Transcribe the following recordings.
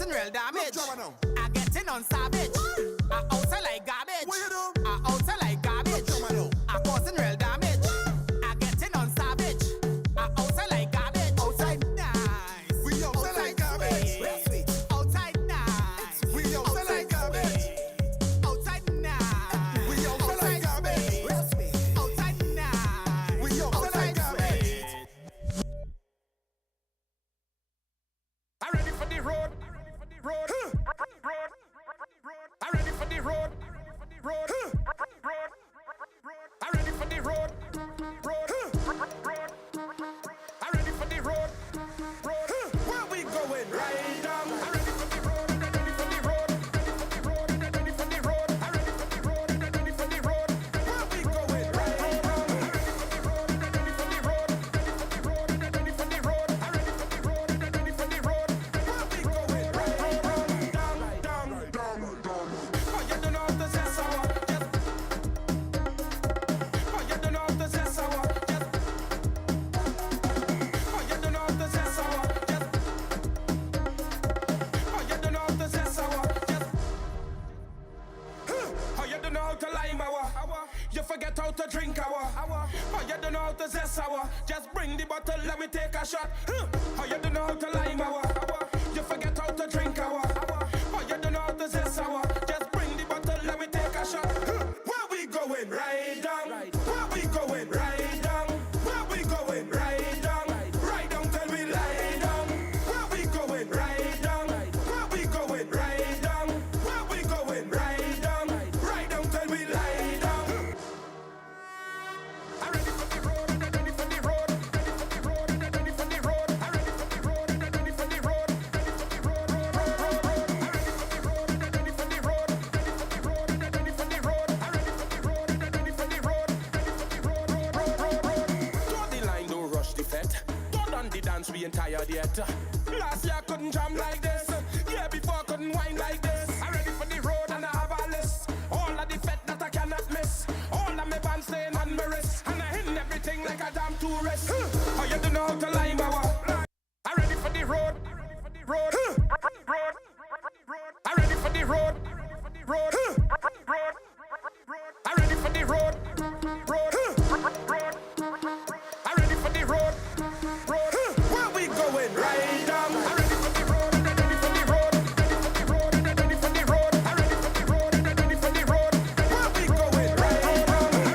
causing real damage. I getting on savage. I outside like garbage. What you do? I outside like garbage. I causing real damage. I getting on savage. I outside like garbage. Outside nice. We outside like garbage. Real sweet. Outside nice. We outside like garbage. Outside nice. We outside like garbage. Real sweet. Outside nice. We outside like garbage. I'm ready for the road. Road. I'm ready for the road. Road. I'm ready for the road. Road. I'm ready for the road. Road. Where we going? Right down. I'm ready for the road. Ready for the road. Ready for the road. I'm ready for the road. Ready for the road. Where we going? Right down. Ready for the road. Ready for the road. I'm ready for the road. Ready for the road. Where we going? Right down. Oh, you don't know how to say sour. Oh, you don't know how to say sour. Oh, you don't know how to say sour. Oh, you don't know how to say sour. Oh, you don't know how to lime our. You forget how to drink our. Oh, you don't know how to say sour. Just bring the bottle, let me take a shot. Oh, you don't know how to lime our. You forget how to drink our. Oh, you don't know how to say sour. Just bring the bottle, let me take a shot. Where we going? Right down. Where we going? Right down. Where we going? Right down. Right down till we lie down. Where we going? Right down. Where we going? Right down. Where we going? Right down. Right down till we lie down. I'm ready for the road. Ready for the road. Ready for the road. I'm ready for the road. Ready for the road. Ready for the road. I'm ready for the road. Ready for the road. Ready for the road. I'm ready for the road. Ready for the road. Draw the line, don't rush the fet. Don't done the dance, we ain't tired yet. Last year I couldn't jam like this. Year before I couldn't whine like this. I'm ready for the road and I have a list. All of the fet that I cannot miss. All of my bands staying on my wrist. And I hitting everything like a damn tourist. Oh, you don't know how to lime our. I'm ready for the road. Road. I'm ready for the road. Road. I'm ready for the road. Road. I'm ready for the road. Road. Where we going? Right down. I'm ready for the road. Ready for the road. Ready for the road. I'm ready for the road. Ready for the road. Where we going? Right down. I'm ready for the road.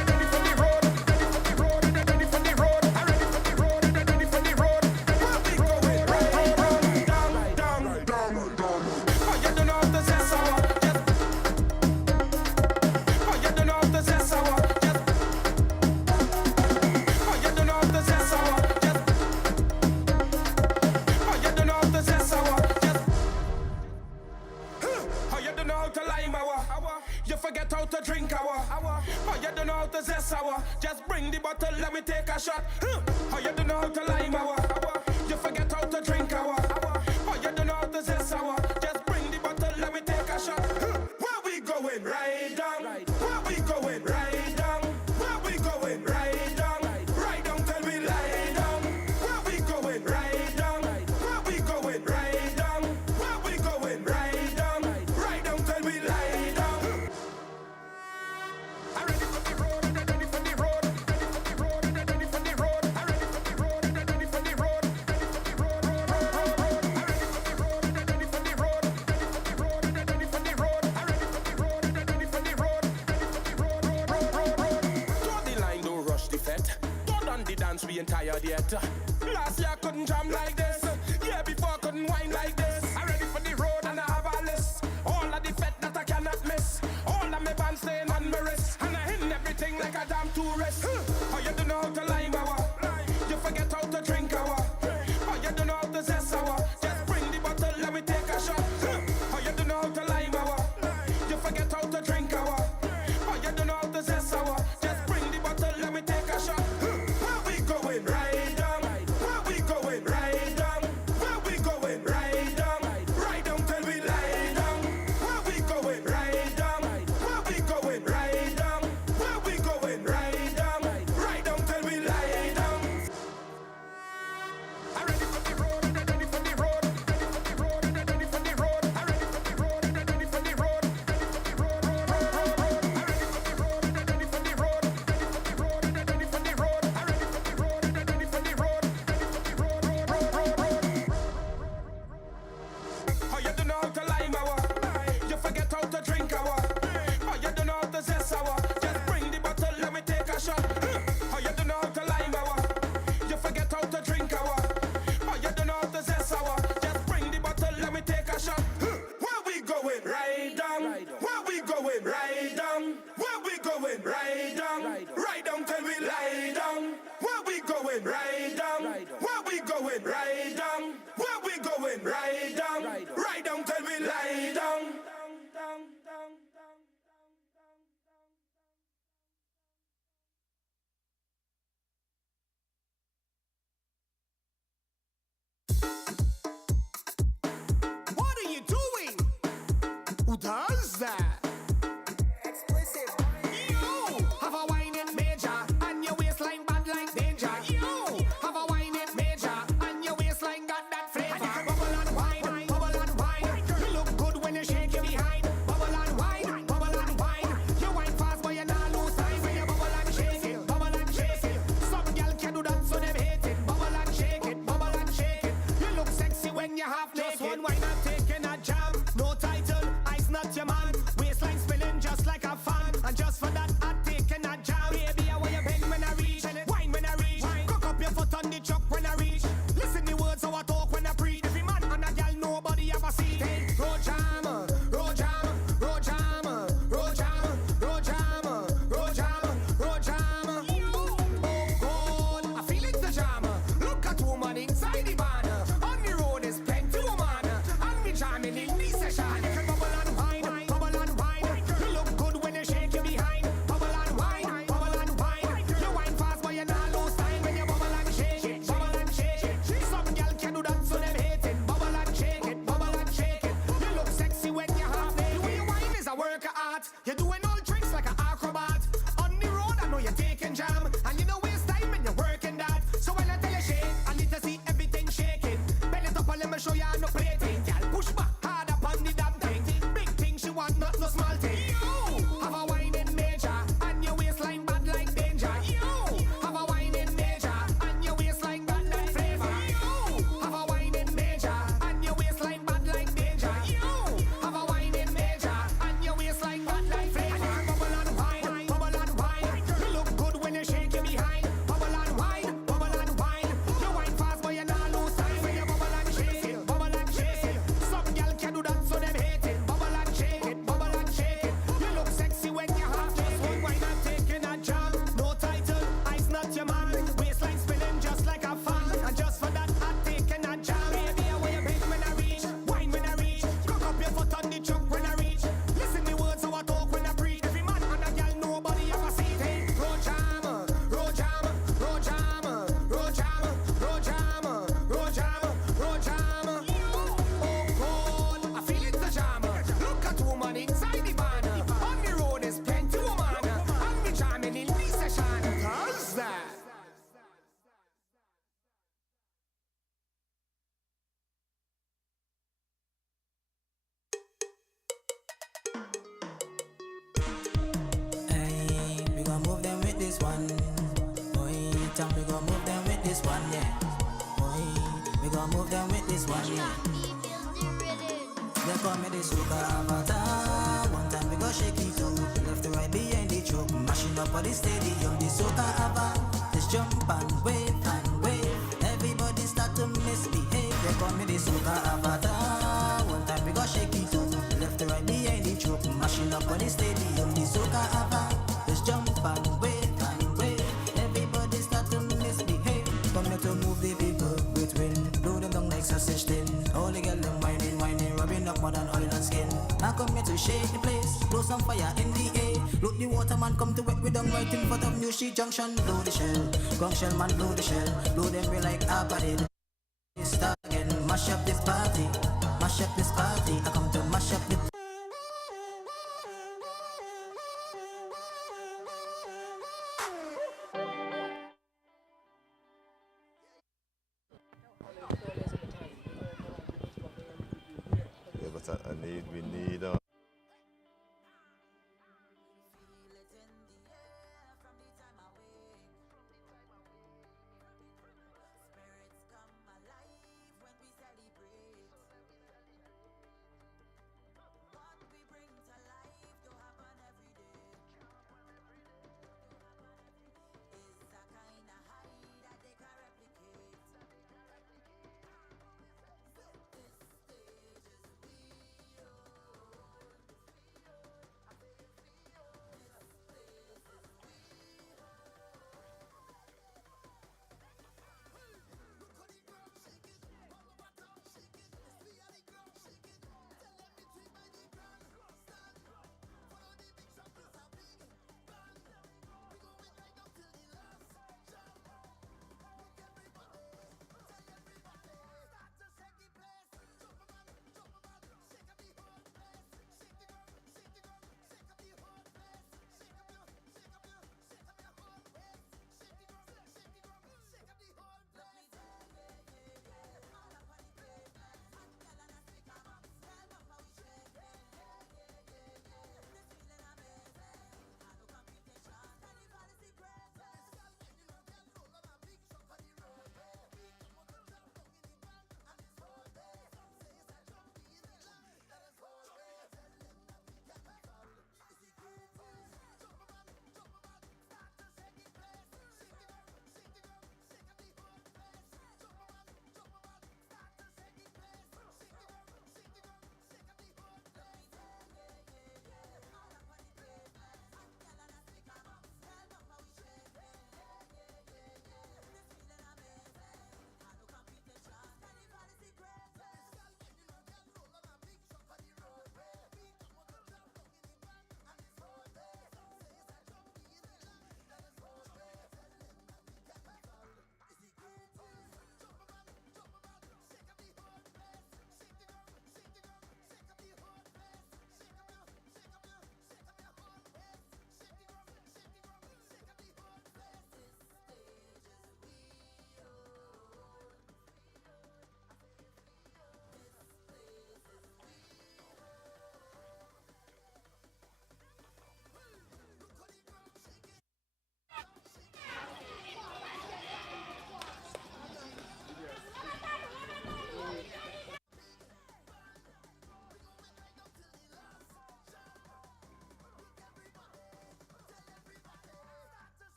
Ready for the road. Ready for the road. I'm ready for the road. Ready for the road. Where we going? Right down. Oh, you don't know how to say sour. Oh, you don't know how to say sour. Oh, you don't know how to say sour. Oh, you don't know how to say sour. Oh, you don't know how to lime our. You forget how to drink our. Oh, you don't know how to say sour. Just bring the bottle, let me take a shot. Oh, you don't know how to lime our. You forget how to drink our. Oh, you don't know how to say sour. Just bring the bottle, let me take a shot. Where we going? Right down. Where we going? Right down. Where we going? Right down. Right down till we lie down. Where we going? Right down. Where we going? Right down. Where we going? Right down. Right down till we lie down. I'm ready for the road. Ready for the road. Ready for the road. I'm ready for the road. Ready for the road. Ready for the road. I'm ready for the road. Ready for the road. I'm ready for the road. Ready for the road. Draw the line, don't rush the fet. Don't done the dance, we ain't tired yet. Last year I couldn't jam like this. Year before I couldn't whine like this. I'm ready for the road and I have a list. All of the fet that I cannot miss. All of my bands staying on my wrist. And I hitting everything like a damn tourist. Oh, you don't know how to lime our. You forget how to drink our. Oh, you don't know how to say sour. Just bring the bottle, let me take a shot. Oh, you don't know how to lime our. You forget how to drink our. Oh, you don't know how to say sour. Just bring the bottle, let me take a shot. Where we going? Right down. going? Right down. Where we going? Right down. Right down till we lie down. What are you doing? Who does that? Explicit. You have a whining major and your waistline bad like danger. You have a whining major and your waistline got that flavor. And you can bubble and wine, bubble and wine. You look good when you shake your behind. Bubble and wine, bubble and wine. You wine fast but you not lose time when you bubble and shake it, bubble and shake it. Some girl can do that so them hate it. Bubble and shake it, bubble and shake it. You look sexy when you half naked. Just one wine and taking a jam. No title, ice not your man. Waistline spinning just like a fan. And just for that, I'm taking a jam. Baby, I want you bend when I reach. Wine when I reach. Cock up your foot on the truck when I reach. Listen the words how I talk when I preach. Every man and a girl nobody ever see. Hey, road jammer, road jammer, road jammer, road jammer, road jammer, road jammer, road jammer. Oh God, I feel it's the jammer. Look at woman inside the banner. On the road is plenty woman. And me jamming in the session. You can bubble and wine, bubble and wine. You look good when you shake your behind. Bubble and wine, bubble and wine. You wine fast but you not lose time when you bubble and shake it, bubble and shake it. Some girl can do that so them hate it. Bubble and shake it, bubble and shake it. You look sexy when you half naked. The way you wine is a work of art. You're doing all tricks like an acrobat. On the road I know you're taking jam. And you know waste time when you're working that. So when I tell you shake, I need to see everything shaking. Bend it up and let me show you no plating. Girl push back hard up on the damn thing. Big thing she want, not no small thing. You have a whining major and your waistline bad like danger. You have a whining major and your waistline got that flavor. You have a whining major and your waistline bad like danger. You have a whining major and your waistline got that flavor. And you bubble and wine, bubble and wine. You look good when you shake your behind. Bubble and wine, bubble and wine. You wine fast but you not lose time when you bubble and shake it, bubble and shake it. Some girl can do that so them hate it. Bubble and shake it, bubble and shake it. You look sexy when you half naked. One wine and taking a jam. No title, ice not your man. Waistline spinning just like a fan. And just for that, I'm taking a jam. Baby, I want you bend when I reach. Wine when I reach. Cock up your foot on the truck when I reach. Listen the words how I talk when I preach. Every man and a girl nobody ever see it. Hey, road jammer, road jammer, road jammer, road jammer, road jammer, road jammer, road jammer. Oh God, I feel it's the jammer. Look at woman inside the banner. On the road is plenty woman. And me jamming in the session. How's that? Hey, we gon' move them with this one. Boy, tell me we gon' move them with this one, yeah. Boy, we gon' move them with this one, yeah. They call me the soca avatar. One time we go shake it too. Left to right behind the truck, mashing up for the stadium. The soca avatar. Just jump and wave and wave. Everybody start to misbehave. They call me the soca avatar. One time we go shake it too. Left to right behind the truck, mashing up for the stadium. The soca avatar. Just jump and wave and wave. Everybody start to misbehave. Come here to move the people between. Blow them down like sausage tin. All the girl them whining, whining, rubbing up more than oil and skin. I come here to shake the place, blow some fire in the air. Look the waterman come to wet with them right in front of New Street Junction. Blow the shell, gong shell man blow the shell. Blow them way like a body. Start again, mash up this party. Mash up this party, I come to mash up the Yeah, but we need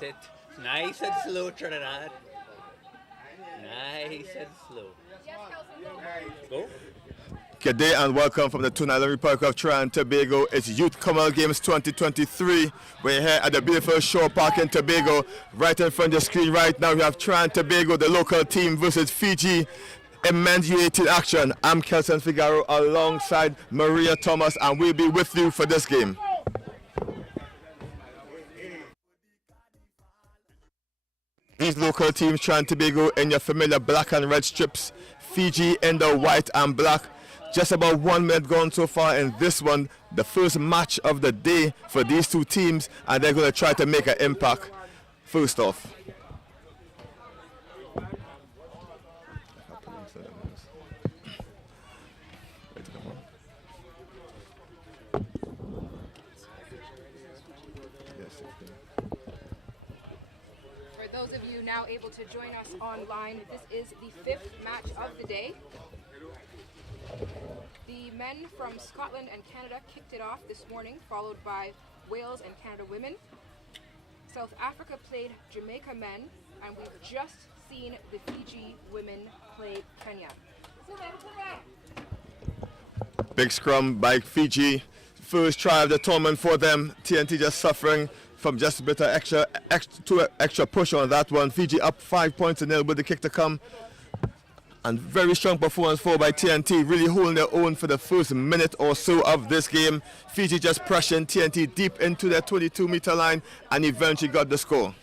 That's it. Nice and slow, Trinidad. Nice and slow. Go. Good day and welcome from the Trinidad Republic of Trinidad and Tobago. It's Youth Commonwealth Games 2023. We're here at the beautiful Shore Park in Tobago. Right in front of the screen right now we have Trinidad and Tobago, the local team, versus Fiji. Immense U18 action. I'm Kelson Figaro alongside Maria Thomas, and we'll be with you for this game. These local teams, Trinidad and Tobago in your familiar black and red strips, Fiji in the white and black. Just about 1 minute gone so far in this one, the first match of the day for these two teams, and they're going to try to make an impact. First off, for those of you now able to join us online, this is the 5th match of the day. The men from Scotland and Canada kicked it off this morning, followed by Wales and Canada women. South Africa played Jamaica men, and we've just seen the Fiji women play Kenya. big scrum by Fiji. First try of the tournament for them. TNT just suffering from just a bit of extra push on that one. Fiji up 5 points to 0 with the kick to come. And very strong performance for by TNT, really holding their own for the first minute or so of this game. Fiji just pressuring TNT deep into their 22-meter line and eventually got the score.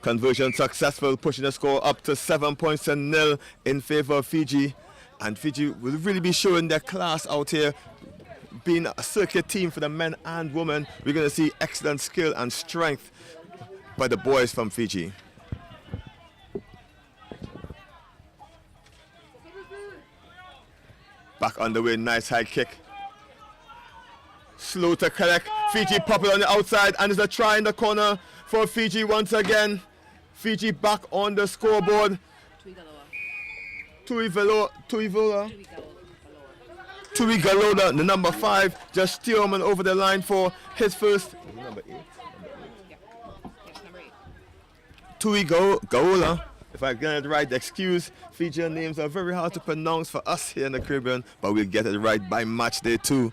Conversion successful, pushing the score up to 7 points to 0 in favor of Fiji. And Fiji will really be showing their class out here. Being a circuit team for the men and women, we're going to see excellent skill and strength by the boys from Fiji. Back on the way, nice high kick. Slow to collect. Fiji pop it on the outside, and there's a try in the corner for Fiji once again. Fiji back on the scoreboard. Tuivaloa, the number 5, just Steelman over the line for his first. Number 8. Tuigaola. If I get it right, excuse, Fijian names are very hard to pronounce for us here in the Caribbean, but we'll get it right by match day 2.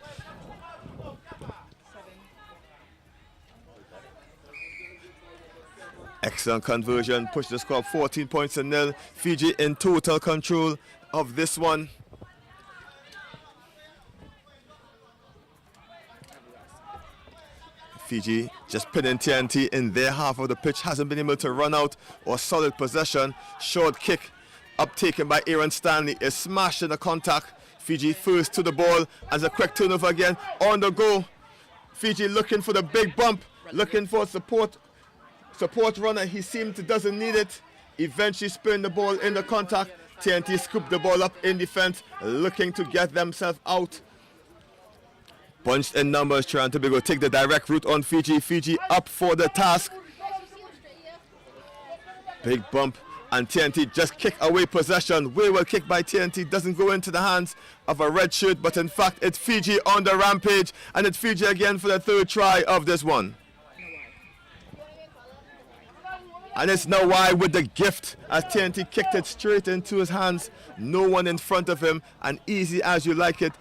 Excellent conversion, push the score up 14 points to 0. Fiji in total control of this one. Fiji just pinning TNT in their half of the pitch, hasn't been able to run out or solid possession. Short kick uptaken by Aaron Stanley is smashed in the contact. Fiji first to the ball as a quick turnover again on the go. Fiji looking for the big bump, looking for support runner. He seemed to doesn't need it. Eventually spin the ball in the contact. TNT scooped the ball up in defense, looking to get themselves out. Bunched in numbers, trying to take the direct route on Fiji. Fiji up for the task. Big bump, and TNT just kick away possession. Wayward kick by TNT doesn't go into the hands of a red shirt, but in fact it's Fiji on the rampage, and it's Fiji again for the 3rd try of this one. And it's Nawai with the gift as TNT kicked it straight into his hands. No one in front of him, and easy as you like it.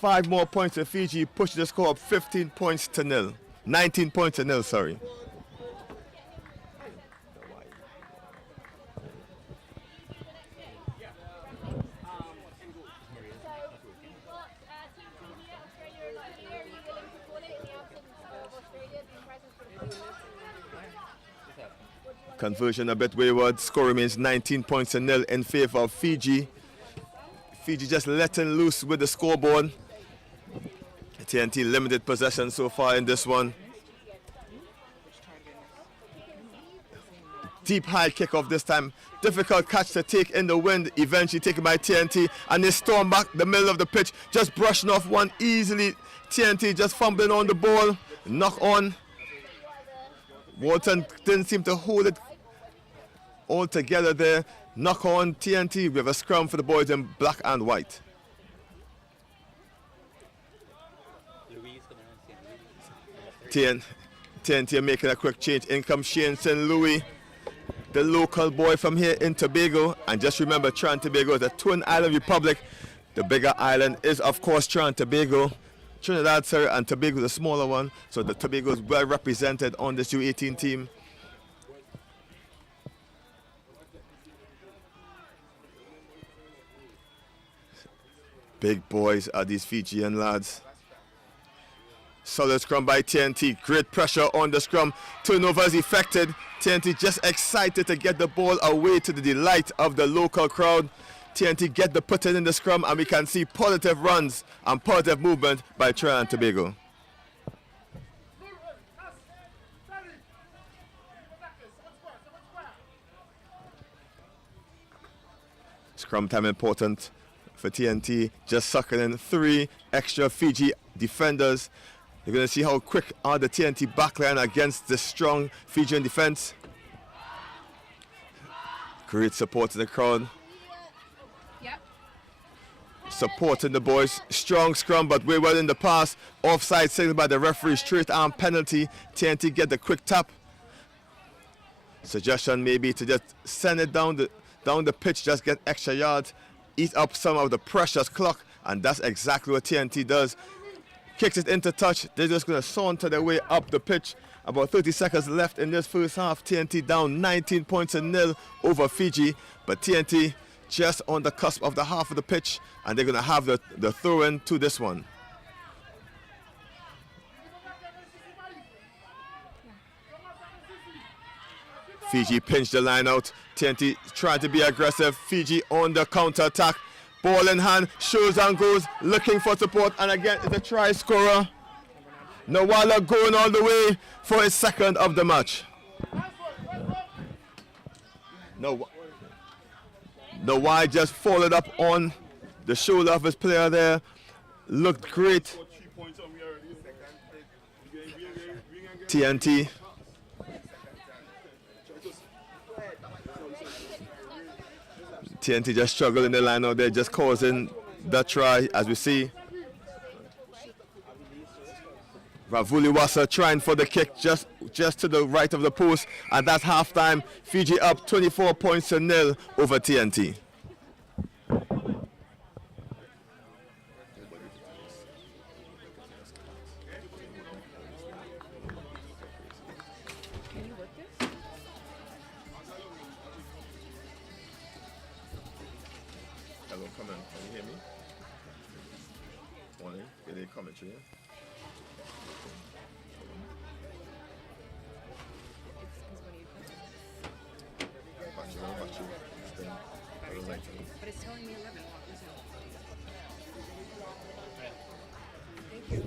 5 more points to Fiji, push the score up 15 points to 0. 19 points to 0, sorry. Conversion a bit wayward, score remains 19 points to 0 in favor of Fiji. Fiji just letting loose with the scoreboard. TNT limited possession so far in this one. Deep high kickoff this time. Difficult catch to take in the wind. Eventually taken by TNT. And they storm back the middle of the pitch. Just brushing off one easily. TNT just fumbling on the ball. Knock on. Walton didn't seem to hold it all together there. Knock on TNT. We have a scrum for the boys in black and white. TNT are making a quick change. In comes Shane St. Louis, the local boy from here in Tobago. And just remember, Trinidad and Tobago is a twin island republic. The bigger island is, of course, Trinidad and Tobago. Trinidad, sorry, and Tobago is a smaller one. So the Tobago is well represented on this U18 team. Big boys are these Fijian lads. Solid scrum by TNT. Great pressure on the scrum. Turnover is effected. TNT just excited to get the ball away to the delight of the local crowd. TNT get the put in the scrum, and we can see positive runs and positive movement by Trinidad and Tobago. Scrum time important for TNT. Just sucking in 3 extra Fiji defenders. You're going to see how quick are the TNT backline against the strong Fijian defense. Great support to the crowd. Yep. Supporting the boys. Strong scrum, but way well in the pass. Offside signal by the referee. Straight arm penalty. TNT get the quick tap. Suggestion maybe to just send it down the pitch, just get extra yards, eat up some of the precious clock, and that's exactly what TNT does. Kicks it into touch. They're just going to saunter their way up the pitch. About 30 seconds left in this first half. TNT down 19 points to 0 over Fiji. But TNT just on the cusp of the half of the pitch, and they're going to have the throw-in to this one. Fiji pinched the line out. TNT trying to be aggressive. Fiji on the counter-attack. Ball in hand, shows and goes, looking for support, and again it's a try scorer. Nawala going all the way for his second of the match. Nawala just followed up on the shoulder of his player there. Looked great. TNT. TNT just struggled in the line out there, just causing that try, as we see. Ravuliwasa trying for the kick just to the right of the post, and that's halftime. Fiji up 24 points to 0 over TNT. Hello, come in. Can you hear me? Morning. Get a commentary. But it's telling me 11. Thank you.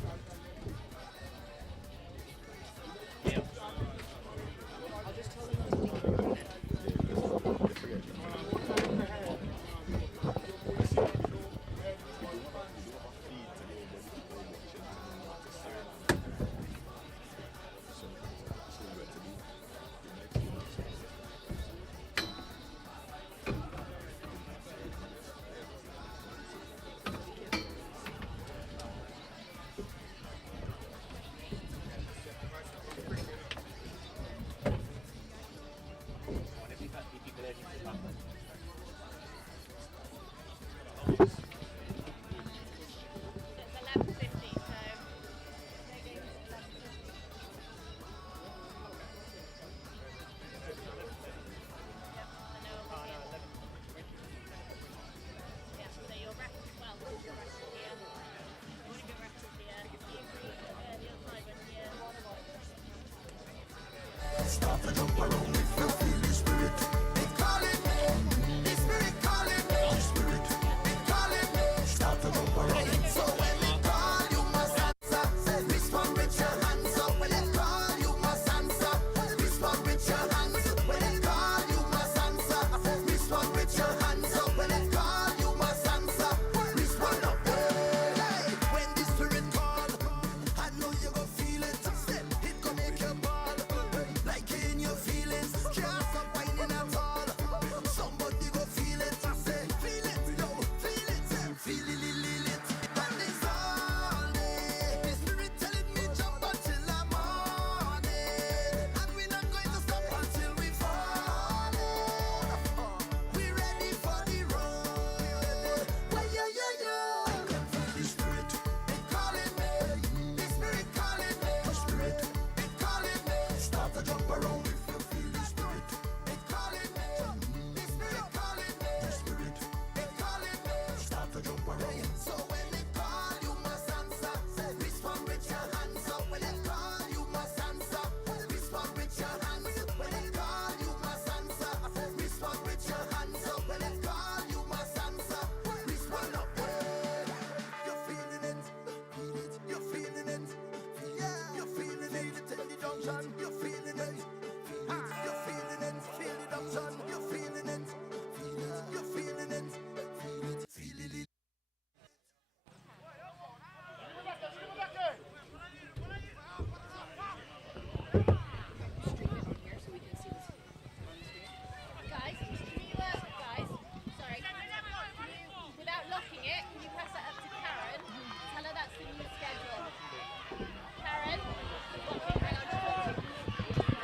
I'll just tell them to leave. Start to jump around if you feel the spirit. It calling, the spirit calling, the spirit. It calling, start to jump around. So when it call, you must answer. Say, respond with your hands up. When it call, you must answer. Respond with your hands up. When it call, you must answer. Respond with your hands up. When it call, you must answer. Respond up. Hey, when the spirit call, I know you gon' feel it. It gon' make your ball. Like in your feelings.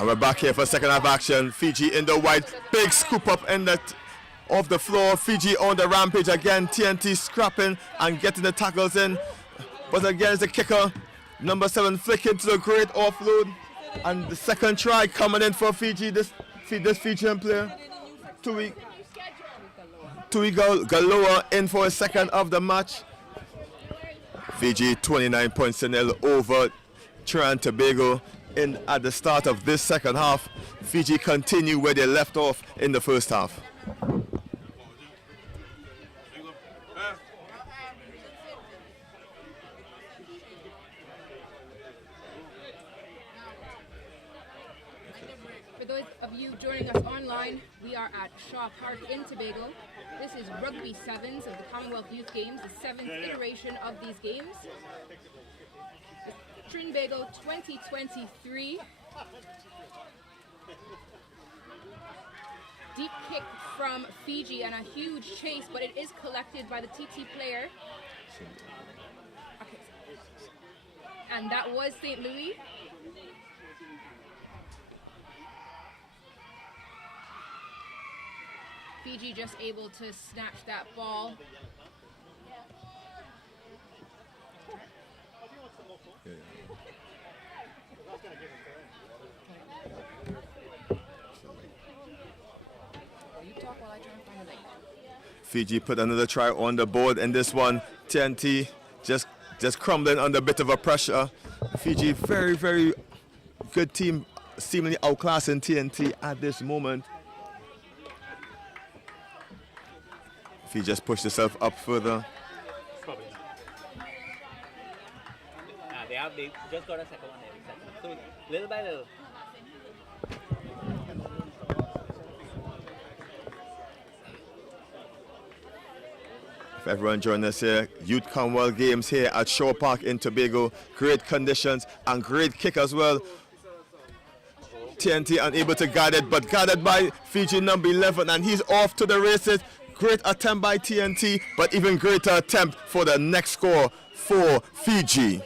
And we're back here for second half action. Fiji in the white. Big scoop up in the off the floor. Fiji on the rampage again. TNT scrapping and getting the tackles in. But again, it's the kicker. Number 7 flicking to the great offload. And the second try coming in for Fiji. This Fijian player. Tui Galoa in for a second of the match. Fiji 29 points to nil over Trinidad and Tobago in at the start of this second half. Fiji continue where they left off in the first half. For those of you joining us online, we are at Shaw Park in Tobago. This is Rugby Sevens of the Commonwealth Youth Games, the 7th iteration of these games. This Trinbago 2023. Deep kick from Fiji and a huge chase, but it is collected by the TT player. Okay. And that was St. Louis. Fiji just able to snatch that ball. You talk while I try and find the link. Fiji put another try on the board in this one. TNT just crumbling under a bit of a pressure. Fiji very, very good team, seemingly outclassing TNT at this moment. He just pushed himself up further. Probably not. They just got a second one every second. So little by little. If everyone join us here, Youth Commonwealth Games here at Shaw Park in Tobago. Great conditions and great kick as well. TNT unable to guard it, but guarded by Fiji number 11, and he's off to the races. Great attempt by TNT, but even greater attempt for the next score for Fiji.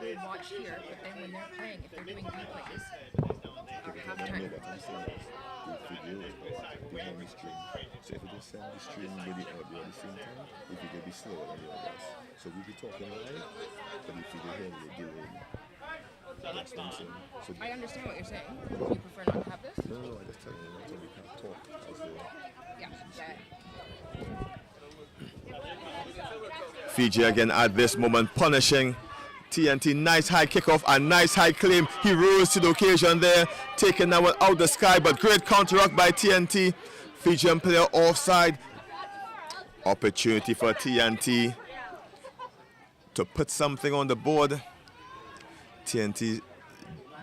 They watch here, but then when they're playing, if they're doing replays, halftime. Behind the string. So if we just send the string with the audio at the same time, it will be slower than the others. So we'll be talking live, but if you hear it, do it. That's what I'm saying. So I understand what you're saying. Do you prefer not to have this? no, I just tell you that so we can talk as though. Yeah. Fiji again at this moment punishing TNT. Nice high kickoff and nice high claim. He rose to the occasion there, taking that one out the sky, but great counteract by TNT. Fijian player offside. Opportunity for TNT to put something on the board. TNT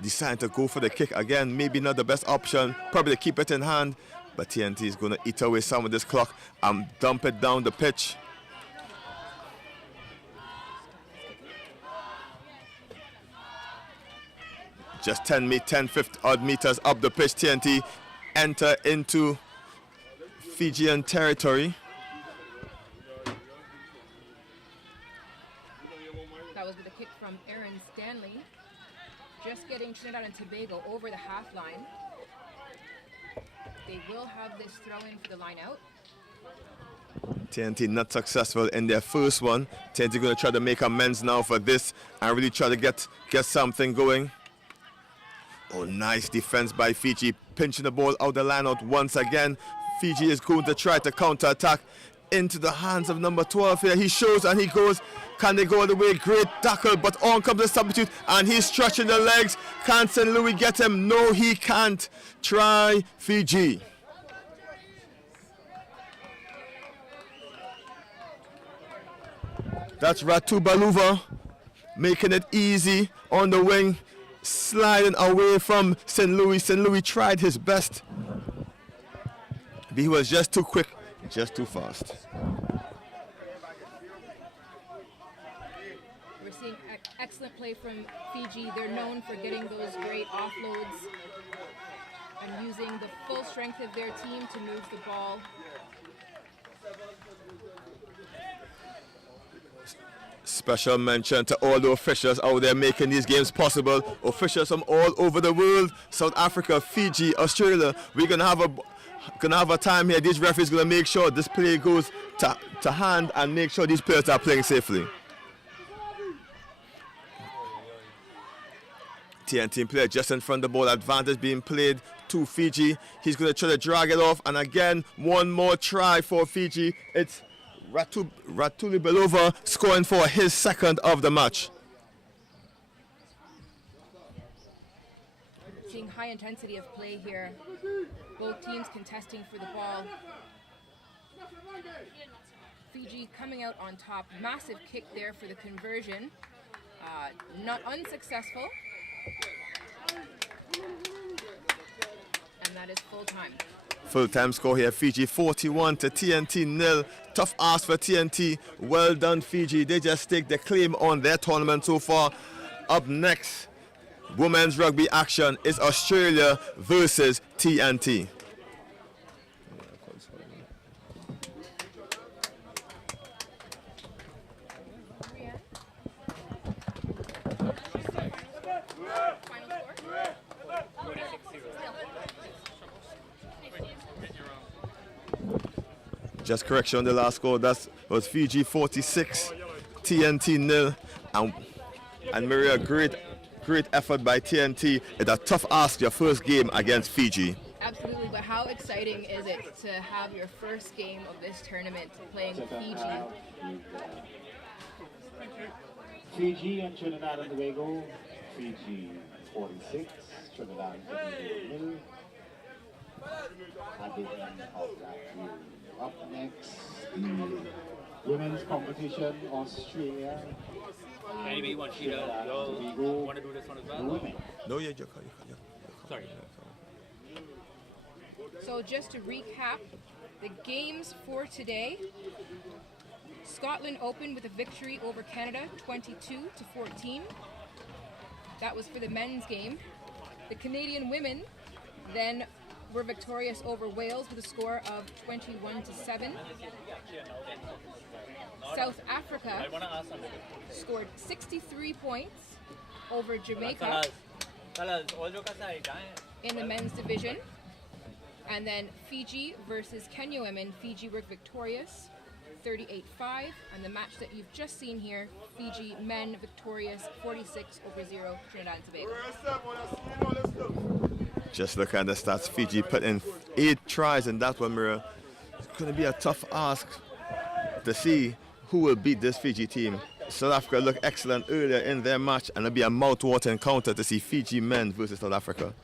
decided to go for the kick again. Maybe not the best option. Probably to keep it in hand, but TNT is going to eat away some of this clock and dump it down the pitch. Just 10 odd meters up the pitch, TNT enter into Fijian territory. That was with a kick from Aaron Stanley. Just getting Trinidad and Tobago over the half line. They will have this throw in for the line out. TNT not successful in their first one. TNT going to try to make amends now for this and really try to get something going. Oh, nice defense by Fiji, pinching the ball out the line out once again. Fiji is going to try to counter-attack into the hands of number 12 here. He shows and he goes. Can they go all the way? Great tackle, but on comes the substitute and he's stretching the legs. Can St. Louis get him? No, he can't. Try Fiji. That's Ratu Baluva making it easy on the wing, sliding away from St. Louis. St. Louis tried his best, but he was just too quick, just too fast. Seeing excellent play from Fiji. They're known for getting those great offloads and using the full strength of their team to move the ball. Special mention to all the officials out there making these games possible. Officials from all over the world, South Africa, Fiji, Australia. We're gonna have a time here. These referees gonna make sure this play goes to hand and make sure these players are playing safely. TNT player just in front of the ball, advantage being played to Fiji. He's gonna try to drag it off, and again, one more try for Fiji. It's Ratuli Belova scoring for his second of the match. Seeing high intensity of play here. Both teams contesting for the ball. Fiji coming out on top. Massive kick there for the conversion. Not unsuccessful. And that is full time. Full-time score here, Fiji 41 to TNT 0. Tough ask for TNT. Well done, Fiji. They just take the claim on their tournament so far. Up next, women's rugby action is Australia versus TNT. Just correction on the last score. That was Fiji 46, TNT 0. And Maria, great effort by TNT. It's a tough ask, your first game against Fiji. Absolutely, but how exciting is it to have your first game of this tournament playing Fiji? Fiji and Trinidad and Tobago. Fiji 46, Trinidad and Tobago 0. At the end of that game. Up next, the women's competition, Australia. Anybody you want to want to do this one as well? No, yeah, Sorry. So just to recap, the games for today. Scotland opened with a victory over Canada, 22-14. That was for the men's game. The Canadian women then were victorious over Wales with a score of 21-7. South Africa scored 63 points over Jamaica in the men's division. And then Fiji versus Kenya women. Fiji were victorious 38-5. And the match that you've just seen here, Fiji men victorious 46-0 Trinidad and Tobago. Just look at the stats. Fiji put in 8 tries in that one, Mira. It's going to be a tough ask to see who will beat this Fiji team. South Africa looked excellent earlier in their match, and it'll be a mouth-watering encounter to see Fiji men versus South Africa.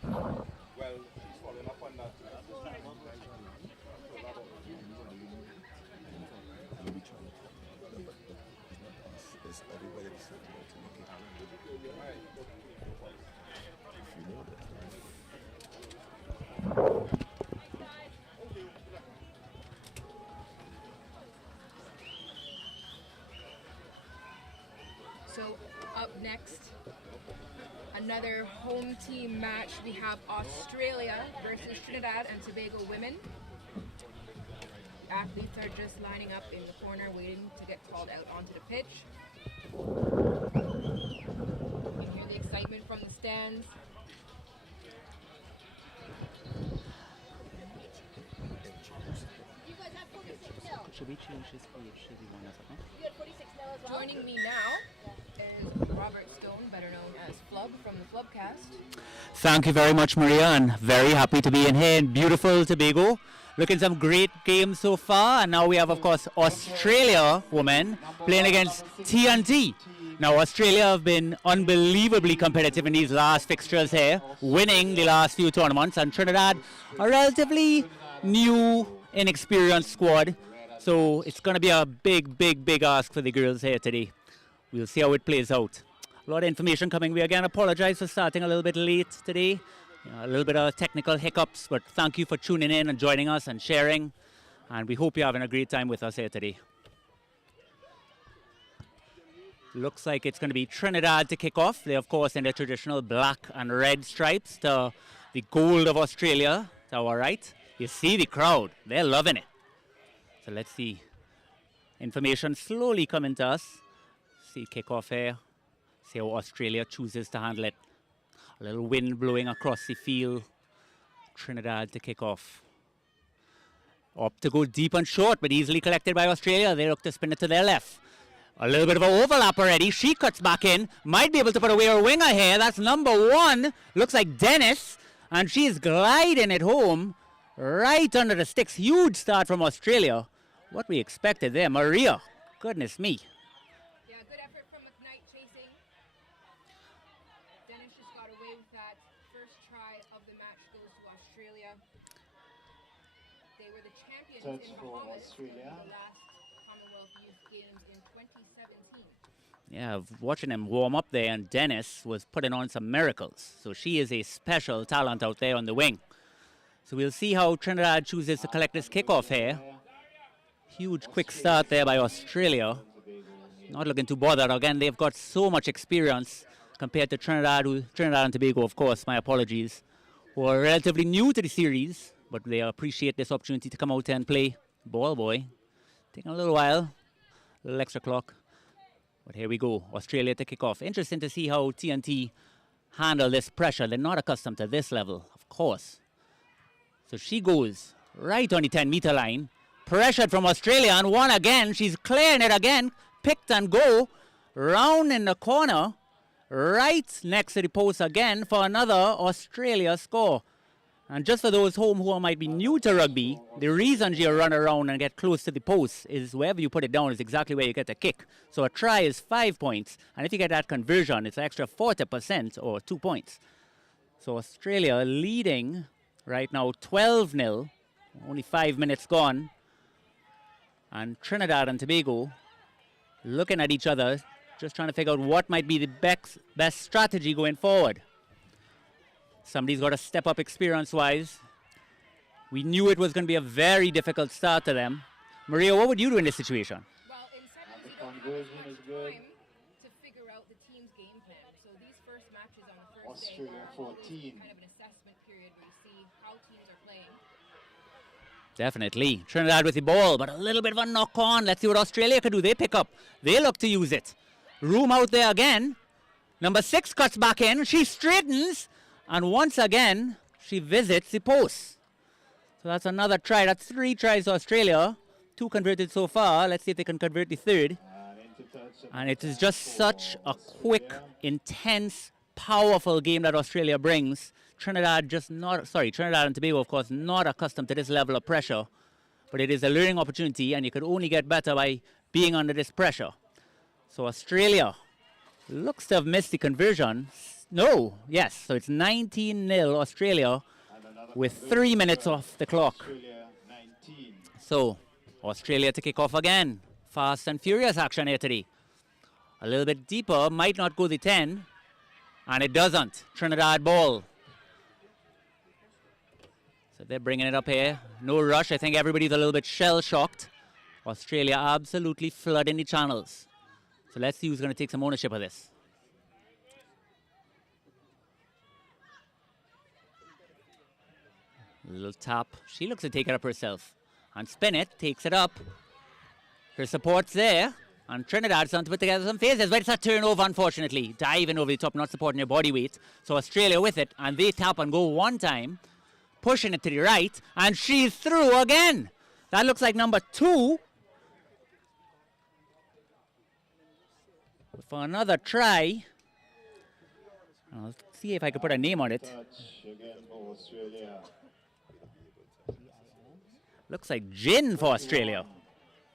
So up next, another home team match. We have Australia versus Trinidad and Tobago women. Athletes are just lining up in the corner waiting to get called out onto the pitch. You can hear the excitement from the stands. Joining me now is Robert Stone, better known as Flub from the Flubcast. Thank you very much, Maria, and very happy to be in here in beautiful Tobago. Looking some great games so far, and now we have, of course, Australia women playing against TNT. Now, Australia have been unbelievably competitive in these last fixtures here, winning the last few tournaments, and Trinidad, a relatively new, inexperienced squad. So it's going to be a big ask for the girls here today. We'll see how it plays out. A lot of information coming. We again apologize for starting a little bit late today. A little bit of technical hiccups, but thank you for tuning in and joining us and sharing. And we hope you're having a great time with us here today. Looks like it's going to be Trinidad to kick off. They, of course, in their traditional black and red stripes to the gold of Australia to our right. You see the crowd. They're loving it. So let's see. Information slowly coming to us. See kick-off here. See how Australia chooses to handle it. A little wind blowing across the field. Trinidad to kick off. Up to go deep and short, but easily collected by Australia. They look to spin it to their left. A little bit of an overlap already. She cuts back in. Might be able to put away her winger here. That's number 1. Looks like Dennis. And she's gliding it home right under the sticks. Huge start from Australia. What we expected there. Maria. Goodness me. Yeah, good effort from McKnight chasing. Dennis just got away with that. First try of the match goes to Australia. They were the champions in Bahamas in the last Commonwealth Youth Games in 2017. Yeah, watching them warm up there, and Dennis was putting on some miracles. So she is a special talent out there on the wing. So we'll see how Trinidad chooses to collect this kickoff here. Huge quick start there by Australia. Not looking too bothered. Again, they've got so much experience compared to Trinidad and Tobago, of course, my apologies, who are relatively new to the series, but they appreciate this opportunity to come out and play ball boy. Taking a little while, a little extra clock. But here we go, Australia to kick off. Interesting to see how TNT handle this pressure. They're not accustomed to this level, of course. So she goes right on the 10-meter line. Pressured from Australia, and one again. She's clearing it again. Picked and go. Round in the corner. Right next to the post again for another Australia score. And just for those home who might be new to rugby, the reason you run around and get close to the post is wherever you put it down is exactly where you get the kick. So a try is 5 points, and if you get that conversion, it's an extra 40% or 2 points. So Australia leading right now 12-0, only 5 minutes gone. And Trinidad and Tobago looking at each other, just trying to figure out what might be the best strategy going forward. Somebody's got to step up experience-wise. We knew it was going to be a very difficult start to them. Maria, what would you do in this situation? Well, in sevens, you don't have as much time to figure out the team's game plan. So these first matches on the first day are always kind of an assessment period where you see how teams are playing. Definitely. Trinidad with the ball, but a little bit of a knock on. Let's see what Australia could do. They pick up. They look to use it. Room out there again. Number 6 cuts back in. She straightens. And once again, she visits the post. So that's another try. That's 3 tries to Australia. 2 converted so far. Let's see if they can convert the third. And it is just such a quick, intense, powerful game that Australia brings. Trinidad and Tobago, of course, not accustomed to this level of pressure. But it is a learning opportunity, and you could only get better by being under this pressure. So Australia looks to have missed the conversion. No, yes, so it's 19-0 Australia with 3 minutes off the clock. So Australia to kick off again. Fast and furious action here today. A little bit deeper, might not go the 10, and it doesn't. Trinidad ball. So they're bringing it up here. No rush. I think everybody's a little bit shell-shocked. Australia absolutely flooding the channels. So let's see who's going to take some ownership of this. A little tap. She looks to take it up herself. And spin it, takes it up. Her support's there. And Trinidad's on to put together some phases, but it's a turnover, unfortunately. Diving over the top, not supporting your body weight. So Australia with it, and they tap and go one time. Pushing it to the right, and she's through again. That looks like number 2. For another try. I'll see if I can put a name on it. Looks like Jin for Australia.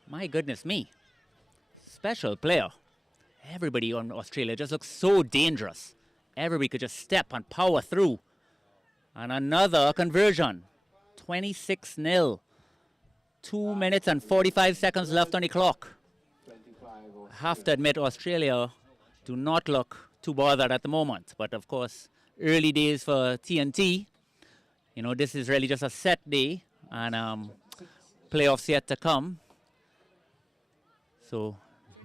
My goodness me. Special player. Everybody on Australia just looks so dangerous. Everybody could just step and power through. And another conversion. 26-0. 2 minutes and 45 seconds left on the clock. I have to admit, Australia do not look too bothered at the moment. But of course, early days for TNT. You know, this is really just a set day. And playoffs yet to come. So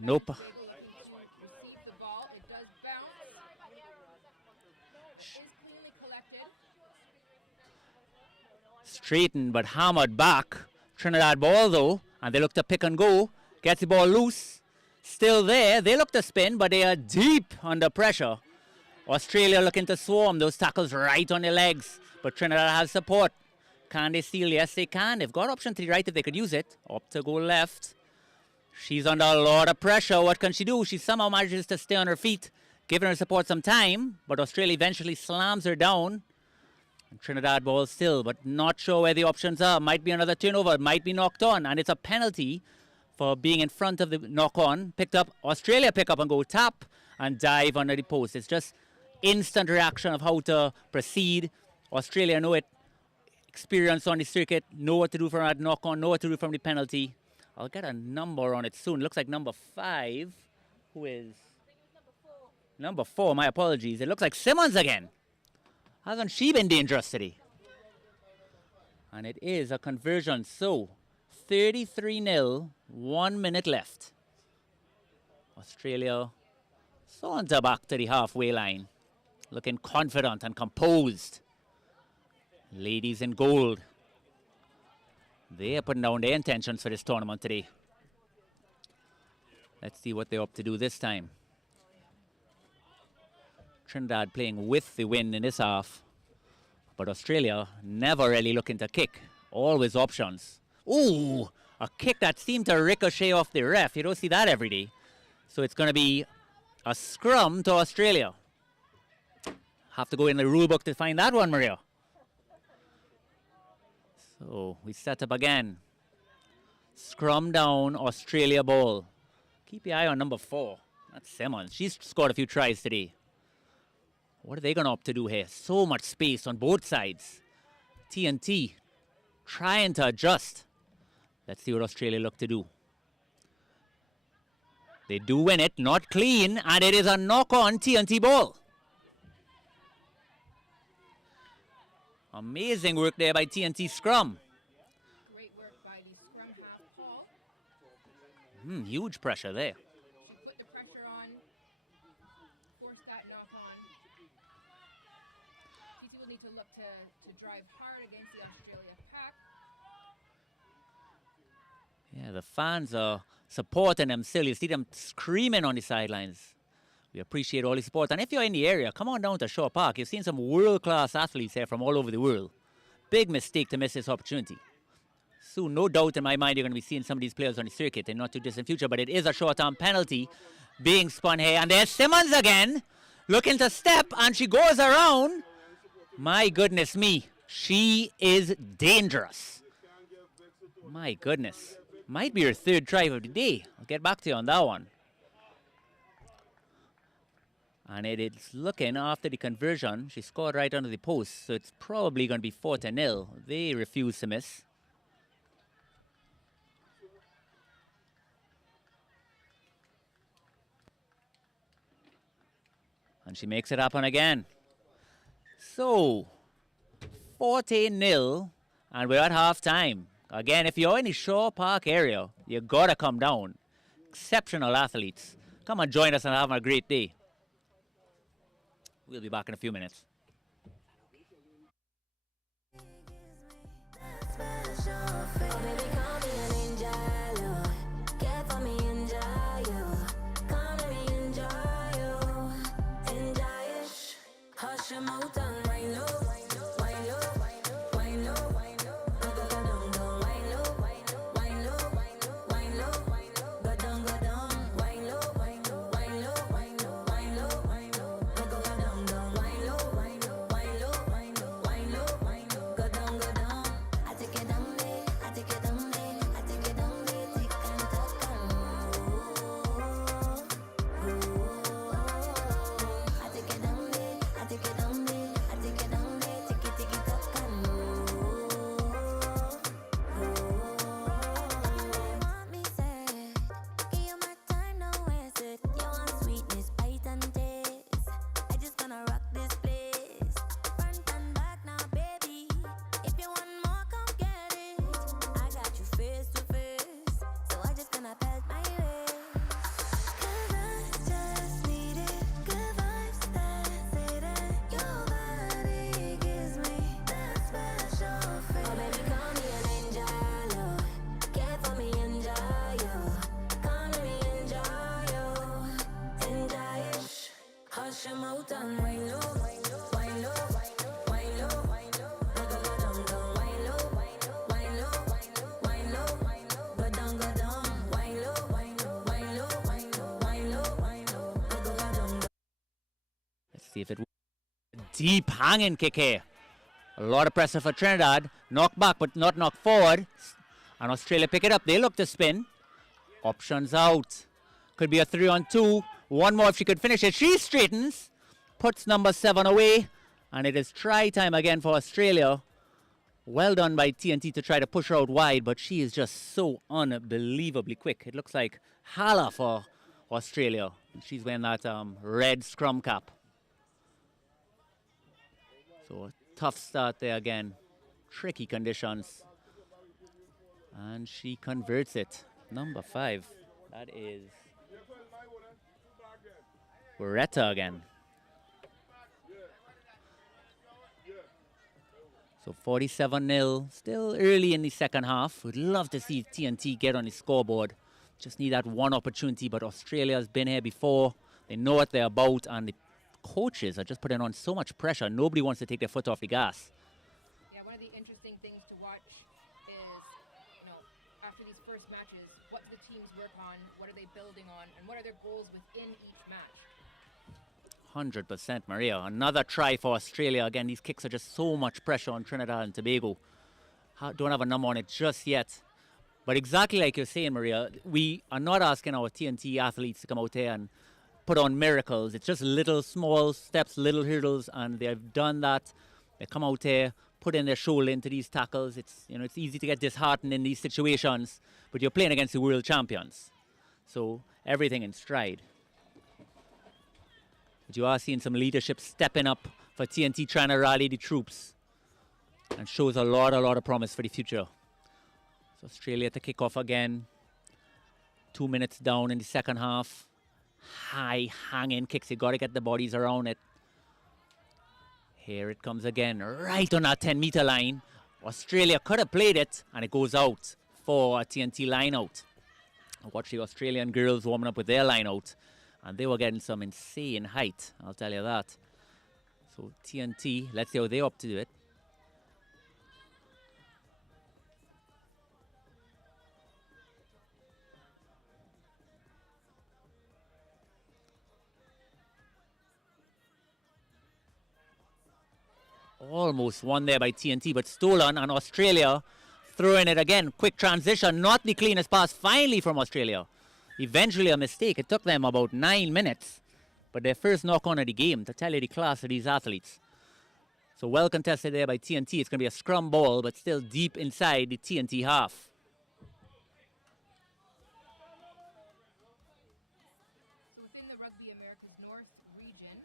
Nope. And Tobago looking to receive the ball. It does bounce. It is cleanly collected. Straightened but hammered back. Trinidad ball though, and they look to pick and go. Gets the ball loose. Still there. They look to spin, but they are deep under pressure. Australia looking to swarm. Those tackles right on their legs. But Trinidad has support. Can they steal? Yes, they can. They've got option to the right if they could use it. Up to go left. She's under a lot of pressure. What can she do? She somehow manages to stay on her feet, giving her support some time. But Australia eventually slams her down. And Trinidad ball still, but not sure where the options are. Might be another turnover. Might be knocked on. And it's a penalty for being in front of the knock-on. Picked up. Australia pick up and go tap and dive under the post. It's just instant reaction of how to proceed. Australia know it. Experience on the circuit. Know what to do from that knock-on. Know what to do from the penalty. I'll get a number on it soon. Looks like number 5. Who is? Number 4. My apologies. It looks like Simmons again. Hasn't she been dangerous today? And it is a conversion. So, 33-0. 1 minute left. Australia saunter back to the halfway line. Looking confident and composed. Ladies in gold. They are putting down their intentions for this tournament today. Let's see what they're up to do this time. Trinidad playing with the wind in this half. But Australia never really looking to kick. Always options. Ooh, a kick that seemed to ricochet off the ref. You don't see that every day. So it's going to be a scrum to Australia. Have to go in the rule book to find that one, Maria. So we set up again. Scrum down, Australia ball. Keep your eye on number 4. That's Simmons. She's scored a few tries today. What are they going to opt to do here? So much space on both sides. TNT trying to adjust. Let's see what Australia look to do. They do win it, not clean, and it is a knock-on TNT ball. Amazing work there by TNT scrum. Great work by the scrum half, Paul. Huge pressure there. She put the pressure on, forced that knock on. TT will need to look to drive hard against the Australia pack. Yeah, the fans are supporting them still. You see them screaming on the sidelines. We appreciate all the support. And if you're in the area, come on down to Shaw Park. You've seen some world-class athletes here from all over the world. Big mistake to miss this opportunity. Soon, no doubt in my mind, you're going to be seeing some of these players on the circuit in not too distant future. But it is a short-term penalty being spun here. And there's Simmons again, looking to step, and she goes around. My goodness me, she is dangerous. My goodness. Might be her 3rd try of the day. I'll get back to you on that one. And it is looking after the conversion. She scored right under the post, so it's probably going to be 4-0. They refuse to miss. And she makes it happen again. So, 14-0, and we're at half-time. Again, if you're in the Shaw Park area, you got to come down. Exceptional athletes. Come and join us and have a great day. We'll be back in a few minutes. See if it deep hanging kick here. A lot of pressure for Trinidad. Knock back, but not knock forward. And Australia pick it up. They look to spin. Options out. Could be a 3-on-2. One more if she could finish it. She straightens. Puts number 7 away. And it is try time again for Australia. Well done by TNT to try to push her out wide, but she is just so unbelievably quick. It looks like Hala for Australia. She's wearing that red scrum cap. So a tough start there again. Tricky conditions. And she converts it. Number 5. That is Beretta again. So 47-0, still early in the second half. We'd love to see TNT get on the scoreboard. Just need that one opportunity, but Australia's been here before. They know what they're about, and the coaches are just putting on so much pressure. Nobody wants to take their foot off the gas. Yeah, one of the interesting things to watch is, after these first matches, what do the teams work on, what are they building on, and what are their goals within each match? 100%, Maria. Another try for Australia. Again, these kicks are just so much pressure on Trinidad and Tobago. Don't have a number on it just yet. But exactly like you're saying, Maria, we are not asking our TNT athletes to come out there and put on miracles. It's just little small steps, little hurdles, and they've done that. They come out there, put in their shoulder into these tackles. It's easy to get disheartened in these situations, but you're playing against the world champions. So everything in stride. But you are seeing some leadership stepping up for TNT, trying to rally the troops, and shows a lot of promise for the future. So Australia to kick off again. 2 minutes down in the second half. High hanging kicks. You got to get the bodies around it. Here it comes again, right on that 10-meter line. Australia could have played it, and it goes out for a TNT line out. Watch the Australian girls warming up with their line out. And they were getting some insane height, I'll tell you that. So TNT, let's see how they're up to do it. Almost won there by TNT, but stolen, and Australia throwing it again. Quick transition, not the cleanest pass finally from Australia. Eventually a mistake. It took them about 9 minutes, but their first knock on of the game, to tell you the class of these athletes. So well contested there by TNT. It's going to be a scrum ball, but still deep inside the TNT half. So within the Rugby Americas North region,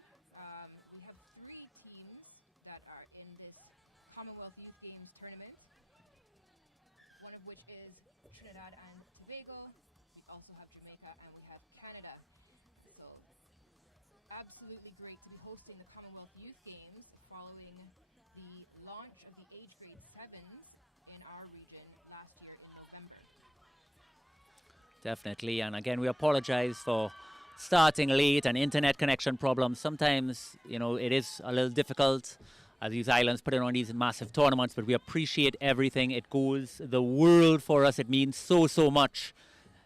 we have 3 teams that are in this Commonwealth Youth Games tournament, one of which is Trinidad and Tobago. We also have Jamaica, and we have Canada. So absolutely great to be hosting the Commonwealth Youth Games following the launch of the age grade 7s in our region last year in November. Definitely, and again, we apologize for starting late and internet connection problems. Sometimes, it is a little difficult as these islands put on these massive tournaments, but we appreciate everything. It goes the world for us. It means so much.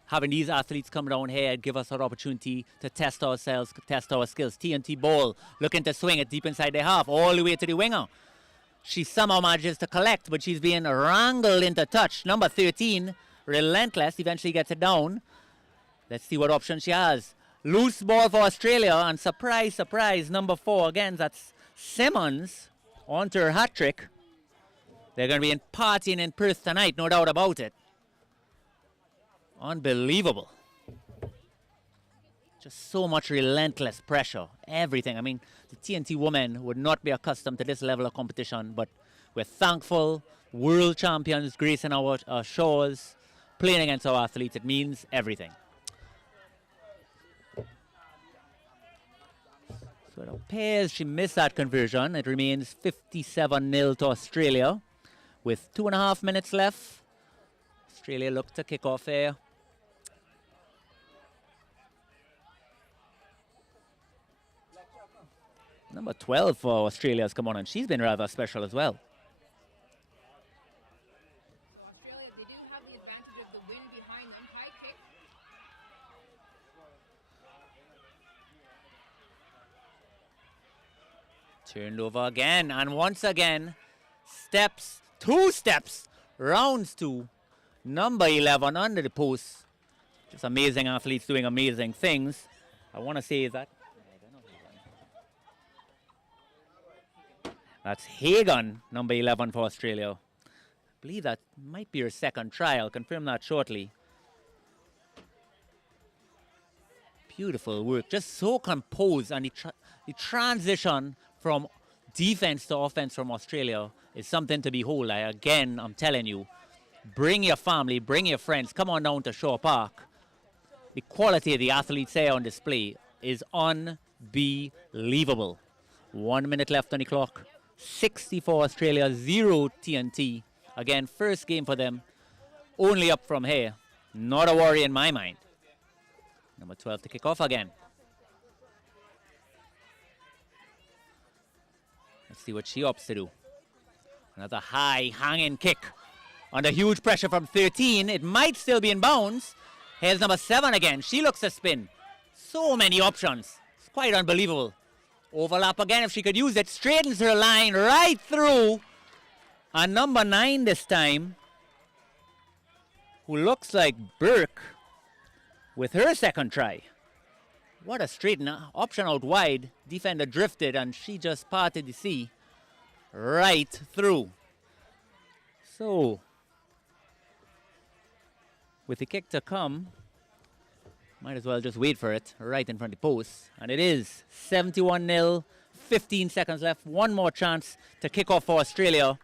Having these athletes come down here and give us an opportunity to test ourselves, test our skills. TNT ball, looking to swing it deep inside the half, all the way to the winger. She somehow manages to collect, but she's being wrangled into touch. Number 13, relentless, eventually gets it down. Let's see what option she has. Loose ball for Australia, and surprise, surprise, number 4, again, that's Simmons, onto her hat trick. They're going to be partying in Perth tonight, no doubt about it. Unbelievable. Just so much relentless pressure. Everything. I mean, the TNT women would not be accustomed to this level of competition, but we're thankful. World champions gracing our shores, playing against our athletes. It means everything. So it appears she missed that conversion. It remains 57-0 to Australia with 2.5 minutes left. Australia look to kick off here. Number 12 for Australia has come on, and she's been rather special as well. So Australia, they do have the advantage of the wind behind them. High kick. Turned over again, and once again, steps, 2 steps, rounds 2, number 11 under the post. Just amazing athletes doing amazing things. I want to say that. That's Hagan, number 11 for Australia. I believe that might be her second try. I'll confirm that shortly. Beautiful work, just so composed, and the transition from defense to offense from Australia is something to behold. Again, I'm telling you, bring your family, bring your friends, come on down to Shaw Park. The quality of the athletes here on display is unbelievable. 1 minute left on the clock. 60 for Australia, 0 TNT. Again, first game for them. Only up from here. Not a worry in my mind. Number 12 to kick off again. Let's see what she opts to do. Another high hanging kick. Under huge pressure from 13. It might still be in bounds. Here's number 7 again. She looks to spin. So many options. It's quite unbelievable. Overlap again if she could use it. Straightens her line right through. And number 9 this time, who looks like Burke with her second try. What a straighten option out wide. Defender drifted and she just parted the sea right through. So, with the kick to come, might as well just wait for it right in front of the post. And it is 71-0, 15 seconds left. One more chance to kick off for Australia.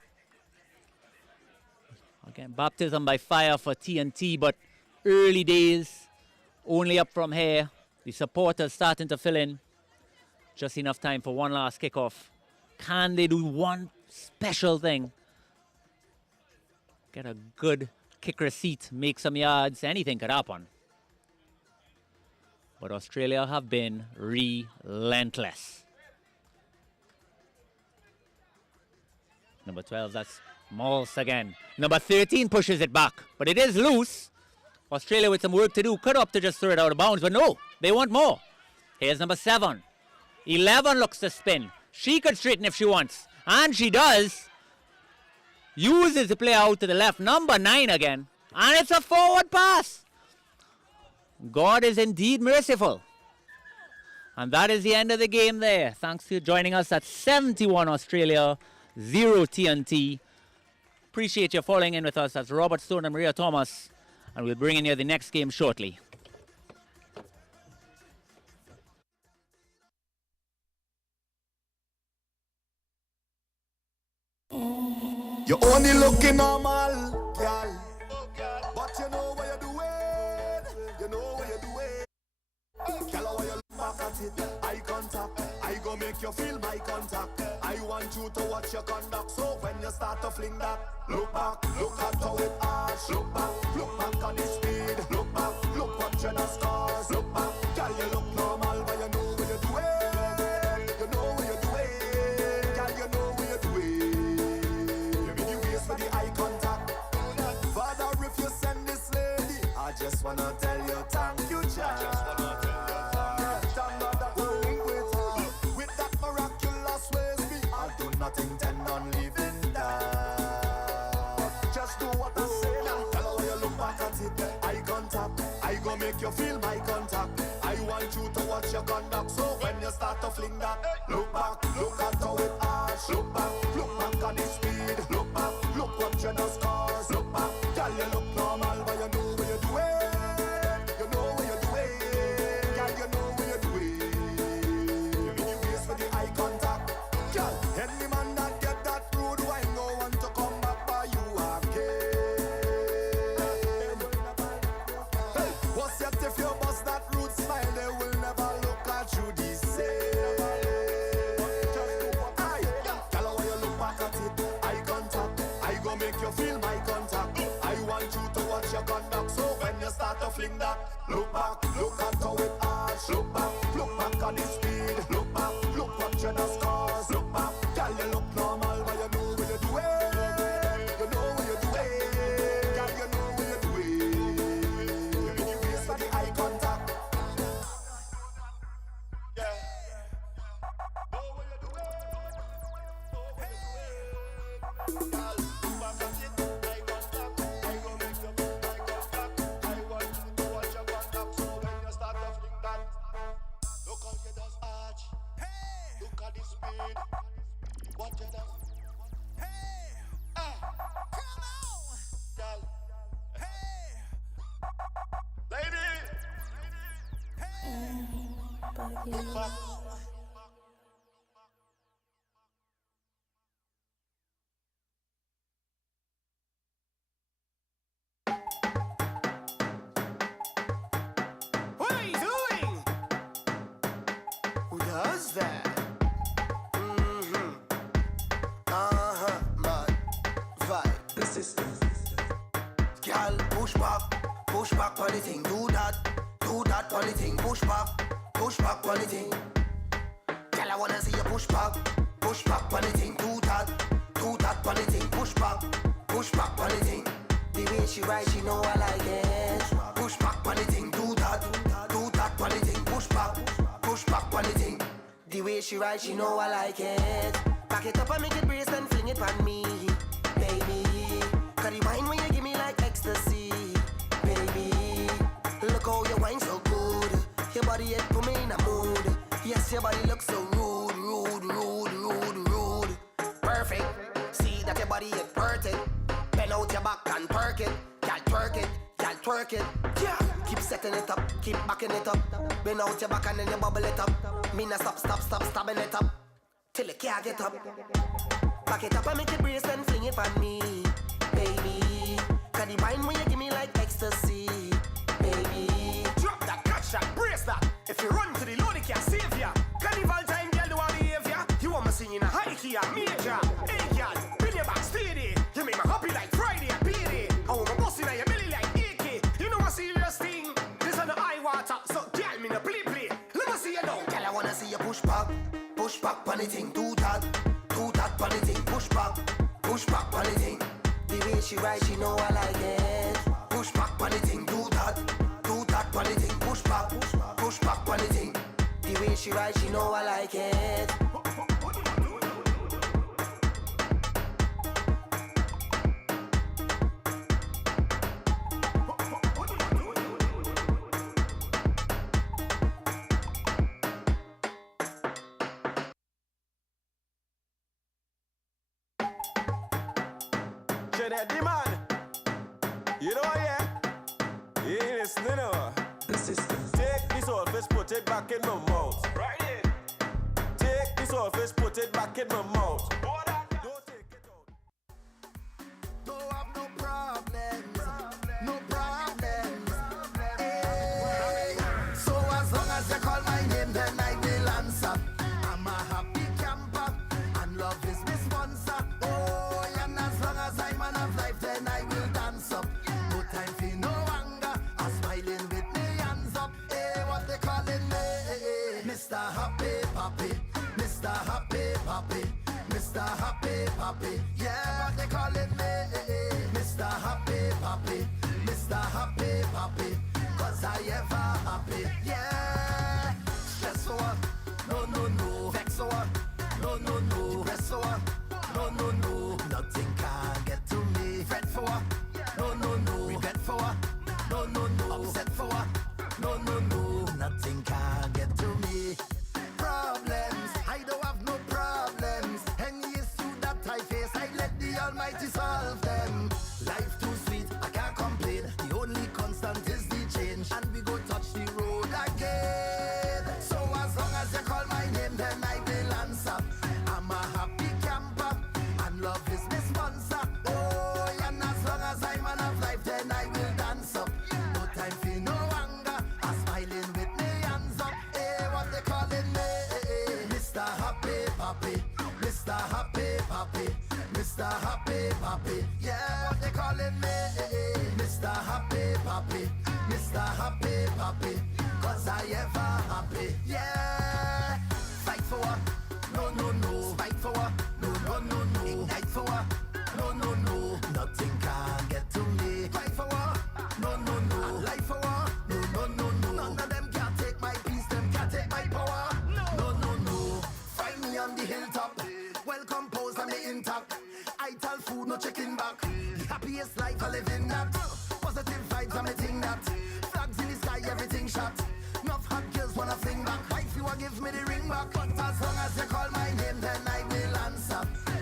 Again, baptism by fire for TNT, but early days. Only up from here. The supporters starting to fill in. Just enough time for one last kickoff. Can they do one special thing? Get a good kick receipt, make some yards, anything could happen. But Australia have been relentless. Number 12, that's Malls again. Number 13 pushes it back, but it is loose. Australia with some work to do. Could opt to just throw it out of bounds, but no, they want more. Here's number 7. 11 looks to spin. She could straighten if she wants, and she does. Uses the play out to the left. Number 9 again, and it's a forward pass. God is indeed merciful. And that is the end of the game there. Thanks for joining us at 71 Australia, 0 TNT. Appreciate you following in with us. That's Robert Stone and Maria Thomas. And we'll bring in you the next game shortly. You only looking normal, girl. But you know what you're doing. You know what you're doing. Girl, when you look back at it, eye contact. I go make you feel my contact. I want you to watch your conduct. So when you start to fling that, look back, look at how it arch. Look back on the speed. Look back, look what you done scars. Look back, girl, you look normal, but you know what you're doing. You know what you're doing. Girl, you know what you're doing. You make you waste for the eye contact. Father, if you send this lady, I just wanna tell you thank you, child. Intend on leaving that. Just do what I say now. Tell her when you look back at it, eye contact. I go make you feel my contact. I want you to watch your conduct. So when you start to fling that, look back, look at how it arch. Look back on the speed. Look back, look what you done scars. Look back, girl, you look normal, but you know what you're doing. You know what you're doing. Girl, you know what you're doing. You make you waste for the eye contact. Girl, any man that get that rude, I no want to come back by you again. Hey, what's it if you bust that rude smile? They will never look at you the same. Aye, tell her when you look back at it, eye contact. I go make you feel my contact. I want you to watch your conduct. So when you start to fling that, look back, look at how it arch. Look back on the speed. Look back, look what you done scars. Look back, girl, you look normal, but you know what you're doing. You know what you're doing. Girl, you know what you're doing. You make you waste for the eye contact. Yeah. Know what you're doing. What are you doing? Who does that? Man. Vibe. The system. Girl, push back on the thing. Do that on the thing. Push back on the thing. Girl, I wanna see you push back on the thing. Do that on the thing. Push back on the thing. The way she ride, she know I like it. Push back on the thing. Do that on the thing. Push back on the thing. The way she ride, she know I like it. Back it up and make it brace and fling it on me, baby. Cause the wine when you give me like ecstasy, baby. Look how you wine so good. Your body it put me in a mood. Yes, your body looks so rude. Perfect. See that your body is perfect. Bend out your back and perk it. Y'all twerk it. Yeah. Keep setting it up, keep backing it up. Bend out your back and then you bubble it up. Me nah stop stabbing it up till it can't get up. Back it up and make it brace and fling it on me, baby. Cause the wine when you give me like ecstasy, baby. Drop that, catch that, brace that. If you run to the low, they can't save ya. Carnival time, girl, do I behavior? You want me singing a high key, a major. Hey, girl, bring your back steady. You make me happy like Friday and payday. I want my boss in your belly like AK. You know a serious thing. This on the eye water, so girl, me no play. Let me see you now. Girl, I wanna see you push back on the thing. Do that on the thing. Push back on the thing. The way she ride, she know I like it. Push back on the thing. Do that on the thing. Push back on the thing. The way she ride, she know I like it. Trinidad, man. You know, yeah? You ain't listening, no. Take this old fish, put it back in my mouth. Right here. Take this old fish, put it back in my mouth. Don't take it out. Don't have no problems. Hey. So as long as you call my name, then I will answer. I'm a happy camper, and love is my sponsor. Oh, and as long as I'm man of life, then I will dance up. No time for no anger, I'm smiling with me hands up. Hey, what they calling me? Mr. Happy Papi, Mr. Happy Papi, Mr. Happy Papi. Yeah, what they calling me? Mr. Happy Papi, Mr. Happy Papi. Cause I ever happy. Yeah. Stress for her. No. Vex for her. No. Rest for her. No. Nothing can get to me. Fret for her. No. Regret for her. No. Upset for her. No. Nothing can get to me. Problems. I don't have no problems. Any issue that I face, I let the Almighty solve them. Life too sweet, I can't complain. The only constant is the change, and we go touch the road again. So as long as you call my name, then I will answer. I'm a happy camper, and love is my sponsor. Oh, and as long as I'm man of life, then I will dance up. No time for no anger, I'm smiling with me hands up. Hey, what they calling me? Mr. Happy Papi, Mr. Happy Papi, Mr. Happy Papi. Yeah, what they calling me? Mr. Happy Papi, Mr. Happy Papi. Cause I ever happy. Yeah. Fight for her. No. Fight for her. No. Ignite for her. No. Nothing can get to me. Fight for her. No. Life for her. No. None of them can take my peace. Them can't take my power. No. Find me on the hilltop. Well composed and me intact. I tell food, no checking back. The happiest life I live in that. Positive vibes, I'm a thing that. Flags in the sky, everything shot. Enough hot girls wanna fling back. Wife, you wanna give me the ring back. But as long as you call my name, then I will answer.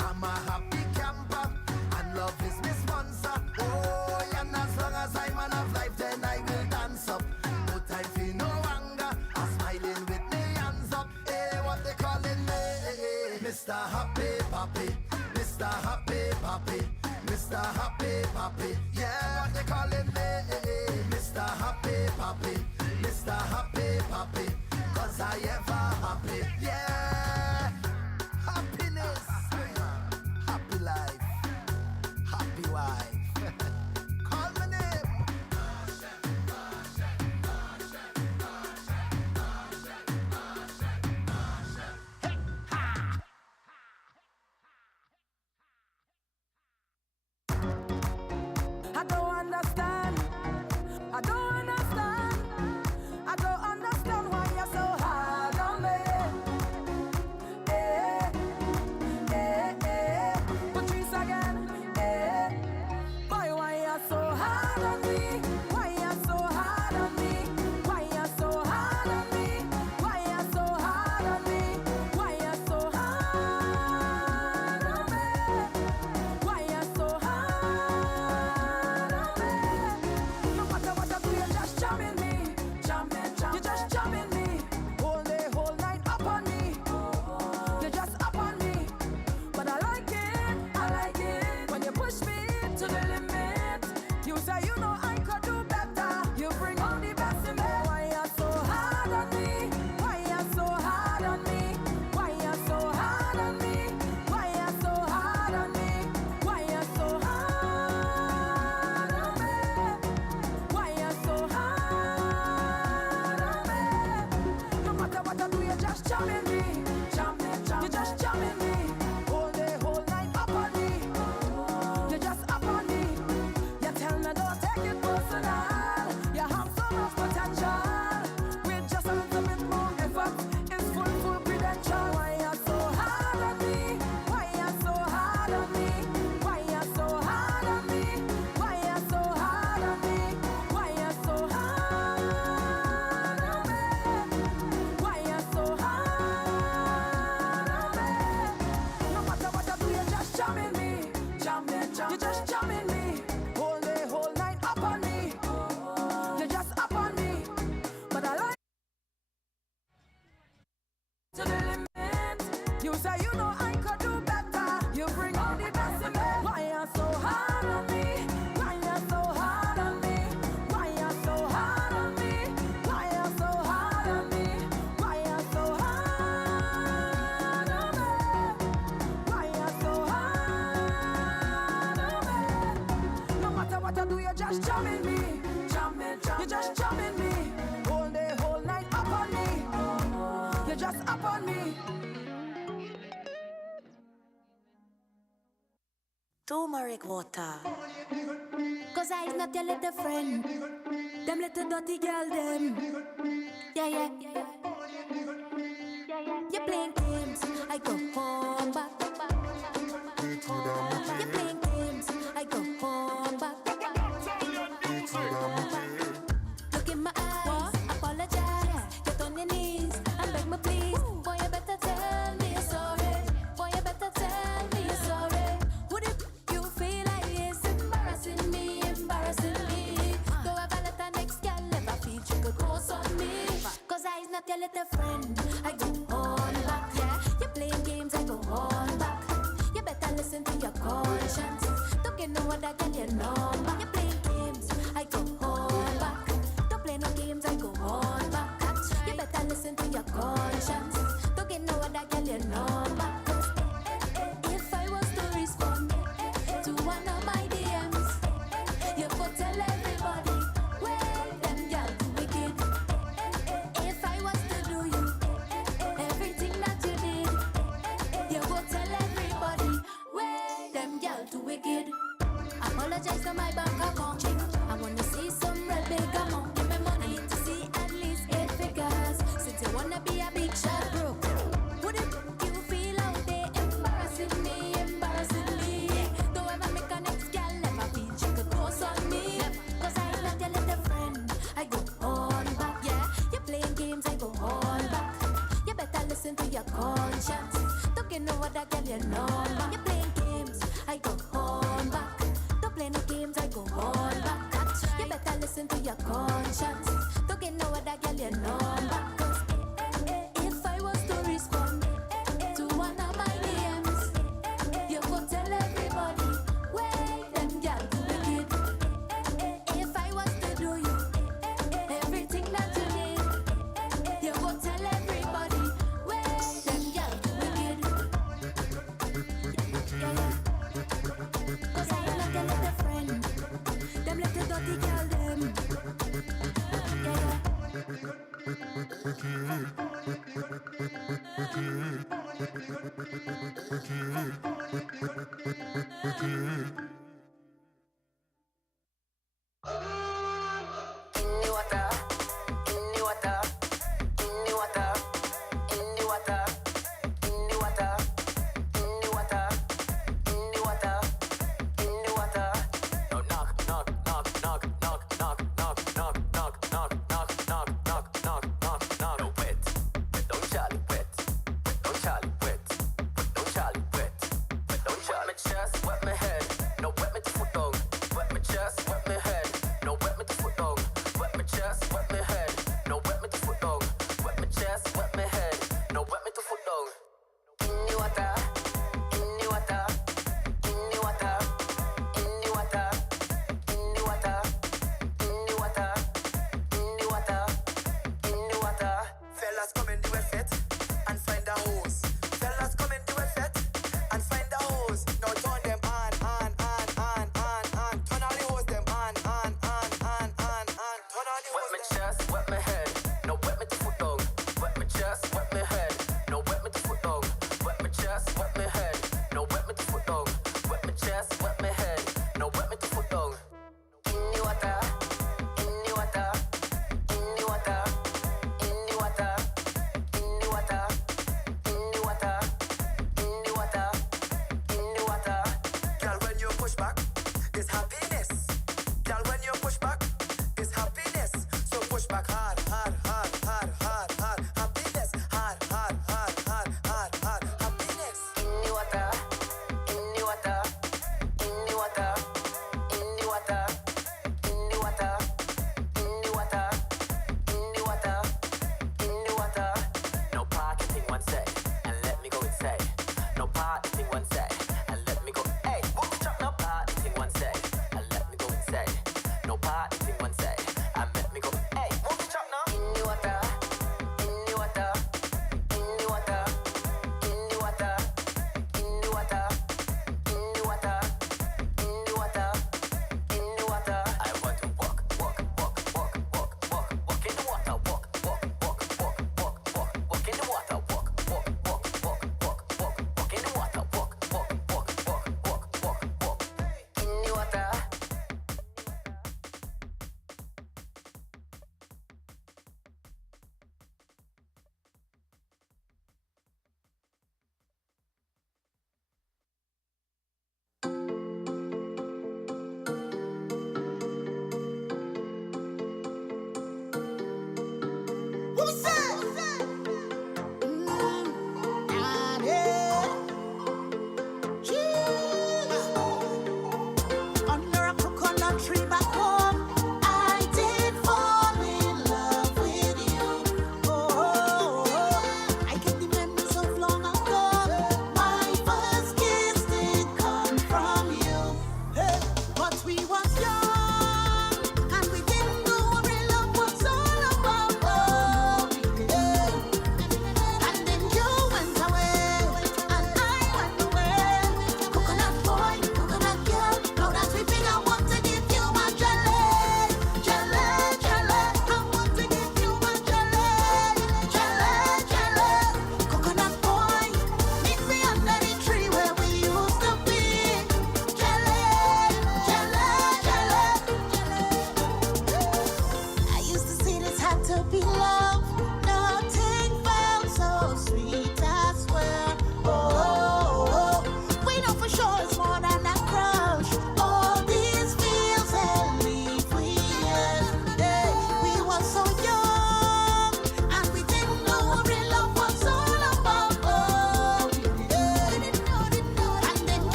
I'm a happy camper, and love is my sponsor. Oh, and as long as I'm man of life, then I will dance up. No time for no anger, I'm smiling with me Happy Papi. Yeah, they calling me Mr. Happy Papi. Mr. Happy Papi. Cause I ever happy. Yeah. Happiness. Happy life. Happy wife. Call my name. I don't understand. I don't understand. I don't understand why you're so hard on me. Eh, eh, eh. Patrice again. Eh. Boy, why you're so hard on me? Why you're so hard on me? Why you're so hard on me? Why you're so hard on me? Why you're so hard on me? Why you're so hard on me? No matter what I do, you're just jamming me. You're just jamming me. Whole day, whole night up on me. You're just up on me. But I like it when you push me to the limit. You say you know I could do better. You bring on the best in me. Why you're so hard on me? Why you're so hard on me? Why you're so hard on me? Why you're so hard on me? Why you're so hard on me? Why you're so hard on me? No matter what I do, you're just jamming me. You're just jamming me. Whole day, whole night up on me. You're just up on me. You tell me don't take it personal. You have so much potential. With just a little bit more effort, it's full credential. Why you're so hard on me? Why you're so hard on me? Why you're so hard on me? Why you're so hard on me? Why you're so hard on me? Why you're so hard on me? No matter what I do, you're just jamming me. You're just jamming me. Whole day, whole night up on me. You're just up on me. But I like to the limit. You say you know I could do better. You bring all the best in me. Why you're so hard on me? Why you're so hard on me? Why you're so hard on me? Why you're so hard on me? Why you're so hard on me? Why you're so hard on me? No matter what I do, you're just jamming me. You're just jamming me. Whole day, whole night up on me. You're just up on me. Turmeric water. Cause I is not your little friend. Them little dirty girl, them. Yeah. You playing games, I go home back. You playing games, I go home back. Look in my eyes, apologize. Get on your knees and beg me please. Boy, you better tell me you're sorry. Boy, you better tell me you're sorry. Would it you feel like it's embarrassing me? Don't ever let the next girl ever feel she could close on me. Cause I is not your little friend. I go on back, yeah. You playing games, I go on back. You better listen to your conscience. Don't get no other girl your number. You playing games, I go on back. Don't play no games, I go on back. You better listen to your conscience. Don't get no other girl your number. Cause if I was to respond to one of my DMs, you could tell everybody, well, them girl too wicked. If I was to do you everything that you did, you would tell everybody, well, them girl too wicked. Apologize to my bank account. I wanna see some red big amount. Give me money to see at least 8 figures. Since you wanna be a big shot, bro. Would it you feel out there embarrassing me? Don't ever make a next girl ever feel she could close on me. Cause I not your little friend. I go on back, yeah. You playing games, I go on back. You better listen to your conscience. Don't get no other girl your number. You playing games, I go on back. Don't play no games, I go on back. You better listen to your conscience. Don't get no other girl your number. Cause if I was to respond to one of my DMs, you could tell everybody, well, them girl No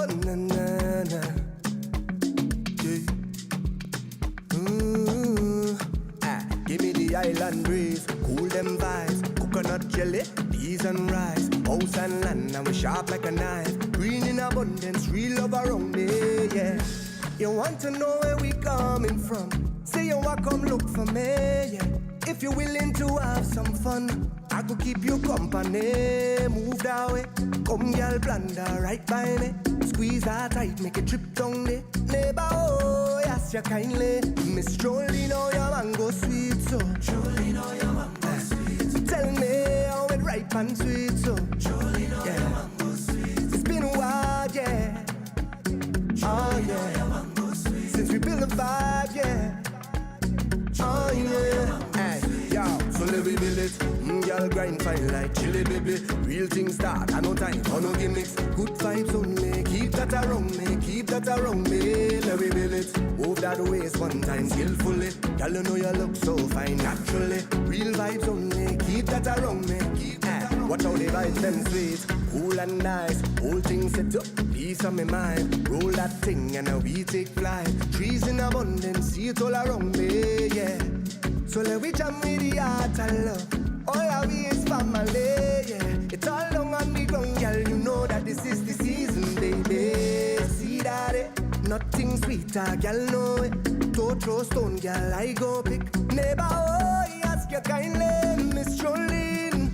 Oh, na na na. Yeah. Give me the island breeze, cool them vibes. Coconut jelly, peas and rice. House and land, and we sharp like a knife. Green in abundance, real love around me, yeah. You want to know where we coming from? Say you want come look for me, yeah. If you're willing to have some fun, I could keep you company. Move that way, come girl, blunder right by me. Squeeze her tight, make it trip down there. Neighbor, oh, yes, you kindly. Miss Jolene, oh, your mango sweet, so Jolene, oh, your mango sweet, so tell me how it ripe and sweet, so Jolene, oh, your mango sweet. It's been a while, yeah. Oh, yeah. Your mango sweet. Since we built a vibe, yeah. Oh, yeah. Hey, yo, so let me build it. Girl grind fine like chili, baby. Real things start, I no time for no gimmicks. Good vibes only, keep that around me, keep that around me. Let me build it. Move that waist one time skillfully. Girl, you know you look so fine naturally. Real vibes only, keep that around me. Watch how the vibes them sweet, cool and nice. Whole thing set up, peace on my mind. Roll that thing and we take flight. Trees in abundance, see it all around me, yeah. So let we jam with the heart and love. All our we is family, yeah. It's all long on the ground, girl. You know that this is the season, baby. See that it? Nothing sweeter, girl, know it. Don't throw stone, girl, I go pick. Neighbor, oh, he ask you kindly. Miss Jolene,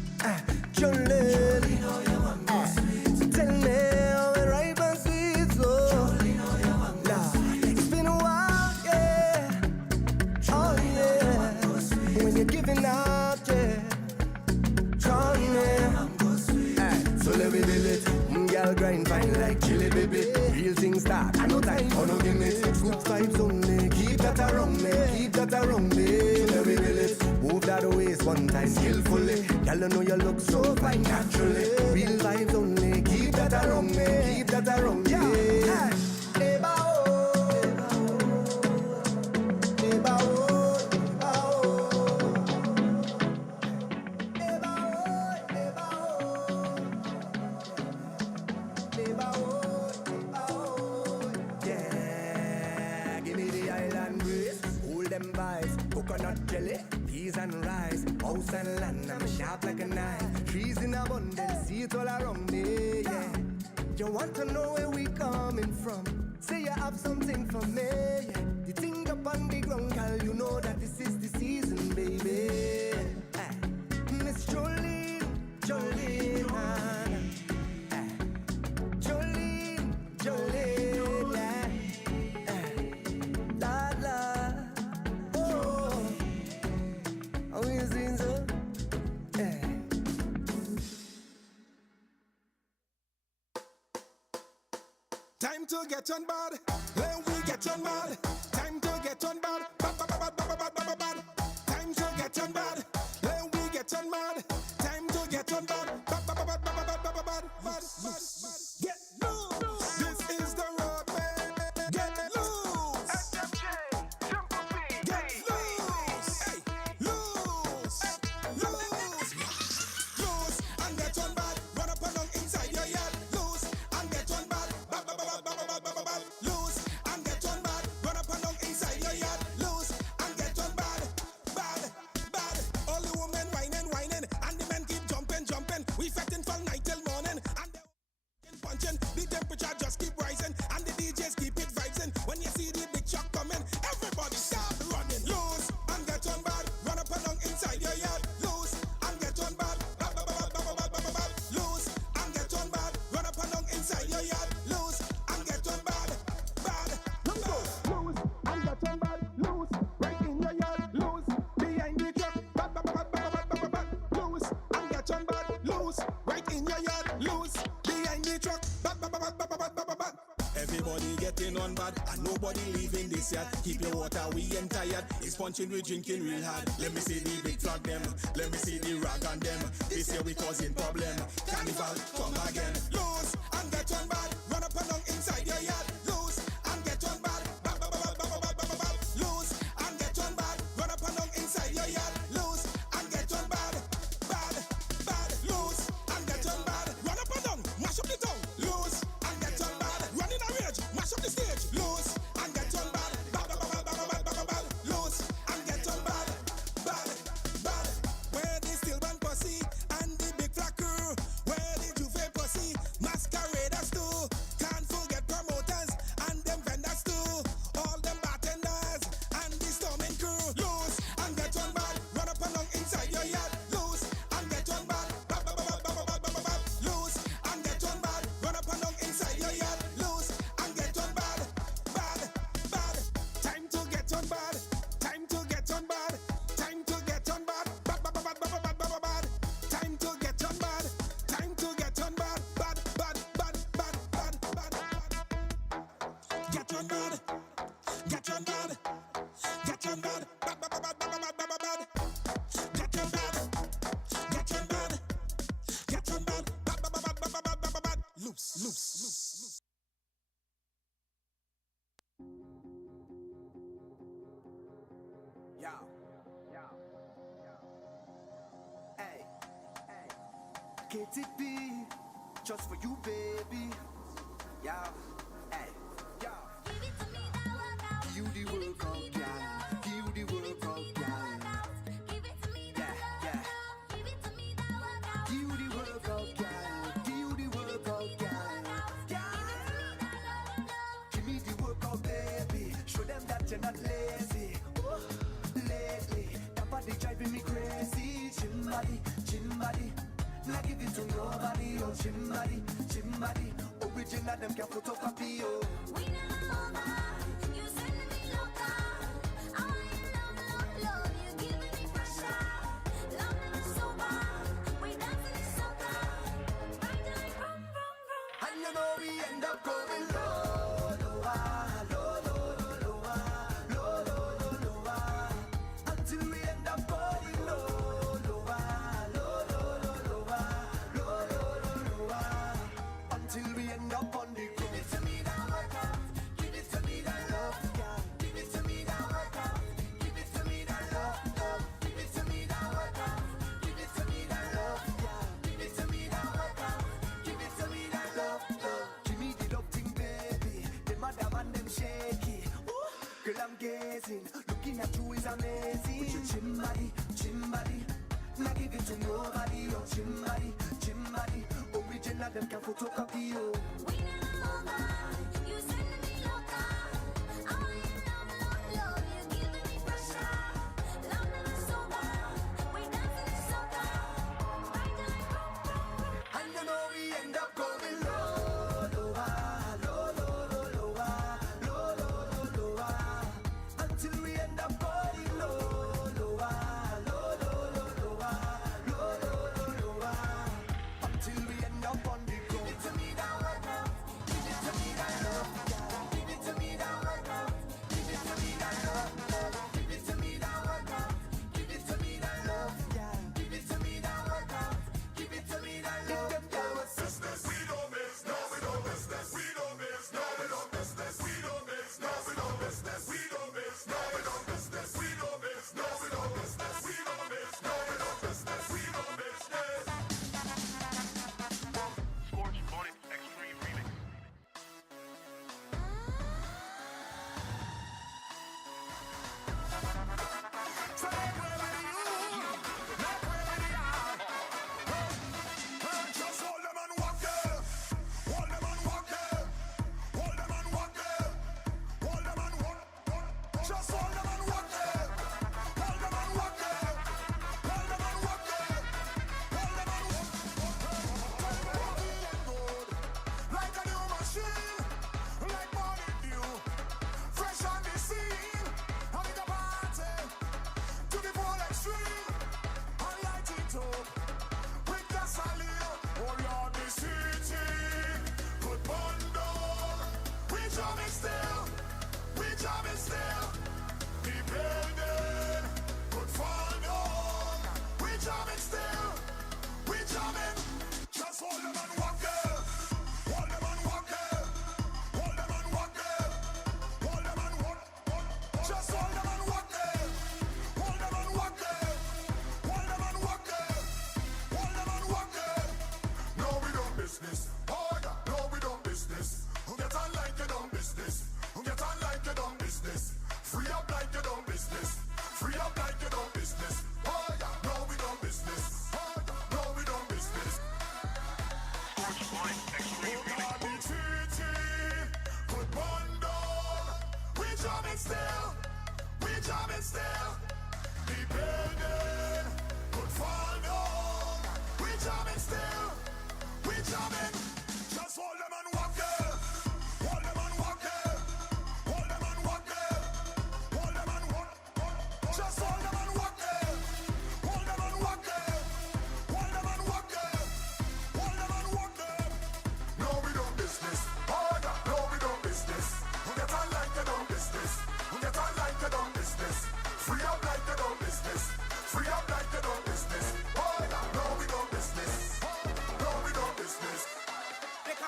Jolene, oh, you want more sweet. Tell me how it ripe and sweet, so Jolene, oh, you want more sweet. It's been a while, yeah. Oh, yeah. When you're giving up, yeah. So let me build it. Girl grind fine like chili, baby. Real things start, I no time for no gimmicks. Good vibes only, keep that around me, keep that around me. So let me build it. Move that waist one time skillfully. Girl, you know you look so fine naturally. Real vibes only, keep that around me, keep that around me. Yeah. Neighbor, neighbor, coconut jelly, peas and rice, house and land, I'm sharp like a knife. Trees in abundance, see it all around me, yeah. You want to know where we coming from? Say you have something for me, yeah. The thing up on the ground, girl, you know that this is the season, baby. Miss Jolene, Jolene, Jolene, Jolene, la la. Time to get on board, when we get on board. Time to get on board, bad. Time to get on board, when we get on board. Time to get on board, bad. Get loose, this is the road, man. Get loose, get loose, hey, loose, and get on board. Run up and down inside your yard, loose and get on board. Loose and get on bad. Run up and down inside your yard. Loose and get on bad. All the women whining, and the men keep jumping. We fetting from night till morning, and they're punching. The temperature just keep rising, and the DJs keep it vibing. When you see the big truck coming, everybody start running. Loose and get on bad. Run up and down inside your yard. Loose and get on bad. Loose and get on bad. Run up and down inside your yard. Loose and get on bad. Loose and get on bad. Loose right in your yard. Loose behind the truck. Bad. Loose and get on bad. Loose right in your yard. Loose behind the truck. Bad. Everybody getting on bad and nobody leaving this yard. Keep your water, we ain't tired. It's punching, we drinking real hard. Let me see the big flag them. Let me see the rag on them. This year we causing problem. Carnival come again. Loose and get on bad. Run up and down inside your yard. Loose and get on bad. Loose and get on bad. Run up and down inside your yard. Loose and get on bad. Loose and get on bad. Run up and down. Mash up the tongue. Loose and get on bad. Get on bad. Get on bad. Get on bad. Bad, bad, bad, bad, bad, bad, bad. Get on bad. Get on bad. Get on bad. Bad, bad, bad, bad, bad, bad, bad. Loose, loose, loose, loose. Yo. Hey. KTP, just for you, baby. Yo. Hey. Yo. Give you the workout, girl. Give you the workout, girl. Yeah, yeah. Give you the workout, girl. Give you the workout, girl. Yeah. Give me the workout, baby. Show them that you're not lazy. Lately, that body driving me crazy. Gym body. Now give it to nobody. Oh, gym body. Original, them can photocopy, oh. We never over. You sending me loca. I want you love. You giving me pressure. Love never sober. We dancing in soca. Right like rum. And you know we end up going low, lower. Until we end up going lower. Until we end up on the ground. Give it to me that workout. Give it to me that love, yeah. Give it to me that workout. Give it to me that love. Give it to me that workout. Give it to me that love, yeah. Give it to me that workout. Give it to me that love. Give me the love thing, baby. The madam and them shaky. Ooh, girl, I'm gazing. Looking at you is amazing. With your gym body. Now give it to nobody. Oh, gym body. Original, them can photocopy you. We never over. You sending me loca. I want you love. You giving me pressure. Love never sober. We dancing in soca. Right like rum. And you know we end up going lower. Until we end up going lower. Until we end up on the ground. Give it to me that workout.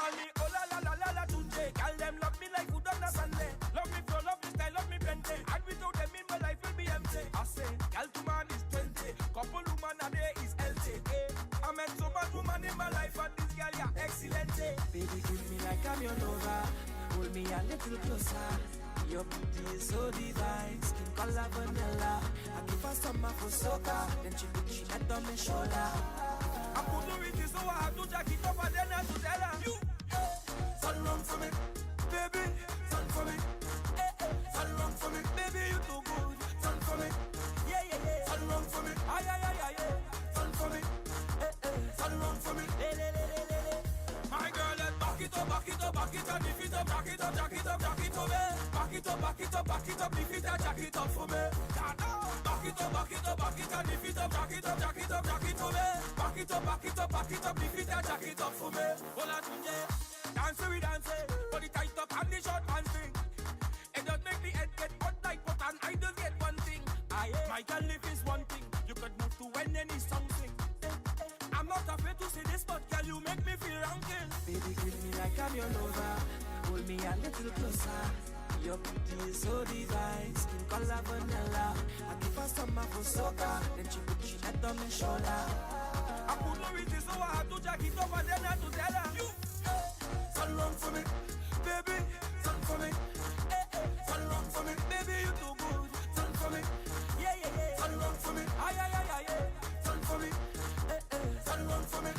call me oh la la la la la tunje. Girl them love me like food on a Sunday. Love me flow, love me style, love me plenty. And without them in my life will be empty. I say, girl to man is 20. Couple woman a day is LT. I met so much woman in my life and this girl yeah excellent. Baby, give me like I'm your lover. Hold me a little closer. Your beauty is so divine. Skin color vanilla. I give her some for soca. Then she put she head on my shoulder. I put no with you so I have to jack it up and then I have to tell her you turn round for me, baby, turn for me, turn round for me, baby you too good, turn for me, yeah yeah yeah, turn round for me, ay ay ay ay, turn for me, turn round for me, my girl let's back it up, back it up, back it up, lift it up, jack it up, jack it up, jack it for me, back it up, back it up, back it up, lift it up, jack it up for me, back it up, back it up, back it up, lift it up, jack it up, jack it up, jack it for me. Back it up, back it up, back it up, lift it and jack it up for me. Hola tunje, dance we dance, body tight up and the short pants thing. It don't make the head get hot like pot and I just get one thing. My girl live is one thing, you could move to when any song sing. I'm not afraid to say this, but girl you make me feel ranking. Baby, give me like I'm your lover. Hold me a little closer. Your beauty is so divine. Skin color vanilla. I give her some for soca. Then she put she head on my shoulder. I put no with you so I have to jack it up and then I have to tell her you turn round for me, baby, turn for me, turn round for me, baby you too good, turn for me, yeah yeah yeah, turn round for me, ay ay ay ay, turn for me, turn round for me,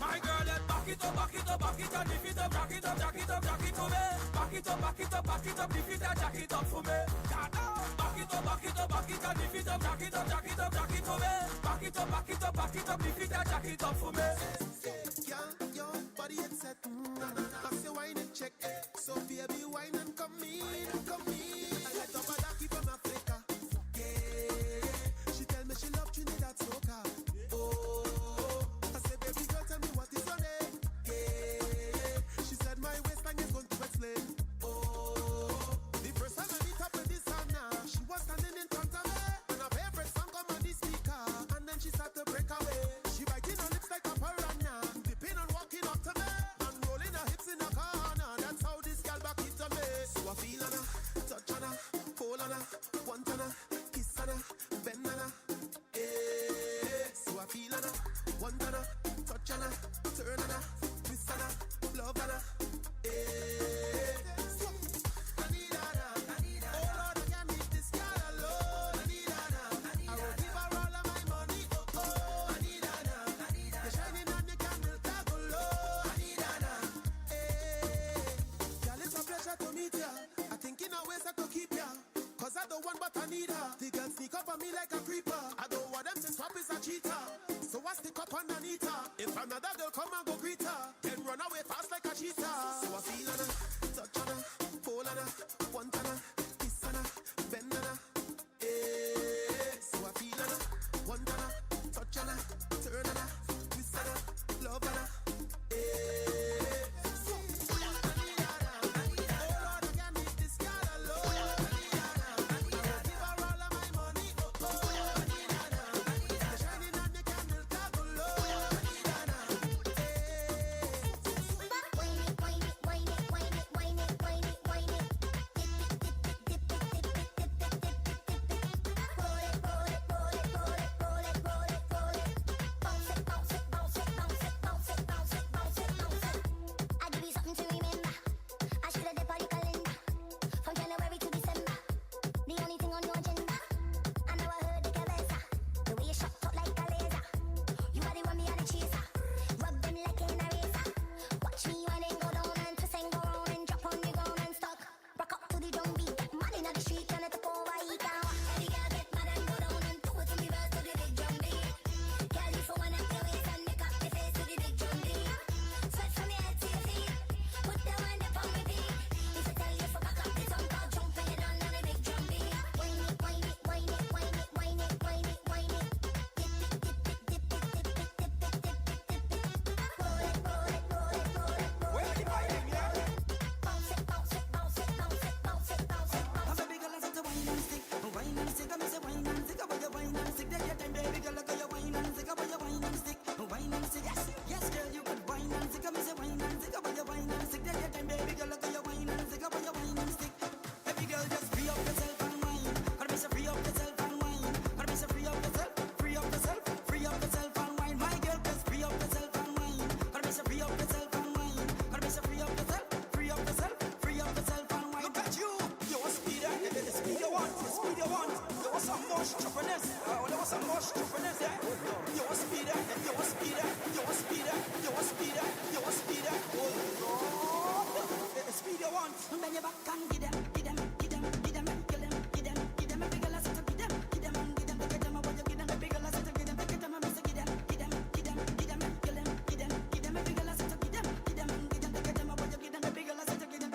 my girl let's back it up, back it up, back it up, lift it up, jack it up, jack it up, jack it for me, back it up, back it up, back it up, lift it up, jack it up for me, back it up, back it up, back it up, lift it up, jack it up, jack it up, jack it for me. Back it up, back it up, back it up, lift it and jack it up for me. Girl, your body is set. Pass your wine and check. So baby, wine and come in, come in. I let up a ducky from Africa. Yeah, she tell me she love Trinidad soca. Oh, I said baby girl, tell me what is your name. Yeah, she said my waistline is going to explain. Oh, the first time I meet up with this Anna, she was standing in front of me, and her favorite song come on the speaker. And then she started to break away. She biting her lips like a piranha, dipping and walking up to me, and rolling her hips in a corner. That's how this girl back into me. So I feel on her, touch on her, hold on her, want on her, kiss on her, bend on her. Yeah. So I feel on her, want on her, touch on her, turn on her, twist on her, love on her. Yeah. So, I need her. Oh Lord, I can't leave this girl alone. I need her. I will give her all of my money. Oh, I need her. You're shining on the candle, go low. I need her. Hey, girl, it's a pleasure to meet ya. I think in a ways I could keep ya, 'cause I don't want but I need her. The girl sneak up on me like a creeper. I don't want them to swap is a cheater, so I stick up underneath her. If another girl come and go greet her, then run away fast like a cheetah. So I feel on her, touch on her, hold on her, want on her, kiss on her, bend on her. Yeah. So I feel on her, want on her, touch on her, turn on her, twist on her, love on her. Yeah. So, I need her. Oh Lord, I can't leave this girl alone. I need her. I will give her all of my money. Oh, I miss a wine and stick up on your wine and stick. Take your time, baby girl, look at your wine and stick up on your wine and stick. Baby girl, just free up yourself and wine. I miss a free up yourself and wine. I miss a free up yourself, free up yourself, free up yourself and wine. My girl, just free up yourself and wine. I miss a free up yourself and wine. I miss a free up yourself, free up yourself, free up yourself and wine. Look at you, you're a speeder, the speed you want, the speed you want. There was some more stupidness, there was some more stupidness there. You're a speeder, you're a speeder, you're a speeder, you're a speeder, you're a speeder. Oh Lord, the speed you want. Bend your back and give them, give them, give them, give them, kill them, give them, give them a big girl, I said to give them, give them, and give them, take them, what you give them, a big girl, I said to give them, take them, I miss give them, give them, give them, give them, kill them, give them, give them a big girl, I said to give them, give them, and give them, take them, what you give them, a big girl, I said to give them.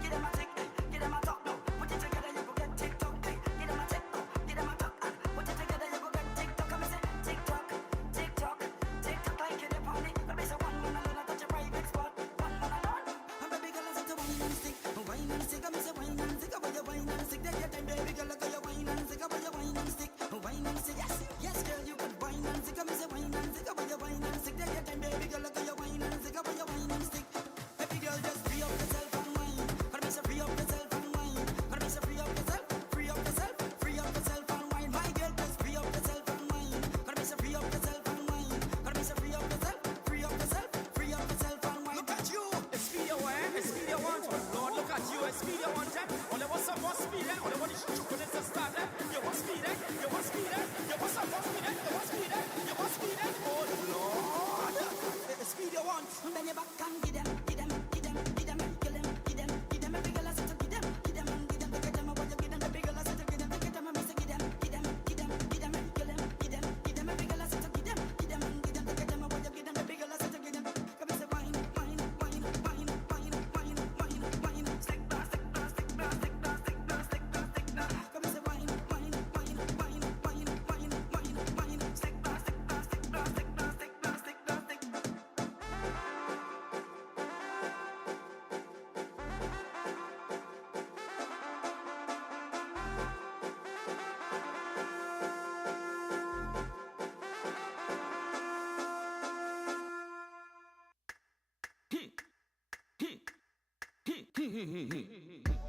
Give them a tick, give them a talk, no. Put it together, you go get TikTok. Give them a tick, give them a talk, and put it together, you go get TikTok. I miss TikTok, TikTok, TikTok like you the party. I miss one man alone, I touch a private spot. One man alone, I'm a big girl, I said to wine and stick, wine and stick. I miss a wine and stick, about your wine and stick. Take your time, baby girl, look at your wine and stick, about your wine and stick, wine and stick. Yes, yes, girl, you could wine and stick. I miss a wine and stick, about your wine and stick. Take your time, baby girl, look at your wine and stick, about your wine and stick. Baby girl, just free up yourself and wine. I miss a free up yourself and wine. I miss a free up yourself, free up yourself, free up yourself and wine. My girl, just free up yourself and wine. I miss a free up yourself and wine. I miss a free up yourself, free up yourself, free up yourself and wine. Look at you, the speed you want, the speed you want. Lord, look at you, the speed you want. Only was some more speed, only one is stupid to start. You want speed, you want speed, you want some more speed, you want speed, you want speed. Oh Lord, the speed you want. Bend your back and give them, give them, give them, give them, kill them, give them, give them a big girl, I said to give them, and give them, take them, what you give them, a big girl, I said to give them, take them, I miss give them, give them, give them, give them, kill them, give them a big girl, I said to give them, and give them, take them, what you give them, a big girl, I said to give them. Come and say wine, wine, wine, wine, wine, wine, wine, wine, stick, blah, stick, blah, stick, blah, stick, blah, stick, blah, stick, blah, stick, blah. Come and say wine, wine, wine, wine, wine, wine, wine, wine, stick, blah, stick, blah, stick, blah, stick, blah, stick, blah, stick, blah, stick.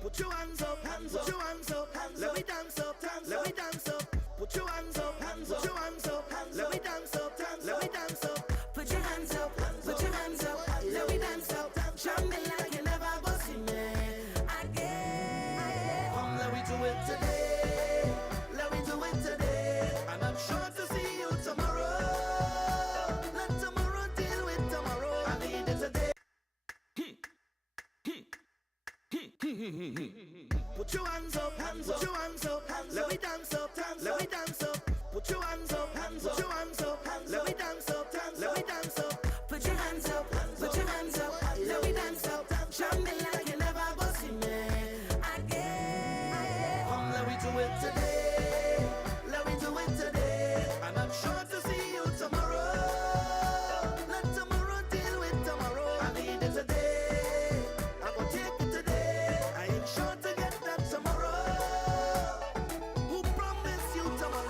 Put your hands up, hands up, put your hands up, hands up. Let me dance up, dance, let me dance up. Put your hands up, hands up, put your hands up, hands up. Let me dance up, dance, let me dance up. Put your hands up, put your hands up, let me dance up. Jump me like you never go see me again. Come, let me do it today. Let me do it today. And I'm sure to see you tomorrow. Let tomorrow deal with tomorrow. I need it today. Put your hands up, hands up, put your hands up, hands up. Let me dance up, dance, let me dance up. Put your hands up, hands up, put your hands up, hands up. Let me dance up, dance, let me dance up. Put your hands up, put your hands up, let me dance up. Jump me like you never go see me again. Come, let me do it today. Let me do it today. And I'm sure to see you tomorrow. Let tomorrow deal with tomorrow. I need it today. I will take it today. I ain't sure to get that tomorrow. Who promised you tomorrow?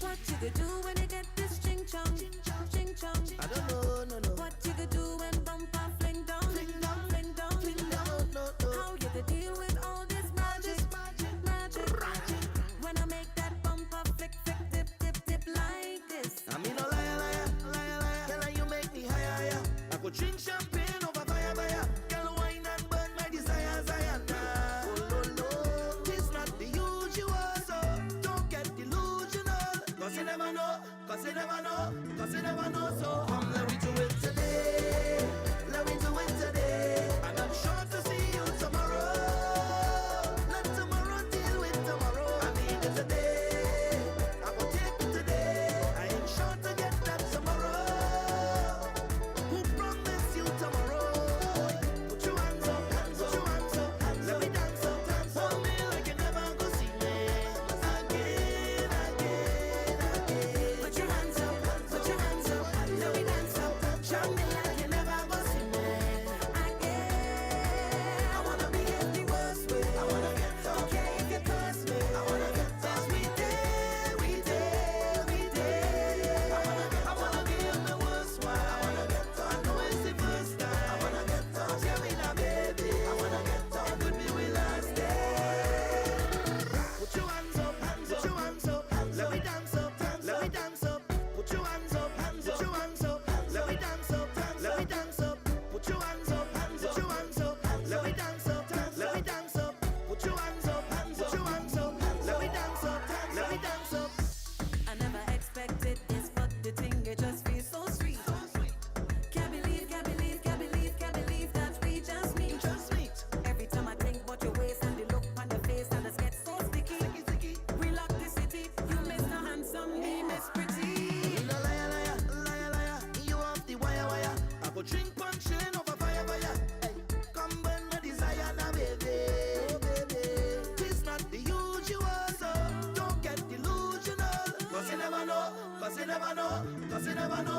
What you could do when you get this ching chong, ching chong? I don't know, no. What you could do when bumper fling down, fling down, fling down, fling down? No. How you could deal with all this magic, magic? When I make that bumper flick, flick, dip, dip, dip like this. I mean, no liar. Girl, you make me higher. I could drink champagne over fire. Girl, wine and burn my desires. Oh, no. It's not the usual, so don't get delusional. Cause you never know, cause you never know, cause you never know. So come, let me do it today. Let me do it today. And I'm sure to see you tomorrow. Let tomorrow deal with tomorrow. I need it today. I will take it today. I ain't sure to get that tomorrow. Who promised you tomorrow? Put your hands up, hands up, put your hands up, hands up. Let me dance up, dance up. Hold me like you never go see me again. Put your hands up, put your hands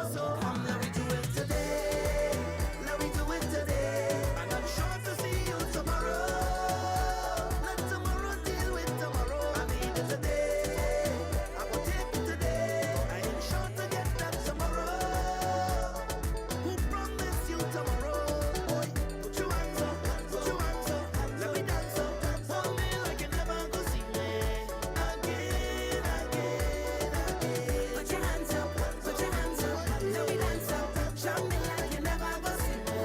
So come, let me do it today. Let me do it today. And I'm sure to see you tomorrow. Let tomorrow deal with tomorrow. I need it today. I will take it today. I ain't sure to get that tomorrow. Who promised you tomorrow? Boy, put your hands up, put your hands up. Let me dance up. Hold me like you never go see me. Again, again, again. Put your hands up, put your hands up. Let me dance up. Show me like you never go see me.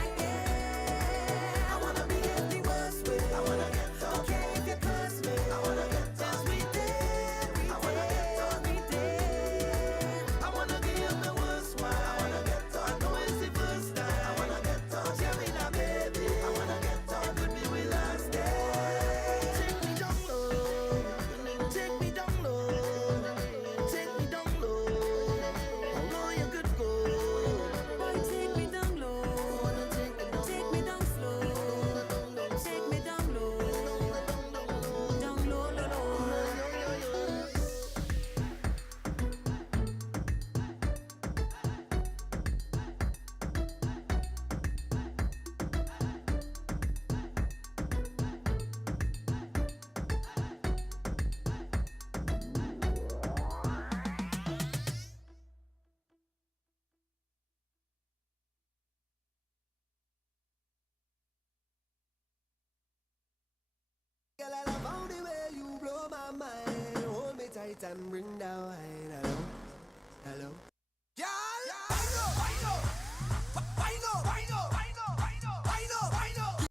Again, I wanna be in the worst way. I wanna get done. Okay, if you curse me, I wanna get done. We did, I wanna get done. We did. I wanna give you the worst one. I wanna get done. I know it's the first time. I wanna get done. Tell me now, baby. I wanna get done. Could be we last day. Take me down low. Take me down low. Take me down low. I know you could go. Boy, take me down low. Take me down slow. Take me down low. Down low, low, low. Girl, I love how the way you blow my mind. Hold me tight and bring down wine. Hello, hello. Girl, I know, I know, I know, I know, I know, I know, I know, I know.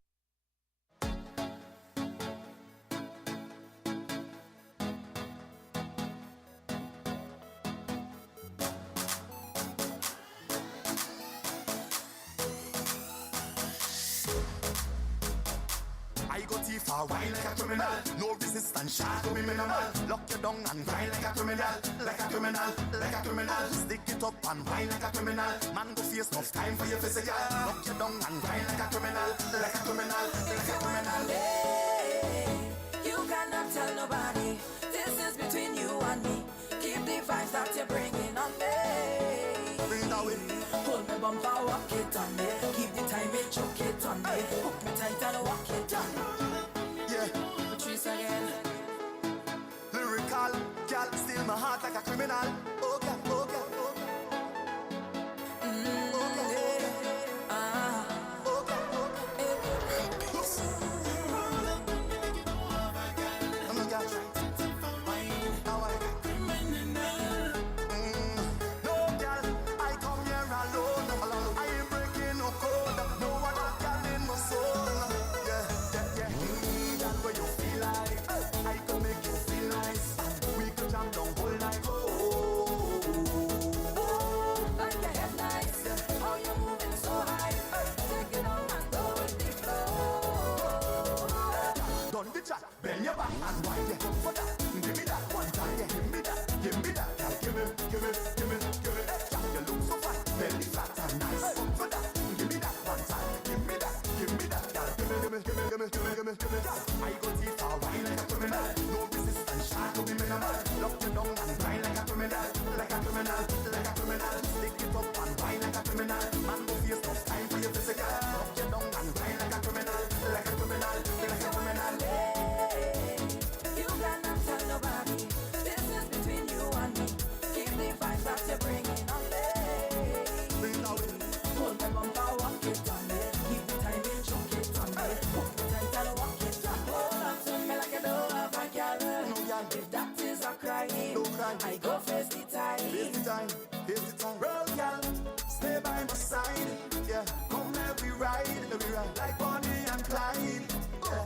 I go too far, wine like a criminal. No resistance, shot to me minimal. Lock you down and grind like a criminal. Like a criminal, like a criminal. Stick it up and wine like a criminal. Man go face enough time for your physical. Lock you down and grind like a criminal. Like a criminal, like a criminal. You cannot tell nobody. This is between you and me. Keep the vibes that you're bringing on me. Bring it away. Hold me bumper, walk it on me. Keep the time, it choke it on me. Hook me tight and walk it on me. Yeah, Patrice again. lyrical. Girl, steal my heart like a criminal. Oh, girl, oh, girl, oh, girl. Oh, girl, oh, girl, oh, girl. I'm a girl, try. Now I got no girl, I come here alone. I ain't breaking no code. No other girl in my soul. Yeah, yeah, yeah. Girl, where you feel like I can make you feel nice. We could jam down whole night. Oh, Like your head nice. How you moving so high? Take it on and go with the flow. done the chat. Bend your back and wind it up for that. Give me that one time. Yeah, give me that. Give me that. Girl, give me, give me, give me, give me. Girl, you look so fat, belly flat and nice. Up for that. Give me that one time. Give me that. Give me that. Girl, give me, give me, give me, give me, give me, give me, give me. Girl, I go too far, wine like a criminal. No resistance, shot to be minimal. Lock you down and grind like a criminal. Like a criminal, like a criminal. Stick it up and wine like a criminal. Man go face enough time for your physical. Lock you down and grind like a criminal. Like a criminal, like a criminal. You cannot tell nobody. This is between you and me. Keep the vibes that you're bringing on me. Bring it away. Hold my bumper, walk it on me. Keep the time, it choke it on me. Hook me tight and walk it on me. Hold on to me like you don't have a girl. No girl. If that is a crying, Don't cry. I go face the time. Here's the time, here's the time. Roll, girl, stay by my side. Yeah, come let me ride, like Bonnie and Clyde. Yeah,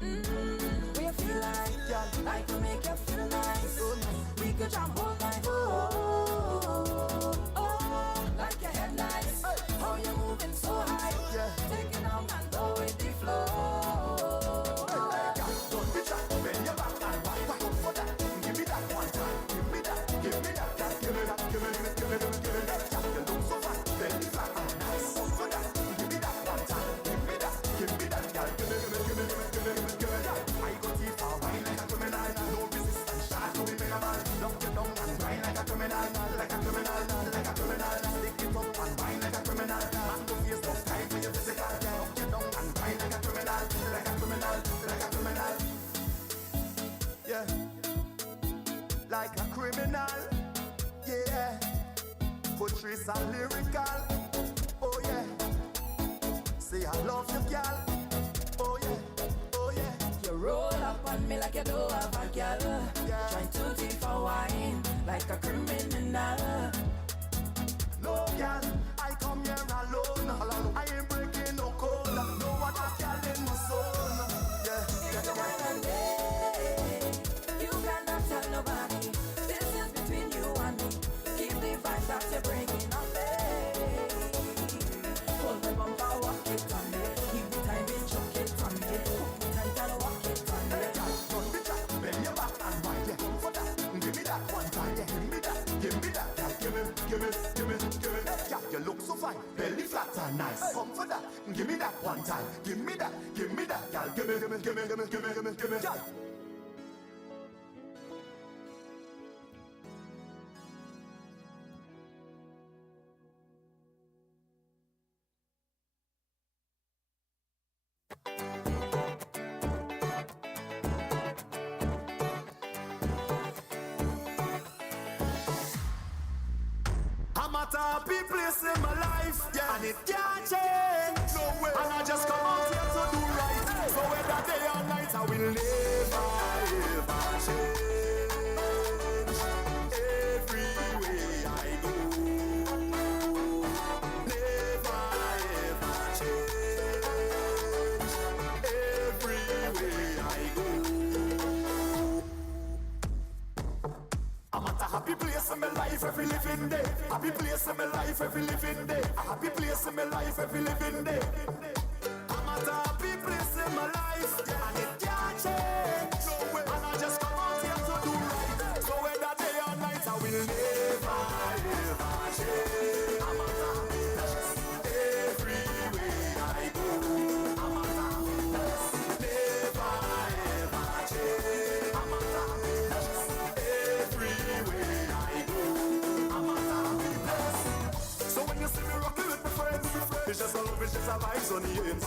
We feel like, girl, I can make you feel nice. so nice. We could jump all night. Oh, like your head nice. How you moving so high? Yeah. Take it down and go with the flow. Girl, don't be shy, bend your back and wind up for that. Give me that one time, give me that, give me that, girl, give me that, give me, give me, give me, give me, give me that. Girl, you look so fat, belly flat and nice. For that, give me that one time, give me that, girl, give me, give me, give me, give me, give me, give me, give me. I go too far, wine like a criminal. No criminal. Yeah, Patrice are lyrical. Oh yeah, say I love you, girl. Oh yeah, oh yeah. You roll up on me like you don't have a girl. Yeah. Trying to take for wine like a criminal. No girl, I come here alone. I ain't breaking no code. No other girl in my soul. Yeah, It's a wine and day. You cannot tell nobody. This is between you and me. Keep the vibes that you're bringing on me. Hold my bumper, walk it on me. Keep the time in, choke it on me. Hold me tight and walk it on me. run the track, bend your back and wind your hip for that. Give me that one time, yeah, give me that, give me that, yeah, give me. Yeah, you look so fine, belly flat and nice. Come for that, give me that one time, give me that, girl, give me, girl. I'm at a happy place in my life, yeah, and it can't change. No way. And I just come out here to do right. So whether day or night, I will never ever change. Every way I go, never ever change. Every way I go. I'm at a happy place in my life every living day. Happy place in my life every living day. A happy place in my life every living day. I'm at a happy place in my life, yeah, and it can't change. No way. And I just come out here to do right. So whether day or night, I will never ever change. I'm at a happy place every way I go. I'm at a happy place, never ever change. I'm at a happy place every way I go. I'm at a happy place. So when you see me rocking with my friends, it's just a love, it's just a vibes on the ends.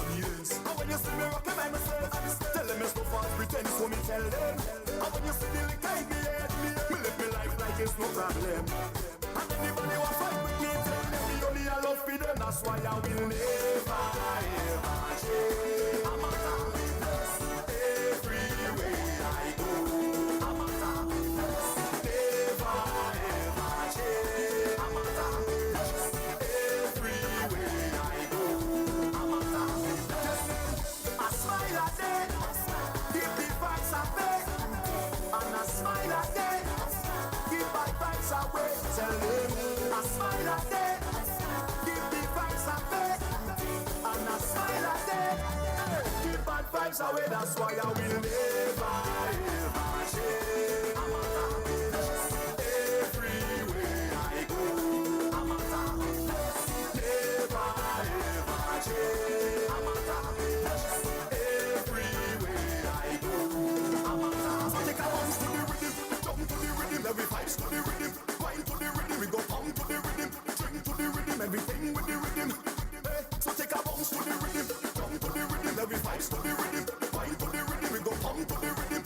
And when you see me rocking by myself, tell them it's no false pretense, so me tell them. And when you see the liquor in me head, me live my life like it's no problem. And anybody who fight with me, tell them me only I love for them. That's why I will never ever change. I'm at a happy place every way I go. I'm at a happy place, never ever change. I'm at a happy place every way I go. I'm at a happy place. I smile at them, keep the vibes away. And I smile at them, keep bad vibes away. Tell them I smile at them, keep the vibes away. And I smile at them, keep bad vibes away. That's why I will never ever change. I'm at a happy place every way I go. I'm at a happy place, never ever change. I'm at a happy place every way I go. I'm at a happy place. So take a bounce to the rhythm, jump to the rhythm, every vibes to the rhythm, wine to the rhythm, we go pump to the rhythm, drink to the rhythm, everything with the rhythm. Hey, so take a bounce to the rhythm, jump to the rhythm, every vibes to the rhythm, wine to the rhythm, we go pump to the rhythm,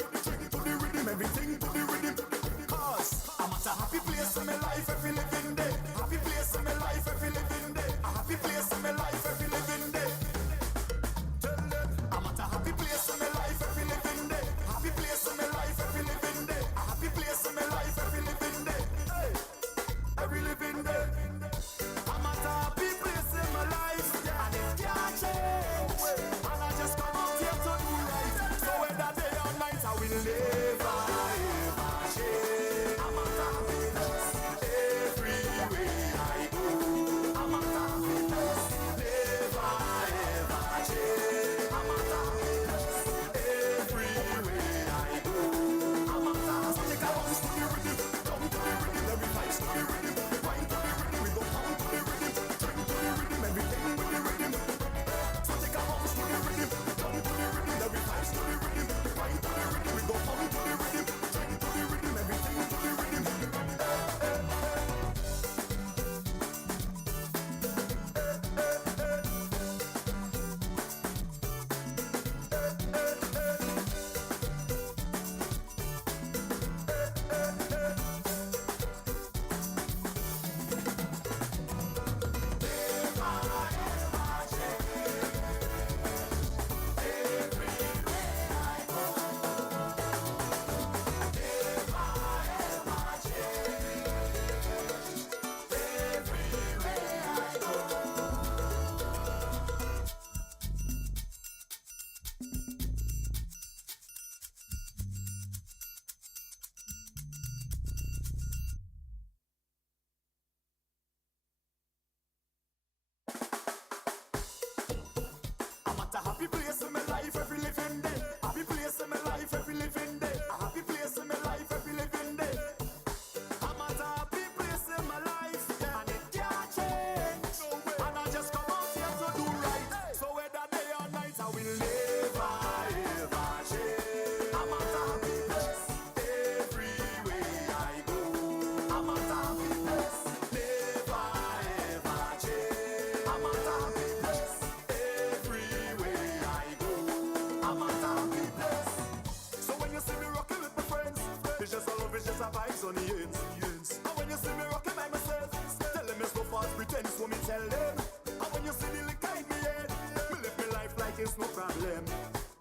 tell them. And when you see the liquor in me head, me live my life like it's no problem.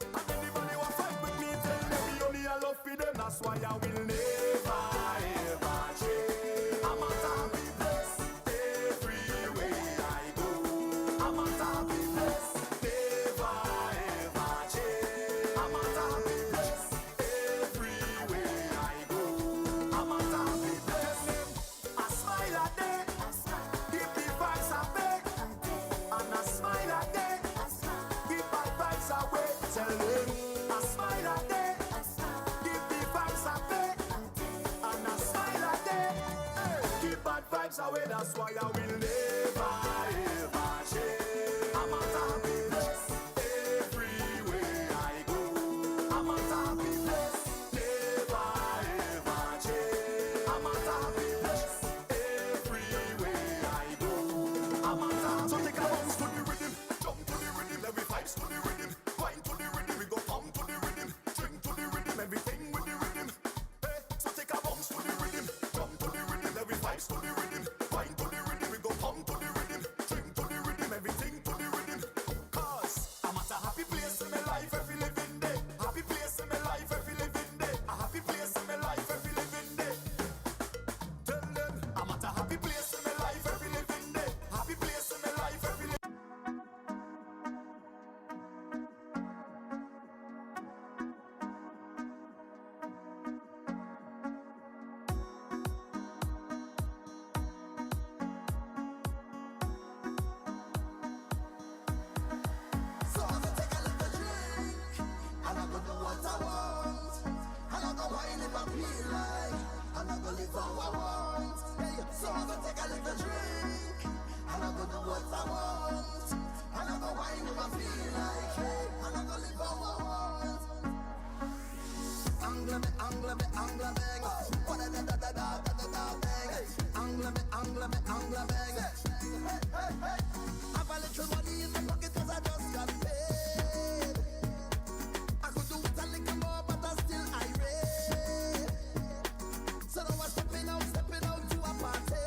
And anybody who fight with me, tell them me only a love for them. That's why I will never ever change. I'm a happy place everywhere I go. I'm a happy place, never ever change. I'm a happy place everywhere I go. I'm a happy place. I smile a day, keep the vibes away, and I smile a day, keep bad vibes away. Tell them I smile a day, keep the vibes away, and I smile a day, keep bad vibes away. That's why I will never ever change. I'm a happy place everywhere I go. I'm a happy place, never ever change. I'm a happy place everywhere I go. I'm a happy. So take a bounce to the rhythm, jump to the rhythm, every vibes to the rhythm, wine to the rhythm, we go pump to the rhythm, drink to the rhythm, everything with the rhythm. Hey, so take a bounce to the rhythm, jump to the rhythm, every vibes to the rhythm, wine to the rhythm, we go pump to the rhythm, drink to the rhythm, everything to the rhythm. Cause I'm at a happy place in my life every living day. Happy place in my life every living day. A happy place in my life every living day. Tell them I'm at a happy place in my life every living day. Happy place in my life every living day. So I'm gonna take a little drink, and I'm gonna do what I want, and I'm gonna wine if I feel like, and I'm gonna live how I want. Hey, so I'm gonna take a little drink, and I'm gonna do what I want, and I'm gonna wine if I feel like, hey, and I'm gonna live how I want. Angle me, bang. What da da da da da da da da bang. Angle me, bang. Have a little money in my pocket 'cause I just got paid. I could do it a little more, but I'm still irate. So now I'm stepping out to a party.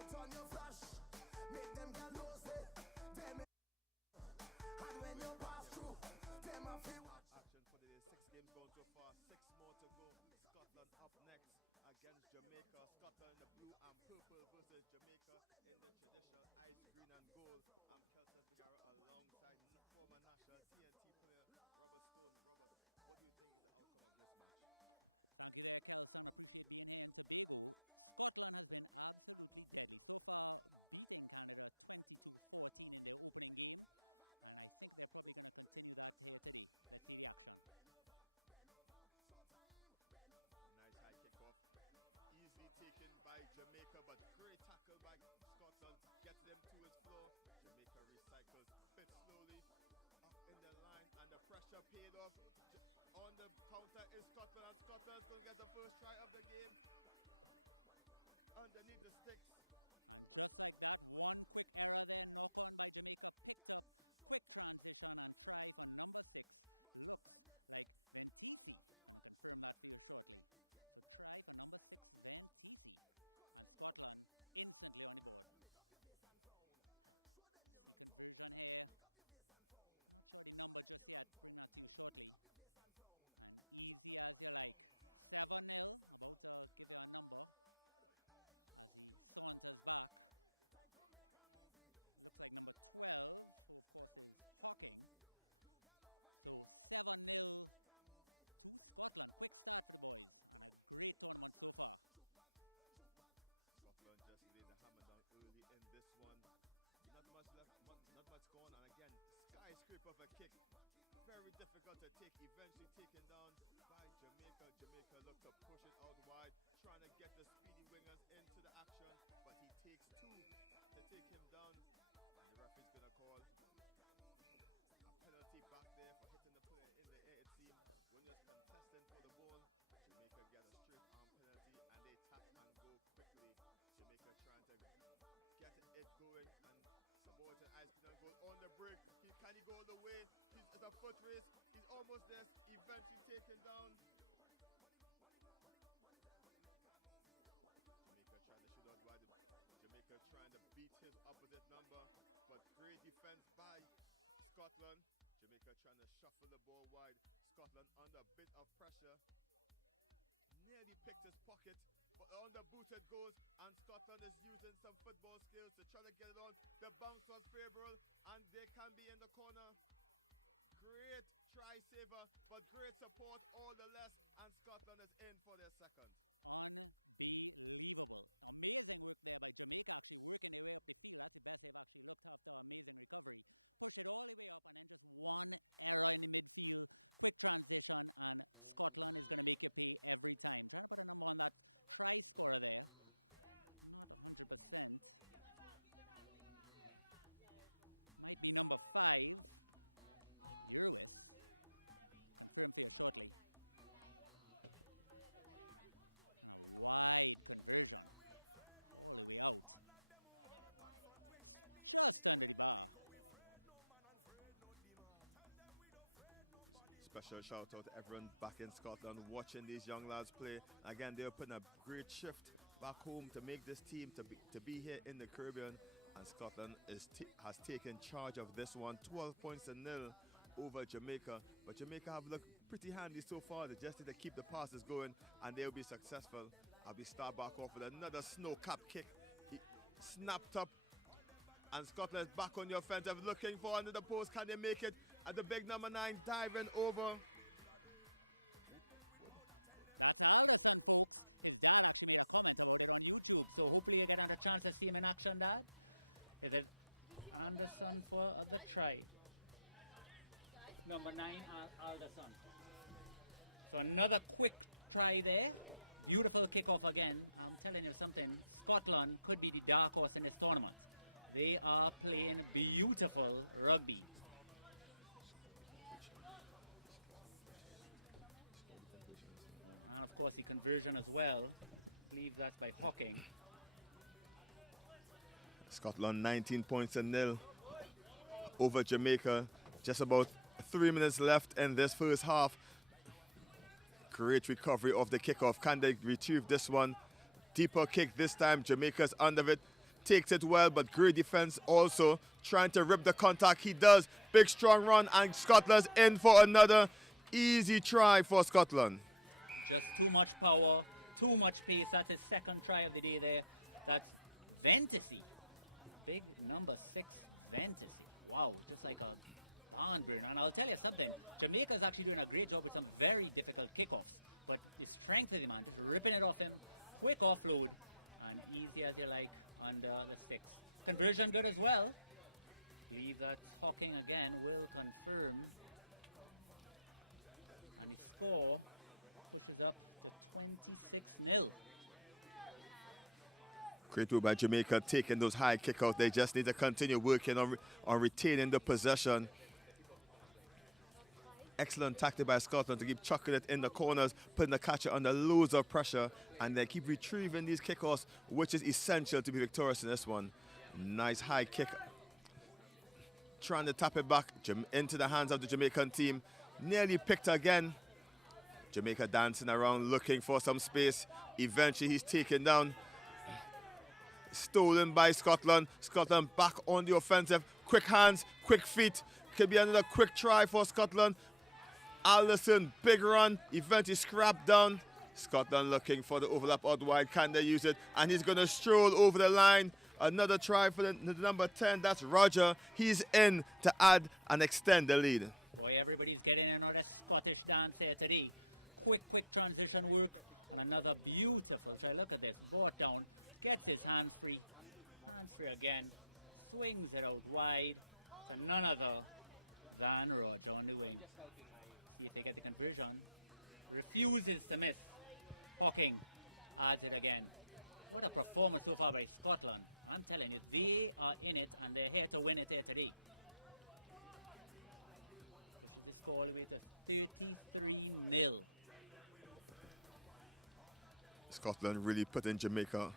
Thank you there, Kelson. Appreciate being here in Tobago. Scotland has been absolutely deadly. So far, beating Canada 22-14 in their opening game. And I think they're probably going to continue that here today. Let's see the action. Nice high kickoff. Easily taken by Jamaica, but great tackle by Scotland. Gets them to his floor. Jamaica recycles a bit slowly up in the line, and the pressure paid off. On the counter is Scotland, and Scotland still get the first try of the game. Underneath the sticks. And just like that, one quick error there, knock on by Jamaica, picked up, quick transition and try for number 6. Looks like Ventisi. Going to confirm that for you shortly. So try for number 6, Ventisi. And Scotland instantly on the board. See conversion here. Not sure the number just yet. Bring that to you shortly. And easy as you like. 7-0. About to give you a number as he saunters back. Looks like number 12, who of course is Hawking. So 7-0 to Scotland. Quick start for the boys and a great tournament so far. Scotland just laid the hammer down early in this one. Not much left, not much gone, and again, skyscraper of a kick. Very difficult to take, eventually taken down by Jamaica. Jamaica looked to push it out wide, trying to get the speedy wingers into the action, but he takes 2 to take him down. And the referee's gonna call a penalty back there for hitting the player in the air. It seemed when you're contesting for the ball, Jamaica get a straight arm penalty and they tap and go quickly. Jamaica trying to get it going, and Samoa Ice gonna go on the break. Can he go all the way? It's a foot race. He's almost there, eventually taken down. Jamaica trying to shoot out wide. Jamaica trying to beat his opposite number, but great defense by Scotland. Jamaica trying to shuffle the ball wide. Scotland under a bit of pressure. Nearly picked his pocket, but on the boot it goes, and Scotland is using some football skills to try to get it on. The bounce was favorable, and they can be in the corner. Great try saver, but great support all the less, and Scotland is in for their second. Unbelievable. Amazing work there by Jamaica, actually working their way up the field. That's the best they've actually looked after amazing recovery. Push it all the way up, and then just one error in the midfield. Quick transition, and Scotland is going to make you pay every time. Trying to put a number on that try scorer there. Not 100%. Might be number 5. Urwis. Confirm for you shortly. And a wide conversion. All the way out. Just under the bar. Special shout out to everyone back in Scotland watching these young lads play. Again, they're putting a great shift back home to make this team to be here in the Caribbean. And Scotland has taken charge of this one, 12 points to 0 over Jamaica. But Jamaica have looked pretty handy so far. They just need to keep the passes going and they'll be successful. I'll be start back off with another snow cap kick. He snapped up, and Scotland is back on the offensive, looking for under the post. Can they make it? At the big number 9 diving over. That's Alderson, folks. His dad actually made a comment about it on YouTube, so hopefully you get a chance to see him in action, Dad. Is it Anderson for the try? Number 9, Alderson. So another quick try there. Beautiful kickoff again. I'm telling you something. Scotland could be the dark horse in this tournament. They are playing beautiful rugby. And of course the conversion as well. I believe that's by Hawking. Scotland 19 points to 0 over Jamaica. Just about 3 minutes left in this first half. Great recovery of the kickoff. Can they retrieve this one? Deeper kick this time. Jamaica's under it. Takes it well, but great defense also. Trying to rip the contact. He does. Big strong run, and Scotland's in for another easy try for Scotland. Just too much power, too much pace. That's his second try of the day there. That's Ventisi. Big number 6 Ventisi. Wow, just like a barn burner. And I'll tell you something, Jamaica's actually doing a great job with some very difficult kickoffs. but the strength of the man, just ripping it off him, quick offload, and easy as you like under the sticks. Conversion good as well. Believe that Hawking again will confirm. And the score pushes up to 26-0. Great move by Jamaica, taking those high kickouts. They just need to continue working on retaining the possession. Excellent tactic by Scotland to keep chucking it in the corners, putting the catcher under loads of pressure, and they keep retrieving these kickoffs, which is essential to be victorious in this one. Nice high kick. Trying to tap it back into the hands of the Jamaican team. Nearly picked again. Jamaica dancing around looking for some space. Eventually he's taken down. Stolen by Scotland. Scotland back on the offensive. Quick hands, quick feet. Could be another quick try for Scotland. Alderson, big run. Eventually scrapped down. Scotland looking for the overlap out wide. Can they use it? And he's going to stroll over the line. Another try for the number 10. That's Roger. He's in to add and extend the lead. Boy, everybody's getting another Scottish dance here today. Quick transition work. And another beautiful try. Look at this. Brought down. Gets his hands free. Hands free again. Swings it out wide. To none other than Roger on the wing. See if they get the conversion. Refuses to miss. Hawking adds it again. What a performance so far by Scotland. I'm telling you, they are in it and they're here to win it here today. Pushes the score all the way to 33-0. Scotland really putting Jamaica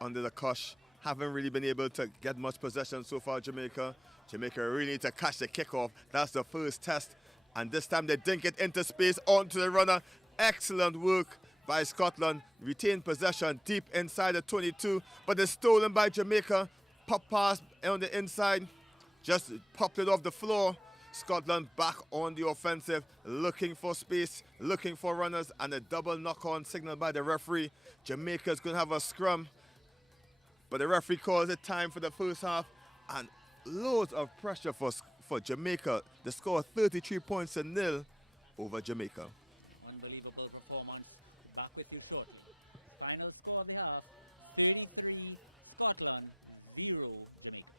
under the cosh. Haven't really been able to get much possession so far, Jamaica. Jamaica really need to catch the kickoff. That's the first test. And this time they dink it into space onto the runner. Excellent work by Scotland. Retained possession deep inside the 22, but it's stolen by Jamaica. Pop pass on the inside. Just popped it off the floor. Scotland back on the offensive, looking for space, looking for runners, and a double knock-on signal by the referee. Jamaica's going to have a scrum, but the referee calls it time for the first half, and loads of pressure for Jamaica. The score 33-0 over Jamaica. Unbelievable performance. Back with you shortly. Final score of the half, 33 Scotland, 0 Jamaica.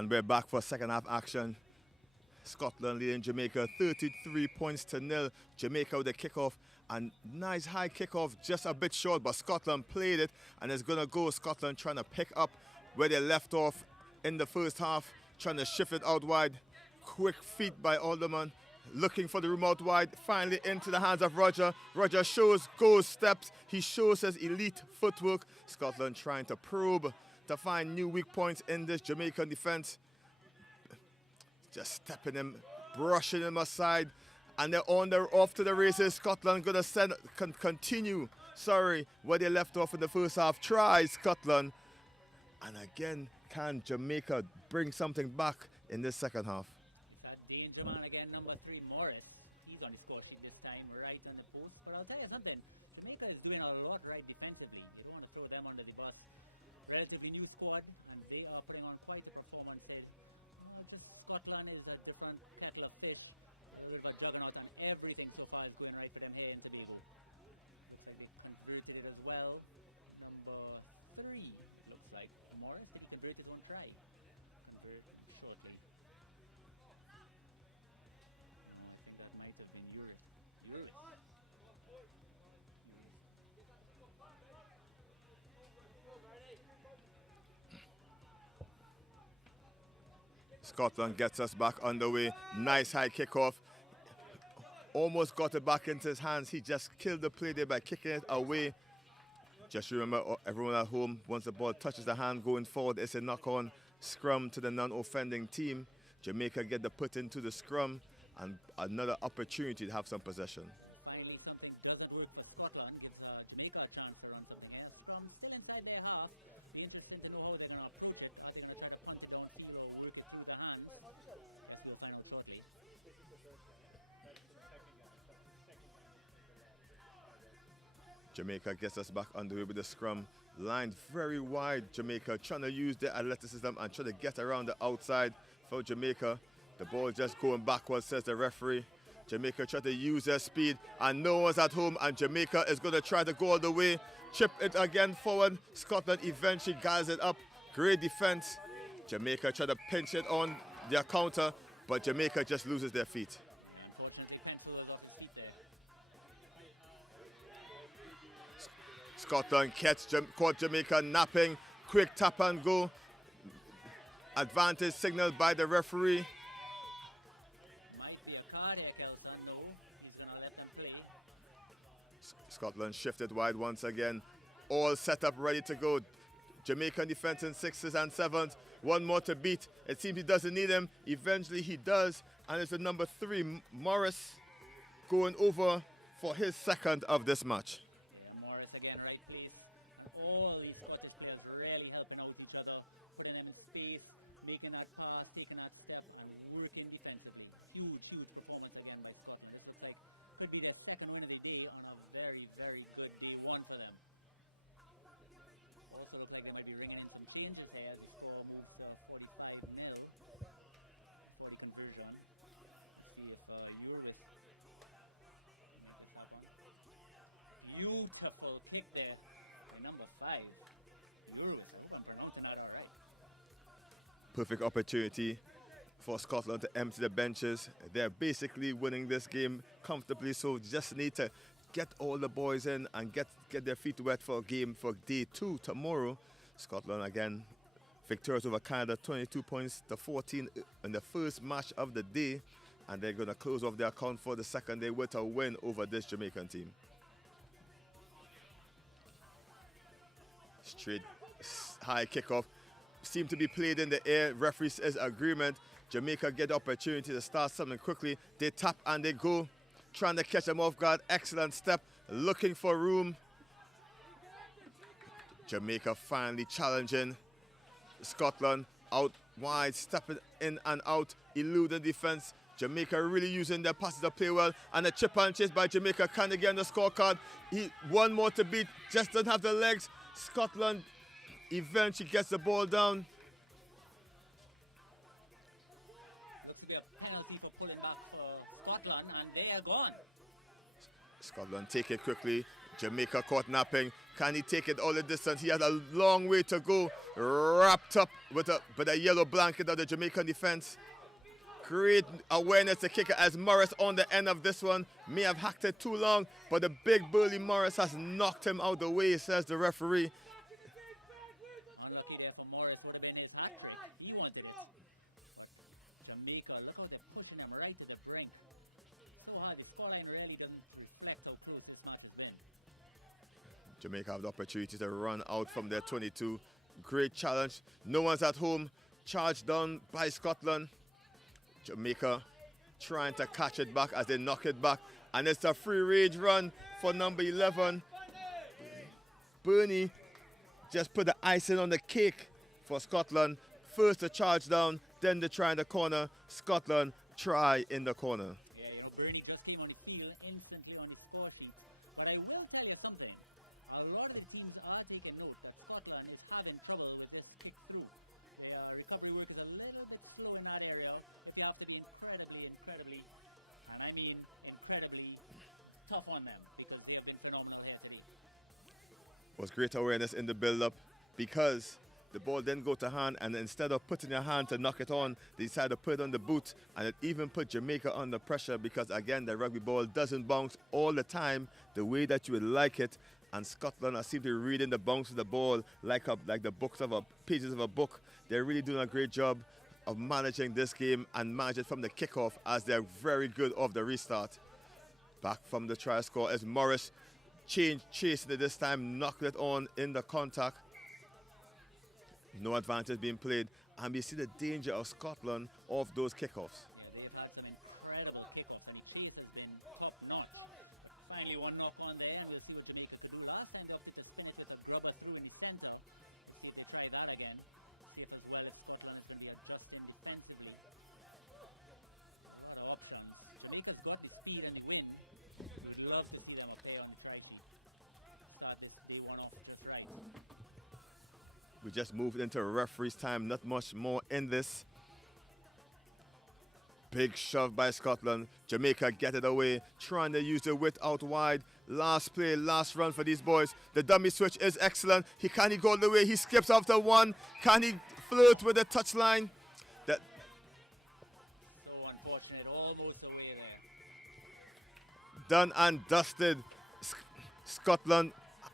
And we're back for second half action. Scotland leading Jamaica 33 points to 0. Jamaica with the kickoff, and nice high kickoff, just a bit short, but Scotland played it, and it's gonna go. Scotland trying to pick up where they left off in the first half, trying to shift it out wide. Quick feet by Alderman, looking for the room out wide, finally into the hands of Roger. Roger goes steps, he shows his elite footwork. Scotland trying to probe to find new weak points in this Jamaican defense. Just stepping him, brushing him aside, and they're off to the races. Scotland gonna continue where they left off in the first half. Try Scotland, and again, can Jamaica bring something back in this second half? It's a danger man again, number 3, Morris. He's on the score sheet this time, right on the post. But I'll tell you something, Jamaica is doing a lot right defensively. You don't want to throw them under the bus. Relatively new squad, and they are putting on quite a performance. Just Scotland is a different kettle of fish, a little bit of a juggernaut, and everything so far is going right for them here in Tobago. Looks like they converted it as well. Number 3, it looks like. Morris, did he convert his own try? Convert shortly. No, I think that might have been Uris. Scotland gets us back underway. Nice high kickoff. Almost got it back into his hands. He just killed the play there by kicking it away. Just remember, everyone at home, once the ball touches the hand going forward, it's a knock-on scrum to the non-offending team. Jamaica get the put into the scrum, and another opportunity to have some possession. Finally, something doesn't work for Scotland, gives Jamaica a chance to run something here. Scrum still inside their half. Be interesting to know how they're going to approach it. Are they going to try to punt it downfield or work it through the hands? Guess we'll find out shortly. Jamaica gets us back underway with the scrum. Lined very wide, Jamaica trying to use their athleticism and try to get around the outside for Jamaica. The ball just going backwards, says the referee. Jamaica try to use their speed, and no one's at home, and Jamaica is going to try to go all the way. Chip it again forward. Scotland eventually guides it up. Great defense. Jamaica try to pinch it on their counter, but Jamaica just loses their feet. Yeah, unfortunately, Pencil was off his feet there. Scotland caught Jamaica napping. Quick tap and go. Advantage signaled by the referee. Might be a card here, Kelson. No, he's going to let them play. Scotland shifted wide once again. All set up, ready to go. Jamaican defense in 6s and 7s. One more to beat. It seems he doesn't need him. Eventually he does. And it's the number 3, Morris, going over for his second of this match. Yeah, Morris again, right place. And all these Scottish players really helping out each other, putting them in space, making that pass, taking that step, and working defensively. Huge, huge performance again by Scotland. This looks like could be their second win of the day on a very, very good day 1 for them. Also look like they might be ringing in some changes here as the score moves to 45-0 for the conversion. Let's see if Urwith make this happen. Beautiful kick there by number 5, Urwith. I hope I'm pronouncing that all right. Perfect opportunity for Scotland to empty the benches. They're basically winning this game comfortably, so just need to get all the boys in and get their feet wet for a game for day 2 tomorrow. Scotland again victorious over Canada, 22 points to 14 in the first match of the day, and they're going to close off their account for the second day with a win over this Jamaican team. Straight high kickoff seemed to be played in the air. Referee says agreement. Jamaica get the opportunity to start something quickly. They tap and they go, trying to catch them off guard. Excellent step, looking for room. Jamaica finally challenging Scotland out wide, stepping in and out, eluding defense. Jamaica really using their passes to play well, and a chip and chase by Jamaica. Can they get on the scorecard? One more to beat, just doesn't have the legs. Scotland eventually gets the ball down. Looks to be a penalty for pulling back for Scotland, and they are gone. Scotland take it quickly. Jamaica caught napping. Can he take it all the distance? He has a long way to go. Wrapped up with a yellow blanket of the Jamaican defense. Great awareness to kick it as Morris on the end of this one. May have hacked it too long, but the big burly Morris has knocked him out the way, says the referee. Unlucky there for Morris, would have been his hat trick. He wanted it. But Jamaica, look how they're pushing him right to the brink. So hard, the scoreline really doesn't reflect how close this match has been. Jamaica have the opportunity to run out from their 22. Great challenge. No one's at home. Charged down by Scotland. Jamaica trying to catch it back as they knock it back. And it's a free range run for number 11. Bernie just put the icing on the cake for Scotland. First the charge down, then the try in the corner. Scotland try in the corner. Yeah, you know, Bernie just came on the field instantly on the score sheet. But I will tell you something. A lot of the teams are taking note that Scotland is having trouble with this kick through. Their recovery work is a little bit slow in that area. If you have to be incredibly, and I mean incredibly tough on them, because they have been phenomenal here today. Was great awareness in the build-up because the ball didn't go to hand, and instead of putting your hand to knock it on, they decided to put it on the boot, and it even put Jamaica under pressure because, again, the rugby ball doesn't bounce all the time the way that you would like it, and Scotland are seem to be reading the bounce of the ball like the books of pages of a book. They're really doing a great job of managing this game and manage it from the kickoff as they're very good off the restart. Back from the try score as Morris chasing it this time, knocked it on in the contact. No advantage being played, and we see the danger of Scotland off those kickoffs. Yeah, they have had some incredible kickoffs, and the chase has been top-notch. But finally one knock on there, and we'll see what Jamaica could do. Last time they opted to spin it with a grubber through in the center. Let's see if they try that again. See if Scotland is going to be adjusting defensively. A lot of options. Jamaica's got the speed and the wind. We would love to see them up here on the try sheet. Start this day one off just right. We just moved into referee's time, not much more in this. Big shove by Scotland. Jamaica get it away, trying to use the width out wide. Last play, last run for these boys. The dummy switch is excellent. Can he go all the way? He skips after one. Can he flirt with the touchline? So unfortunate, almost away there. Done and dusted. Scotland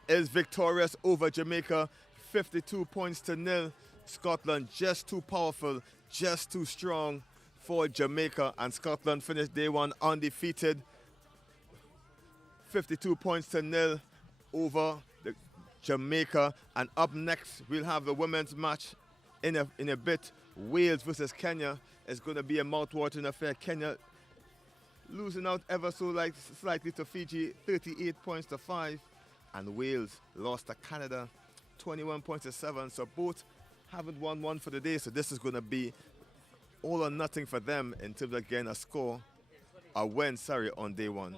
is victorious over Jamaica. 52 points to 0. Scotland just too powerful, just too strong for Jamaica, and Scotland finished day one undefeated. 52 points to 0 over Jamaica. And up next we'll have the women's match in a bit. Wales versus Kenya is going to be a mouth-watering affair. Kenya losing out ever so slightly to Fiji, 38 points to 5, and Wales lost to Canada 21 points to 7. So both haven't won one for the day, so this is going to be all or nothing for them in terms of getting a win on day one.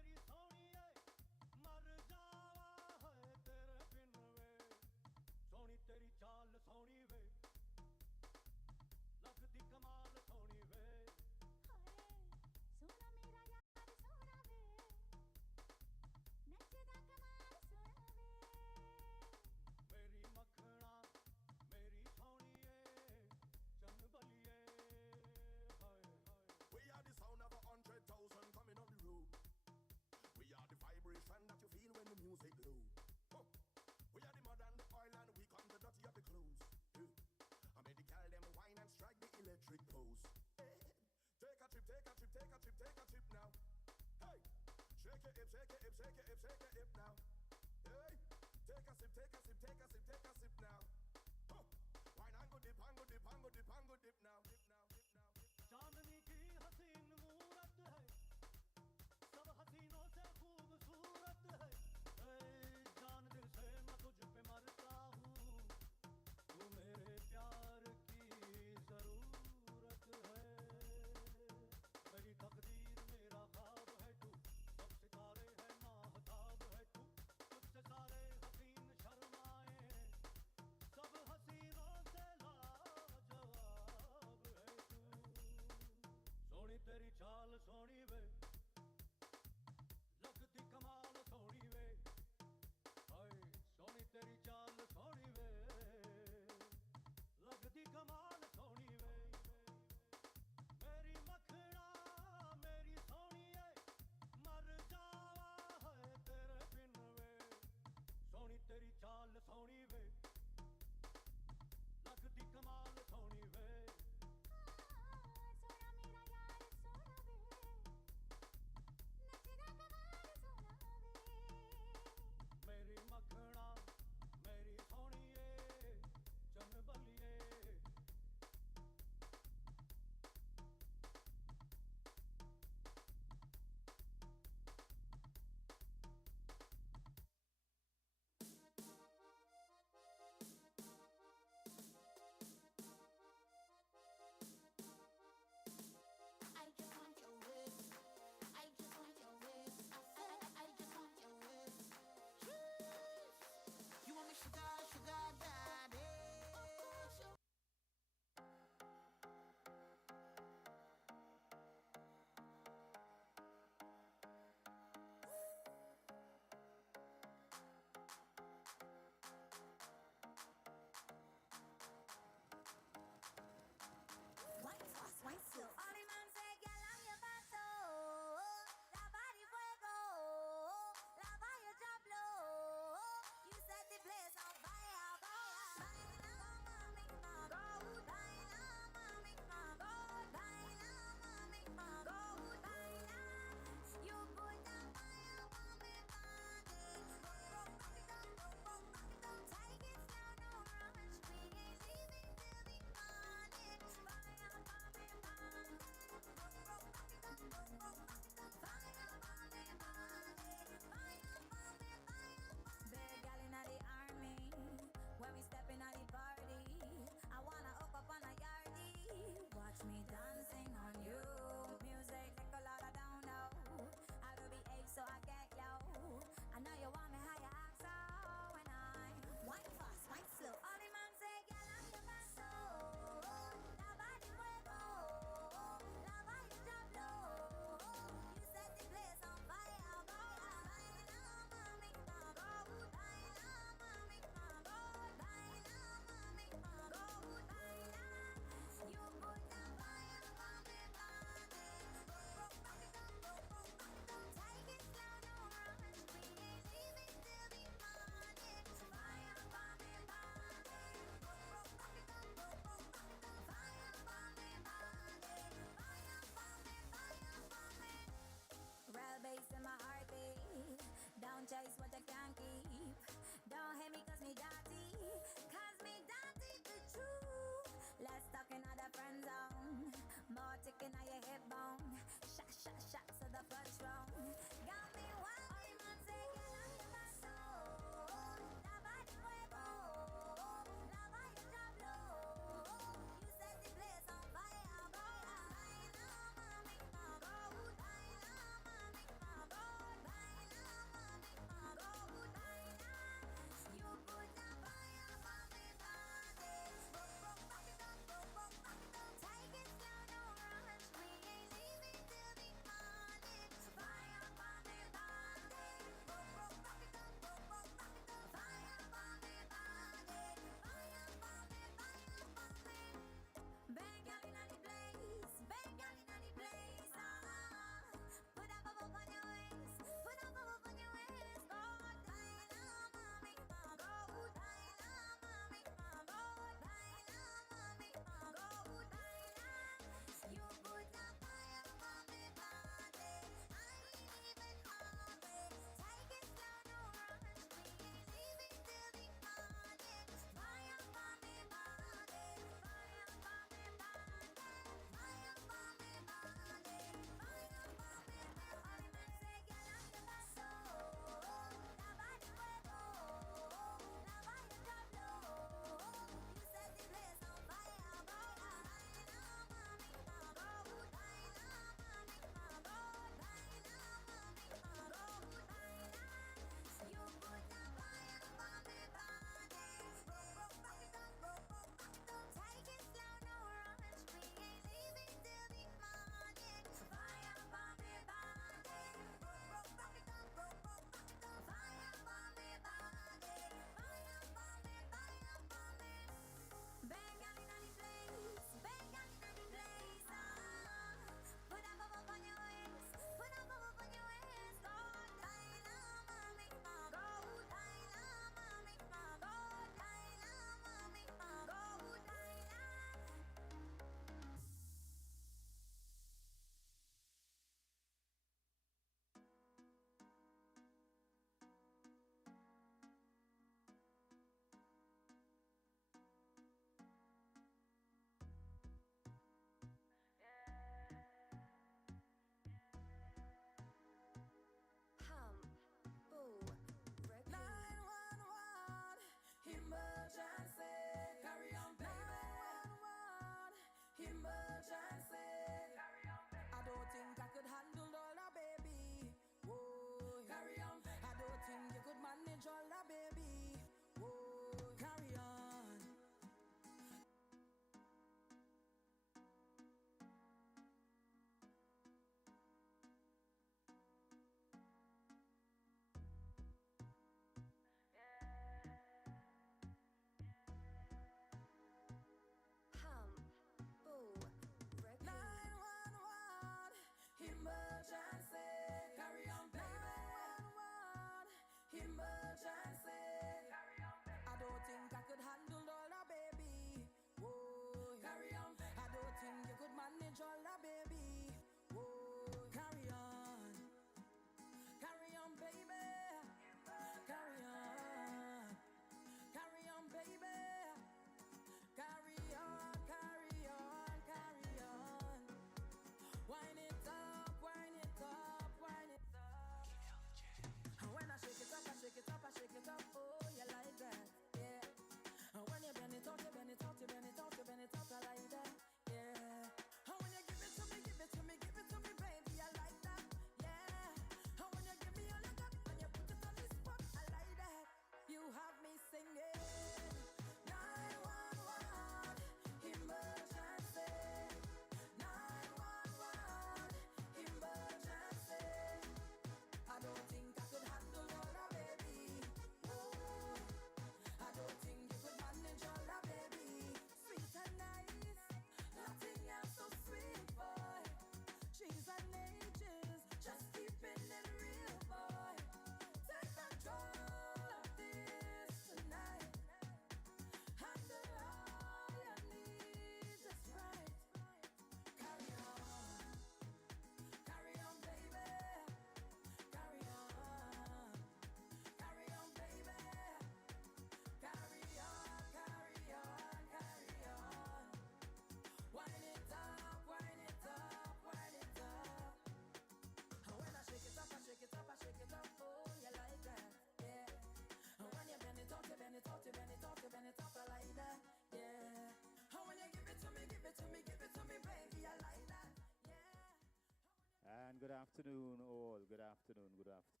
good afternoon, all. Good afternoon, good afternoon.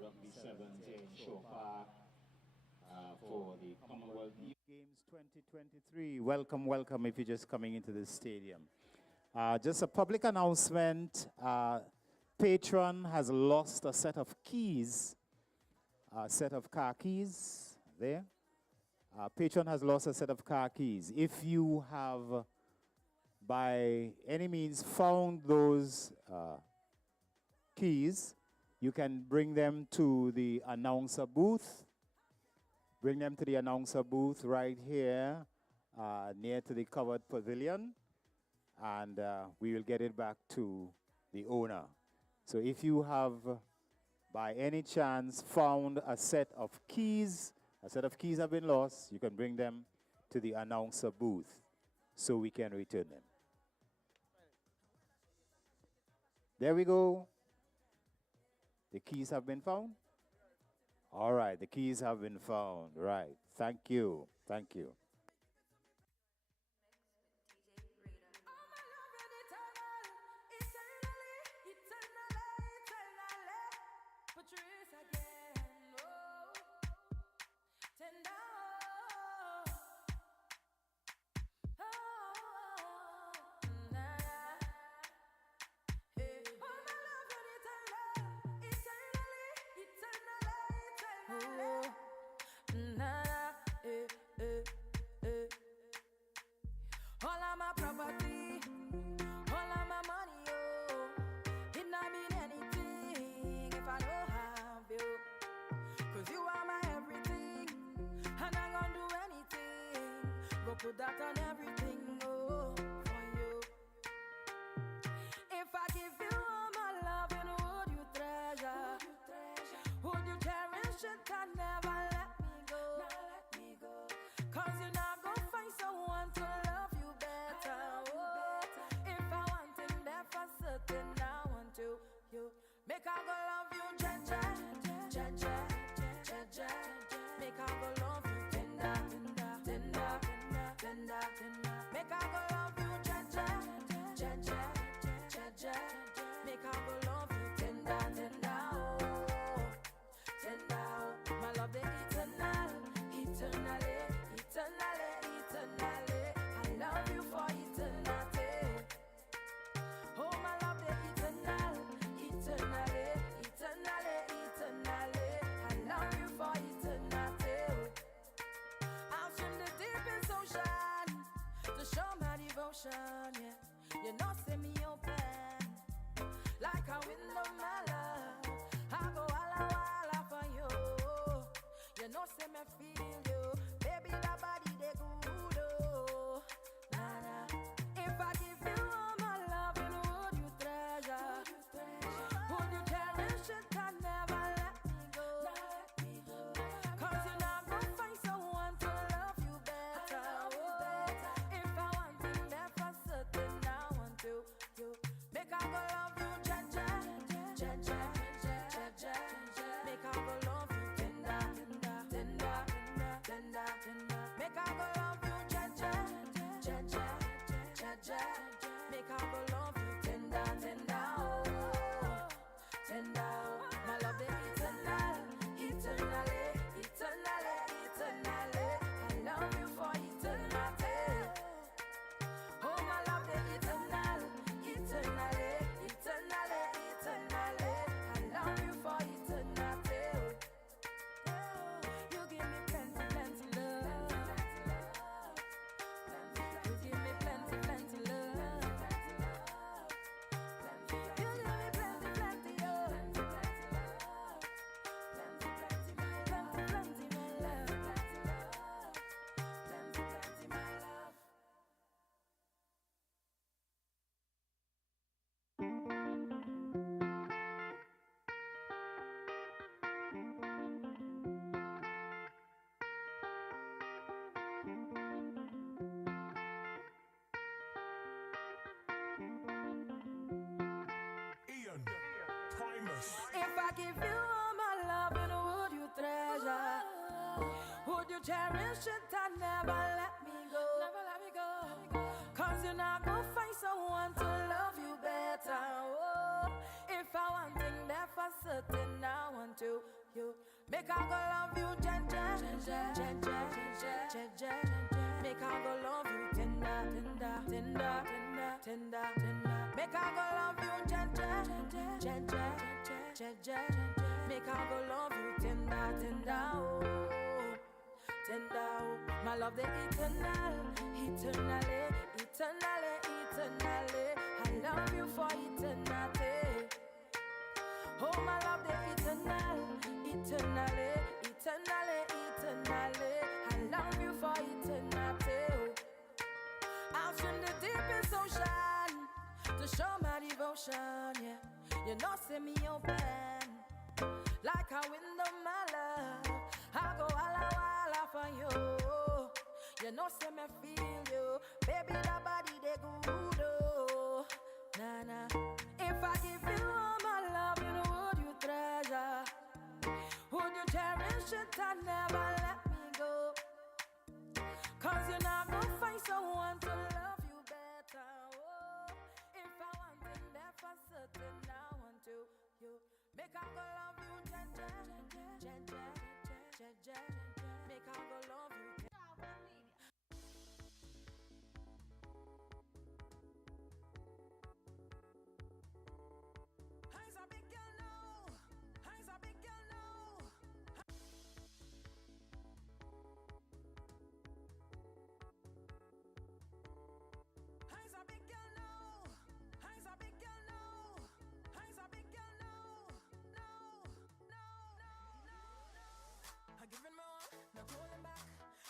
Rugby Sevens in Shofar for the Commonwealth Games 2023. Welcome, welcome if you're just coming into the stadium. Just a public announcement. Patron has lost a set of keys, a set of car keys there. Patron has lost a set of car keys. If you have by any means found those keys, you can bring them to the announcer booth. Bring them to the announcer booth right here near to the covered pavilion, and we will get it back to the owner. So if you have by any chance found a set of keys have been lost, you can bring them to the announcer booth so we can return them. There we go. The keys have been found? All right, the keys have been found. Right. Thank you. Thank you. All of my property, all of my money, oh, it not mean anything if I don't have you. 'Cause you are my everything, and I'm gonna do anything. Go put that on everything, oh, for you. If I give you all my love, and would you treasure? Would you cherish it and never let me go? 'Cause you're not gonna find someone to love you better. Oh, if I want him there for certain, I want you. Make I go love you, Jaja, Jaja, Jaja. Make I go love you, tender, tender, tender, tender. Make I go love you, Jaja, Jaja, Jaja. Make I go love you, tender, tender, oh, tender, oh. My love, the eternal, eternally, eternally, eternally. I love you for eternity. Oh, my love, the eternal, eternally, eternally, eternally. I love you for eternity. I'll swim the deepest ocean to show my devotion, yeah. You know, send me open like a window, my love. I go walla for you. You know, say me feel you. Baby, that body, they good, oh. Nah, nah. If I give you all my love, and would you treasure? Would you cherish it and never let me go? 'Cause you're not gonna find someone to love you better. Oh, if I want him there for certain, I want you. Make I go love you, Jaja, Jaja, Jaja. Make I go love you, tender, tender, tender, tender. Make I go love you, Jaja, Jaja, Jaja. Make I go love you, tender, tender, oh, tender, oh. My love, the eternal, eternally, eternally, eternally. I love you for eternity. Oh, my love, the eternal, eternally, eternally, eternally. I love you for eternity. You give me plenty, plenty love. You give me plenty, plenty love. You give me plenty, plenty, oh. Plenty, plenty, my love. Plenty, plenty, my love. Plenty, plenty, my love. Ian, Primus. If I give you all my love, and would you treasure? Would you cherish it and never let me go? Never let me go. 'Cause you're not gonna find someone to love you better. Oh, certain I want to. You make I go love you, jen, jen, jen, jen, jen, jen, jen. Make I go love you, tender, tender, tender, tender, tender, tender. Make I go love you, jen, jen, jen, jen, jen, jen, jen. Make I go love you, tender, tender, oh, tender, oh. My love the eternal, eternally, eternally, eternally. I love you for eternity. Oh, my love the eternal, eternally, eternally, eternally. I love you for eternity. I'll swim the deepest ocean to show my devotion, yeah. You know, see me open like a window, my love. I go walla for you. You know, see me feel you. Baby, that body, they good, oh. Nah, nah. If I give you all my love, you know, would you treasure? Would you cherish it and never let me go? Cause you're not gonna find someone to love you better, oh. If I want it, there for certain, I want to. You make I go love you, jen, jen, jen, jen, jen, jen, jen. Make I go love you. I's a big girl now. I's a big girl now. I's a big girl now. I's a big girl now. I's a big girl now. No, no, no, no, no. I'm giving more, not holding back.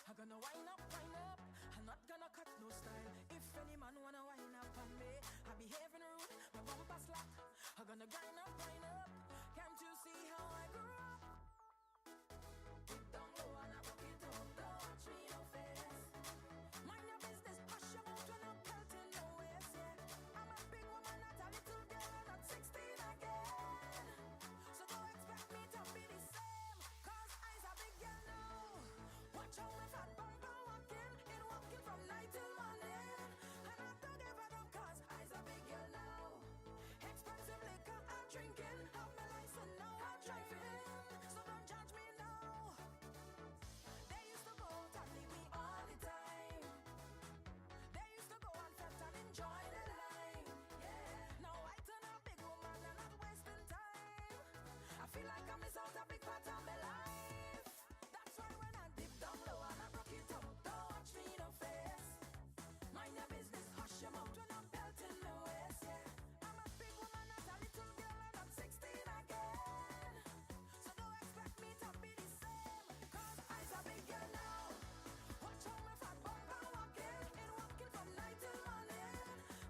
I'm gonna wind up, wind up. I'm not gonna cut no style. If any man wanna wind up on me, I behaving rude, my bumper slack. I'm gonna grind up, wind up. Can't you see how I grew up? Deep down low and I broke it up. Don't watch me no face. Mind your business, hush your mouth when I'm pelting no waist, yeah. I'm a big woman, not a little girl, I'm not 16 again. So don't expect me to be the same, cause I's a big girl now. Watch how my fat bumper walking, in walking from night till morning. And I don't give a damn cause I's a big girl now. Expensive liquor I'm drinking, have my license now I'm driving. So don't judge me now. They used to go out and leave me all the time. They used to go and fest and enjoy their life, yeah. Now I turn a big woman and not wasting time. I feel like I miss out a big part of my life. That's why when I dip down low and I broke it up, don't watch me no face. Mind your business, hush your mouth when I'm belting my waist, yeah. I'm a big woman, not a little girl, and I'm 16 again. So don't expect me to be the same, cause I's a big girl now. Watch how my fat bumper walking, in walking from night till morning.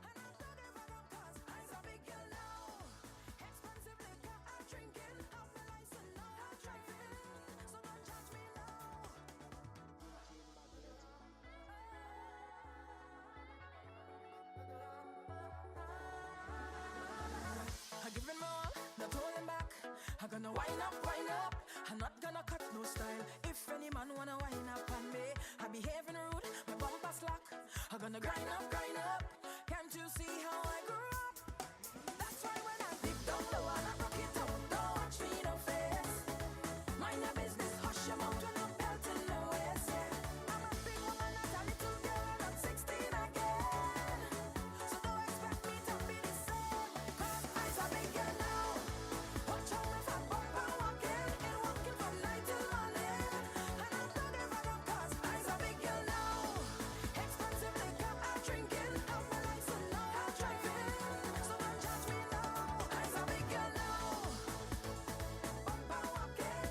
And I don't give a damn cause I's a big girl now. Expensive liquor I'm drinking, have my license now I'm driving. So don't judge me now. I'm giving more, not holding back. I'm gonna wind up, wind up. I'm not gonna cut no style. If any man wanna wind up on me, I behaving rude, my bumper slack. I'm gonna grind up, grind up. Can't you see how I grew up? That's why when I dip down low and I broke it up, don't watch me no face. Mind your business, hush your mouth when I'm belting my waist, yeah. I'm a big woman, not a little girl, and I'm 16 again. So don't expect me to be the same, cause I's a big girl now. Watch how my fat bumper walking, in walking from night till morning. And I don't give a damn cause I's a big girl now. Expensive liquor I'm drinking, have my license now I'm driving. So don't judge me now. I's a big girl now. Bumper walking,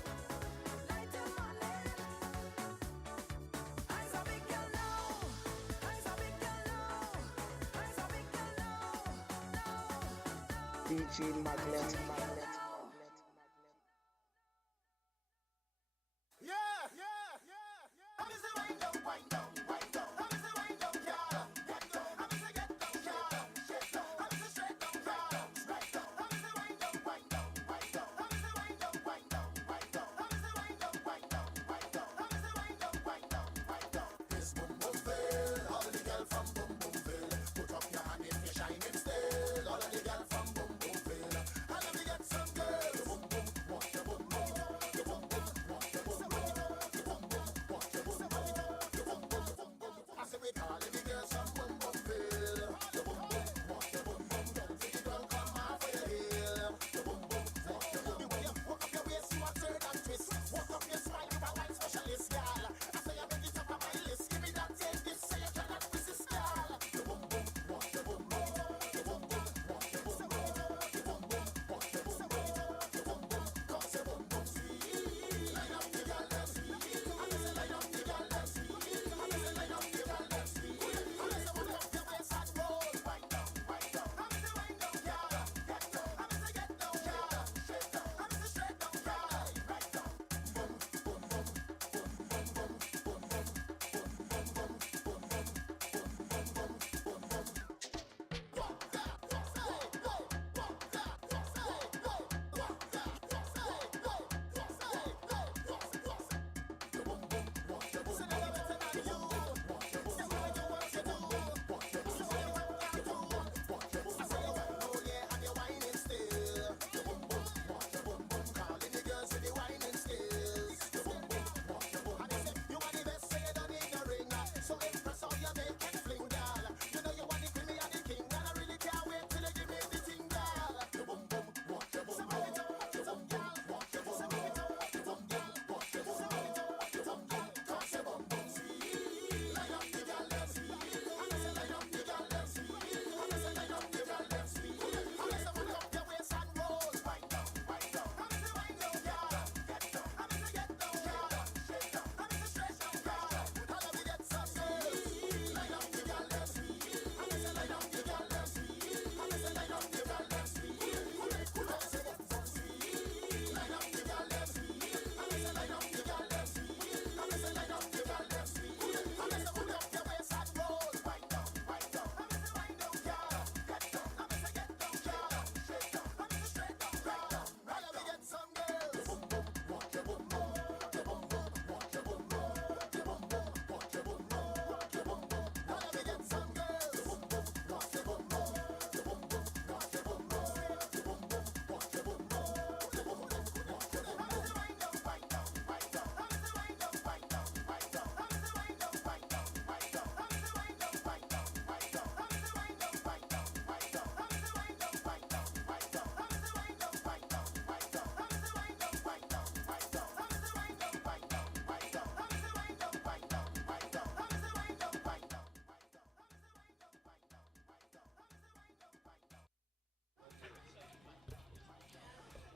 night till morning. I's a big girl now. I's a big girl now. I's a big girl now. DJ Magnet. Yeah, yeah, yeah, yeah. How is it wind down, wind down, wind down? How is it wind down, yeah? Get down. How is it get down, yeah? Shake down. How is it straight down, yeah? Right down. How is it wind down, wind down, wind down? How is it wind down, wind down, wind down? How is it wind down, wind down, wind down? How is it wind down, wind down, wind down? This boom boomville, all of the girl from boom boomville. Put up your hand if you're shining still. All of the girl from boom boomville. And let me get some.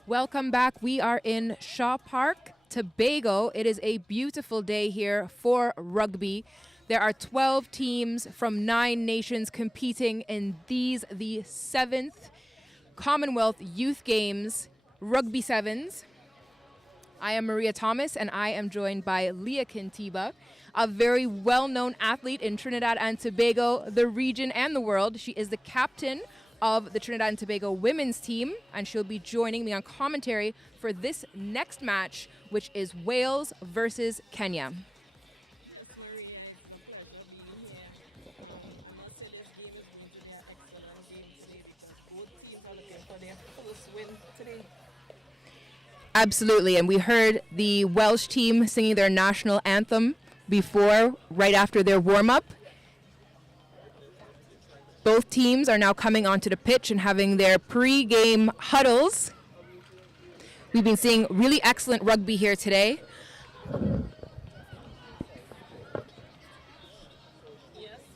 Welcome back. We are in Shaw Park, Tobago. It is a beautiful day here for rugby. There are 12 teams from 9 nations competing in the 7th Commonwealth Youth Games, Rugby Sevens. I am Maria Thomas, and I am joined by Leah Kintiba, a very well-known athlete in Trinidad and Tobago, the region, and the world. She is the captain of the Trinidad and Tobago women's team, and she'll be joining me on commentary for this next match, which is Wales versus Kenya. Yes, Maria, it's a pleasure being here. I must say this game is going to be an excellent game today because both teams are looking for their first win today. Absolutely, and we heard the Welsh team singing their national anthem before, right after their warm-up. Both teams are now coming onto the pitch and having their pre-game huddles. We've been seeing really excellent rugby here today. Yes,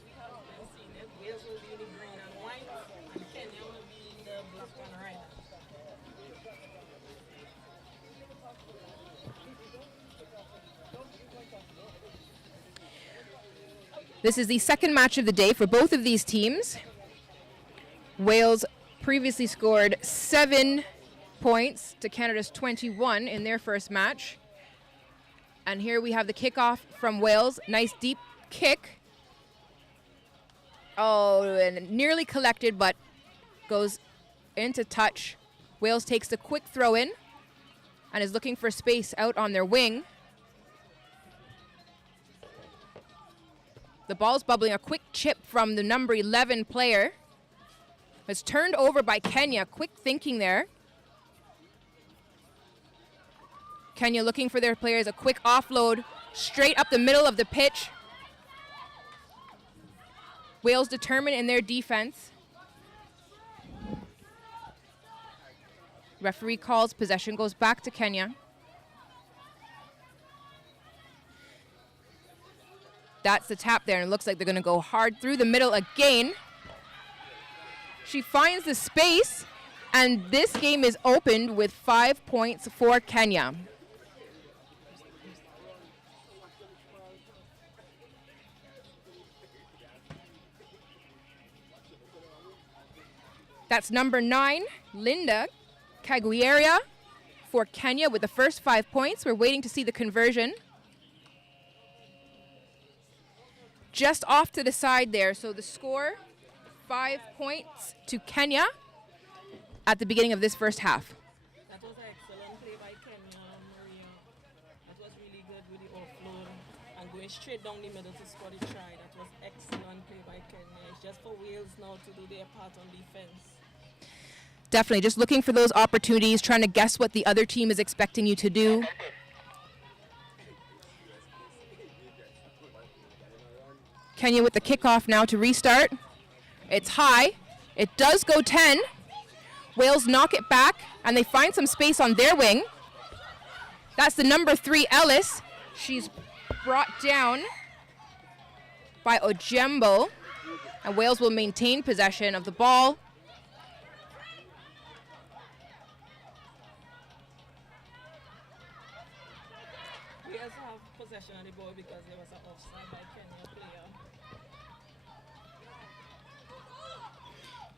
we have been seeing it. Wales will be in the green and white, and Kenya will be in the black and red. This is the second match of the day for both of these teams. Wales previously scored 7 points to Canada's 21 in their first match. And here we have the kickoff from Wales. Nice deep kick. Oh, and nearly collected, but goes into touch. Wales takes the quick throw in and is looking for space out on their wing. The ball's bubbling, a quick chip from the number 11 player. It's turned over by Kenya, quick thinking there. Kenya looking for their players, a quick offload straight up the middle of the pitch. Wales determined in their defense. Referee calls, possession goes back to Kenya. That's the tap there, and it looks like they're going to go hard through the middle again. She finds the space, and this game is opened with 5 points for Kenya. That's number 9, Linda Kaguieria for Kenya with the first 5 points. We're waiting to see the conversion. Just off to the side there, so the score, 5 points to Kenya at the beginning of this first half. That was an excellent play by Kenya, Maria. That was really good with the offload and going straight down the middle to score the try. That was excellent play by Kenya. It's just for Wales now to do their part on defense. Definitely, just looking for those opportunities, trying to guess what the other team is expecting you to do. Kenya with the kickoff now to restart. It's high. It does go 10. Wales knock it back, and they find some space on their wing. That's the number 3, Ellis. She's brought down by Ojembo, and Wales will maintain possession of the ball. We also have possession of the ball because there was an offside by Kenya player.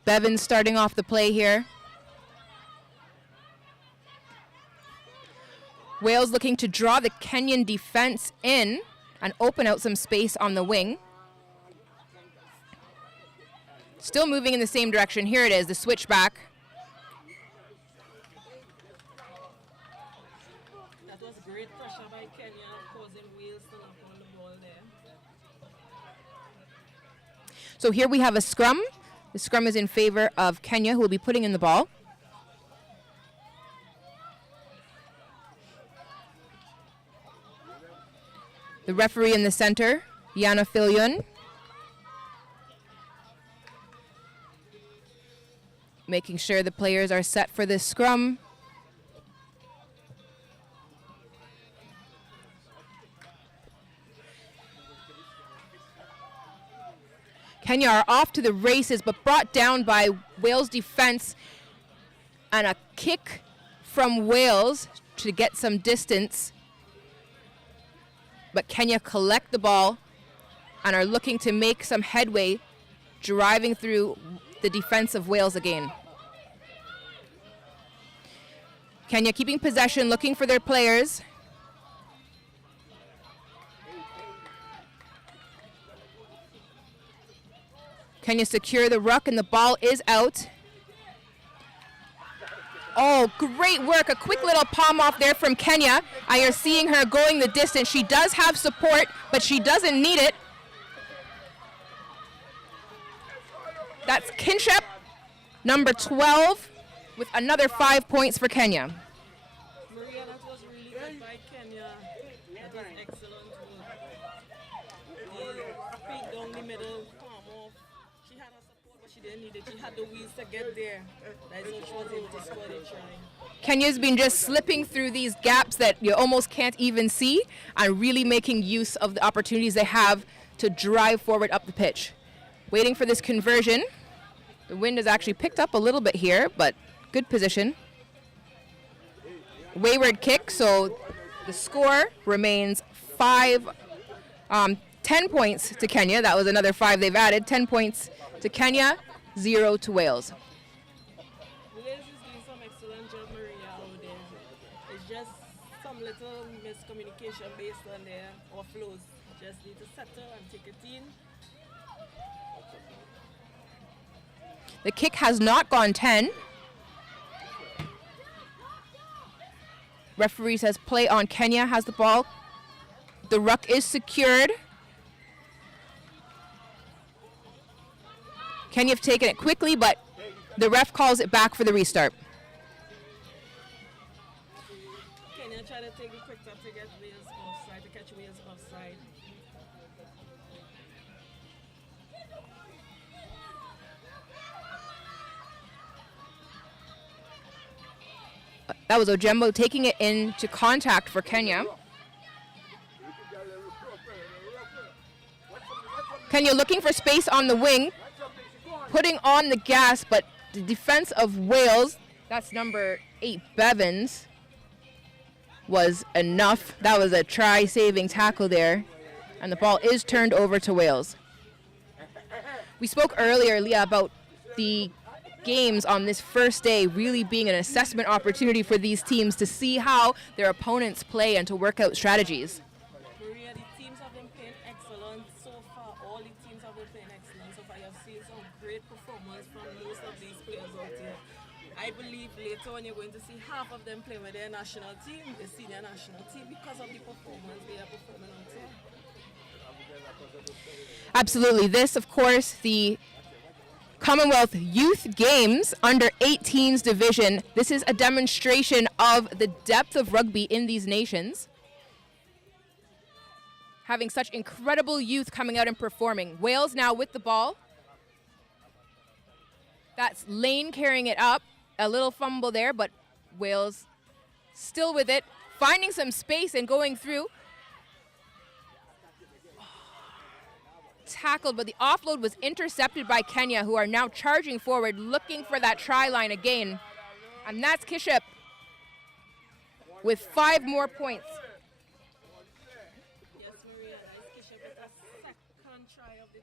Bevins starting off the play here. Wales looking to draw the Kenyan defense in and open out some space on the wing. Still moving in the same direction. Here it is, the switchback. That was great pressure by Kenya, causing Wales to knock on the ball there. So here we have a scrum. The scrum is in favor of Kenya, who will be putting in the ball. The referee in the center, Yana Filyun, making sure the players are set for this scrum. Kenya are off to the races, but brought down by Wales defense, and a kick from Wales to get some distance. But Kenya collect the ball and are looking to make some headway, driving through the defense of Wales again. Kenya keeping possession, looking for their players. Kenya secure the ruck and the ball is out. Oh, great work. A quick little palm off there from Kenya. And you're seeing her going the distance. She does have support, but she doesn't need it. That's Kinship, number 12, with another 5 points for Kenya. Maria, that was really good by Kenya. That was excellent work. The feet down the middle, palm off. She had her support, but she didn't need it. She had the wheels to get there. That's why she was able to score the try. Kenya's been just slipping through these gaps that you almost can't even see and really making use of the opportunities they have to drive forward up the pitch. Waiting for this conversion. The wind has actually picked up a little bit here, but good position. Wayward kick, so the score remains 10 points to Kenya. That was another 5 they've added. 10 points to Kenya, 0 to Wales. Wales is doing some excellent job, Maria, out there. It's just some little miscommunication based on their offloads. Just need to settle and take it in. The kick has not gone 10. Referee says play on. Kenya has the ball. The ruck is secured. Kenya have taken it quickly, but the ref calls it back for the restart. Kenya try to take the quick tap to get Wales offside, to catch Wales offside. That was Ojembo taking it into contact for Kenya. Kenya looking for space on the wing, putting on the gas, but the defense of Wales, that's number 8, Bevins, was enough. That was a try-saving tackle there, and the ball is turned over to Wales. We spoke earlier, Leah, about the games on this first day really being an assessment opportunity for these teams to see how their opponents play and to work out strategies. Maria, the teams have been playing excellent so far. All the teams have been playing excellent so far. You have seen some great performance from most of these players out here. I believe later on you're going to see half of them playing with their national team, the senior national team, because of the performance they are performing out here. Absolutely. This, of course, the Commonwealth Youth Games under 18s division. This is a demonstration of the depth of rugby in these nations. Having such incredible youth coming out and performing. Wales now with the ball. That's Lane carrying it up. A little fumble there, but Wales still with it. Finding some space and going through. Tackled, but the offload was intercepted by Kenya, who are now charging forward, looking for that try line again. And that's Kiship with 5 more points. Yes, Maria, that is Kiship. It's a second try of the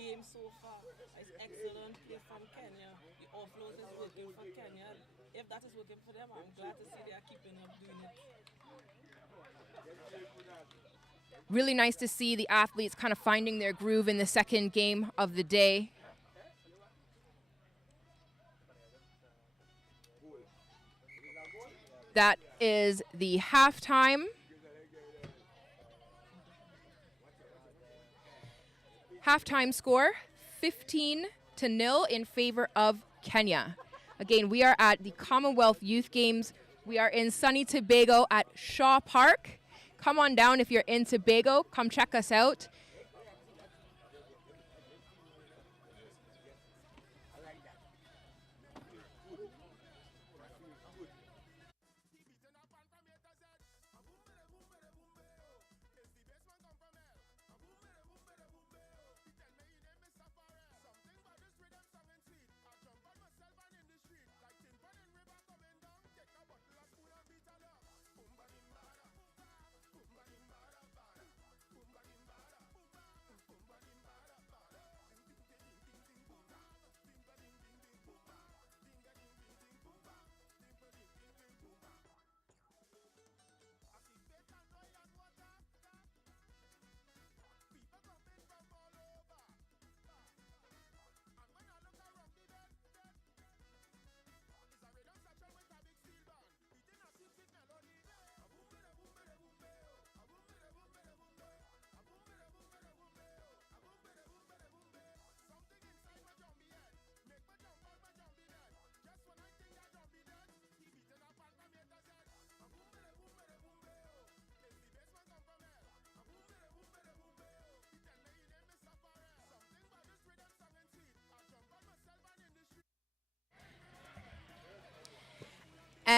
game so far. It's excellent play from Kenya. The offload is working for Kenya. If that is working for them, I'm glad to see they are keeping up doing it. Really nice to see the athletes kind of finding their groove in the second game of the day. That is the halftime. Halftime score, 15-0 in favor of Kenya. Again, we are at the Commonwealth Youth Games. We are in sunny Tobago at Shaw Park. Come on down if you're in Tobago. Come check us out.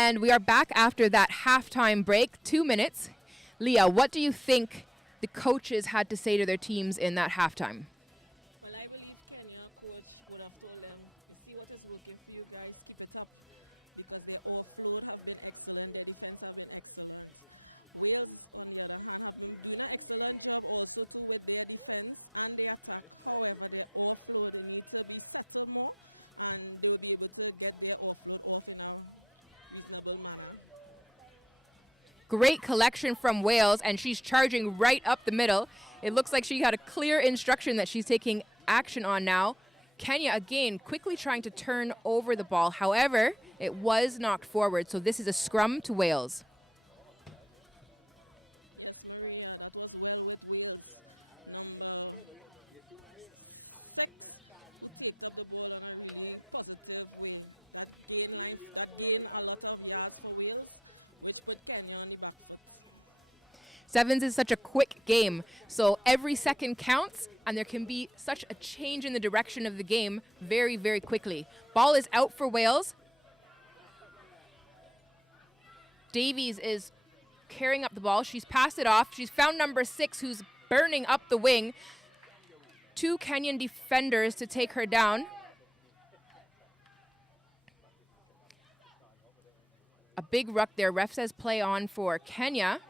And we are back after that halftime break, 2 minutes. Leah, what do you think the coaches had to say to their teams in that halftime? Well, I believe Kenya coach would have told them, you see what is working for you guys, keep it up. Because their offload have been excellent, their defense have been excellent. Wales, on the other hand, have been doing an excellent job also too with their defense and their attack. However, their offload, they need to be settled more, and they will be able to get their offload off in a reasonable manner. Great collection from Wales, and she's charging right up the middle. It looks like she had a clear instruction that she's taking action on now. Kenya, again, quickly trying to turn over the ball. However, it was knocked forward, so this is a scrum to Wales. Yes, Maria, that was well with Wales. Number 6, who taked up the ball on a really positive way. That gained a lot of yards for Wales, which put Kenya on the back foot. Sevens is such a quick game, so every second counts, and there can be such a change in the direction of the game very, very quickly. Ball is out for Wales. Davies is carrying up the ball. She's passed it off. She's found number 6, who's burning up the wing. 2 Kenyan defenders to take her down. A big ruck there. Ref says play on for Kenya.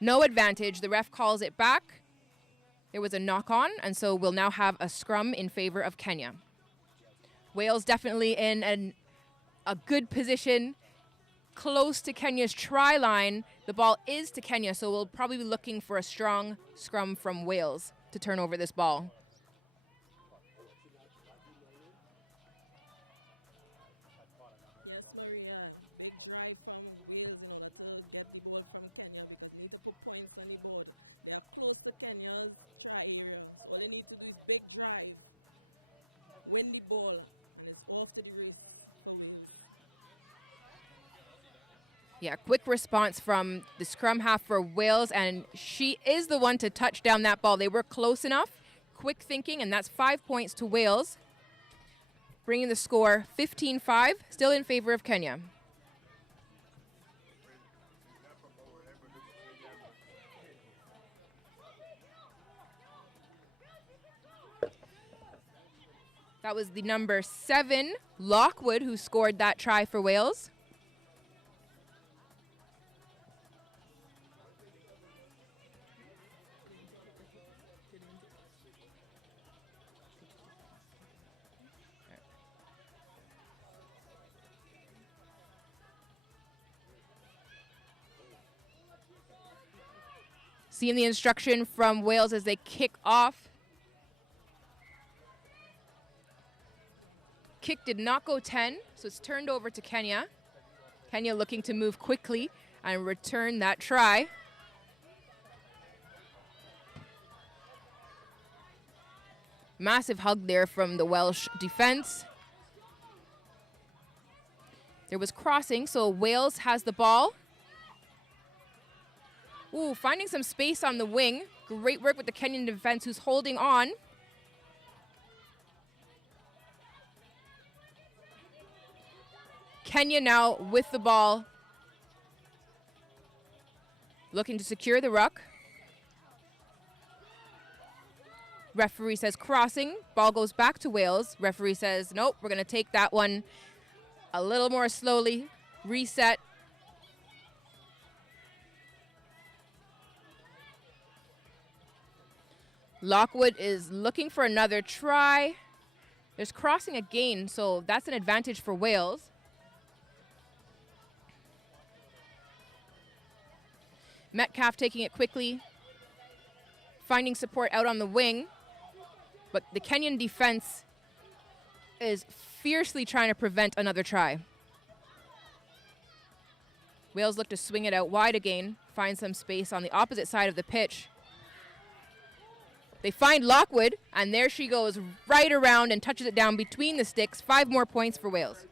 No advantage. The ref calls it back. There was a knock on, and so we'll now have a scrum in favor of Kenya. Wales definitely in a good position, close to Kenya's try line. The ball is to Kenya, so we'll probably be looking for a strong scrum from Wales to turn over this ball. Yes, Maria, big drive from Wales in order to get the ball from Kenya because they need to put points on the board. They are close to Kenya's try area, so all they need to do is big drive, win the ball, and it's off to the race for Wales. Yeah, quick response from the scrum half for Wales, and she is the one to touch down that ball. They were close enough, quick thinking, and that's 5 points to Wales, bringing the score 15-5, still in favor of Kenya. That was the number 7, Lockwood, who scored that try for Wales. Seeing the instruction from Wales as they kick off. Kick did not go 10, so it's turned over to Kenya. Kenya looking to move quickly and return that try. Massive hug there from the Welsh defense. There was crossing, so Wales has the ball. Ooh, finding some space on the wing. Great work with the Kenyan defense who's holding on. Kenya now with the ball. Looking to secure the ruck. Referee says crossing. Ball goes back to Wales. Referee says, nope, we're going to take that one a little more slowly. Reset. Lockwood is looking for another try. There's crossing again, so that's an advantage for Wales. Metcalf taking it quickly, finding support out on the wing, but the Kenyan defense is fiercely trying to prevent another try. Wales look to swing it out wide again, find some space on the opposite side of the pitch. They find Lockwood, and there she goes right around and touches it down between the sticks. 5 more points for Wales.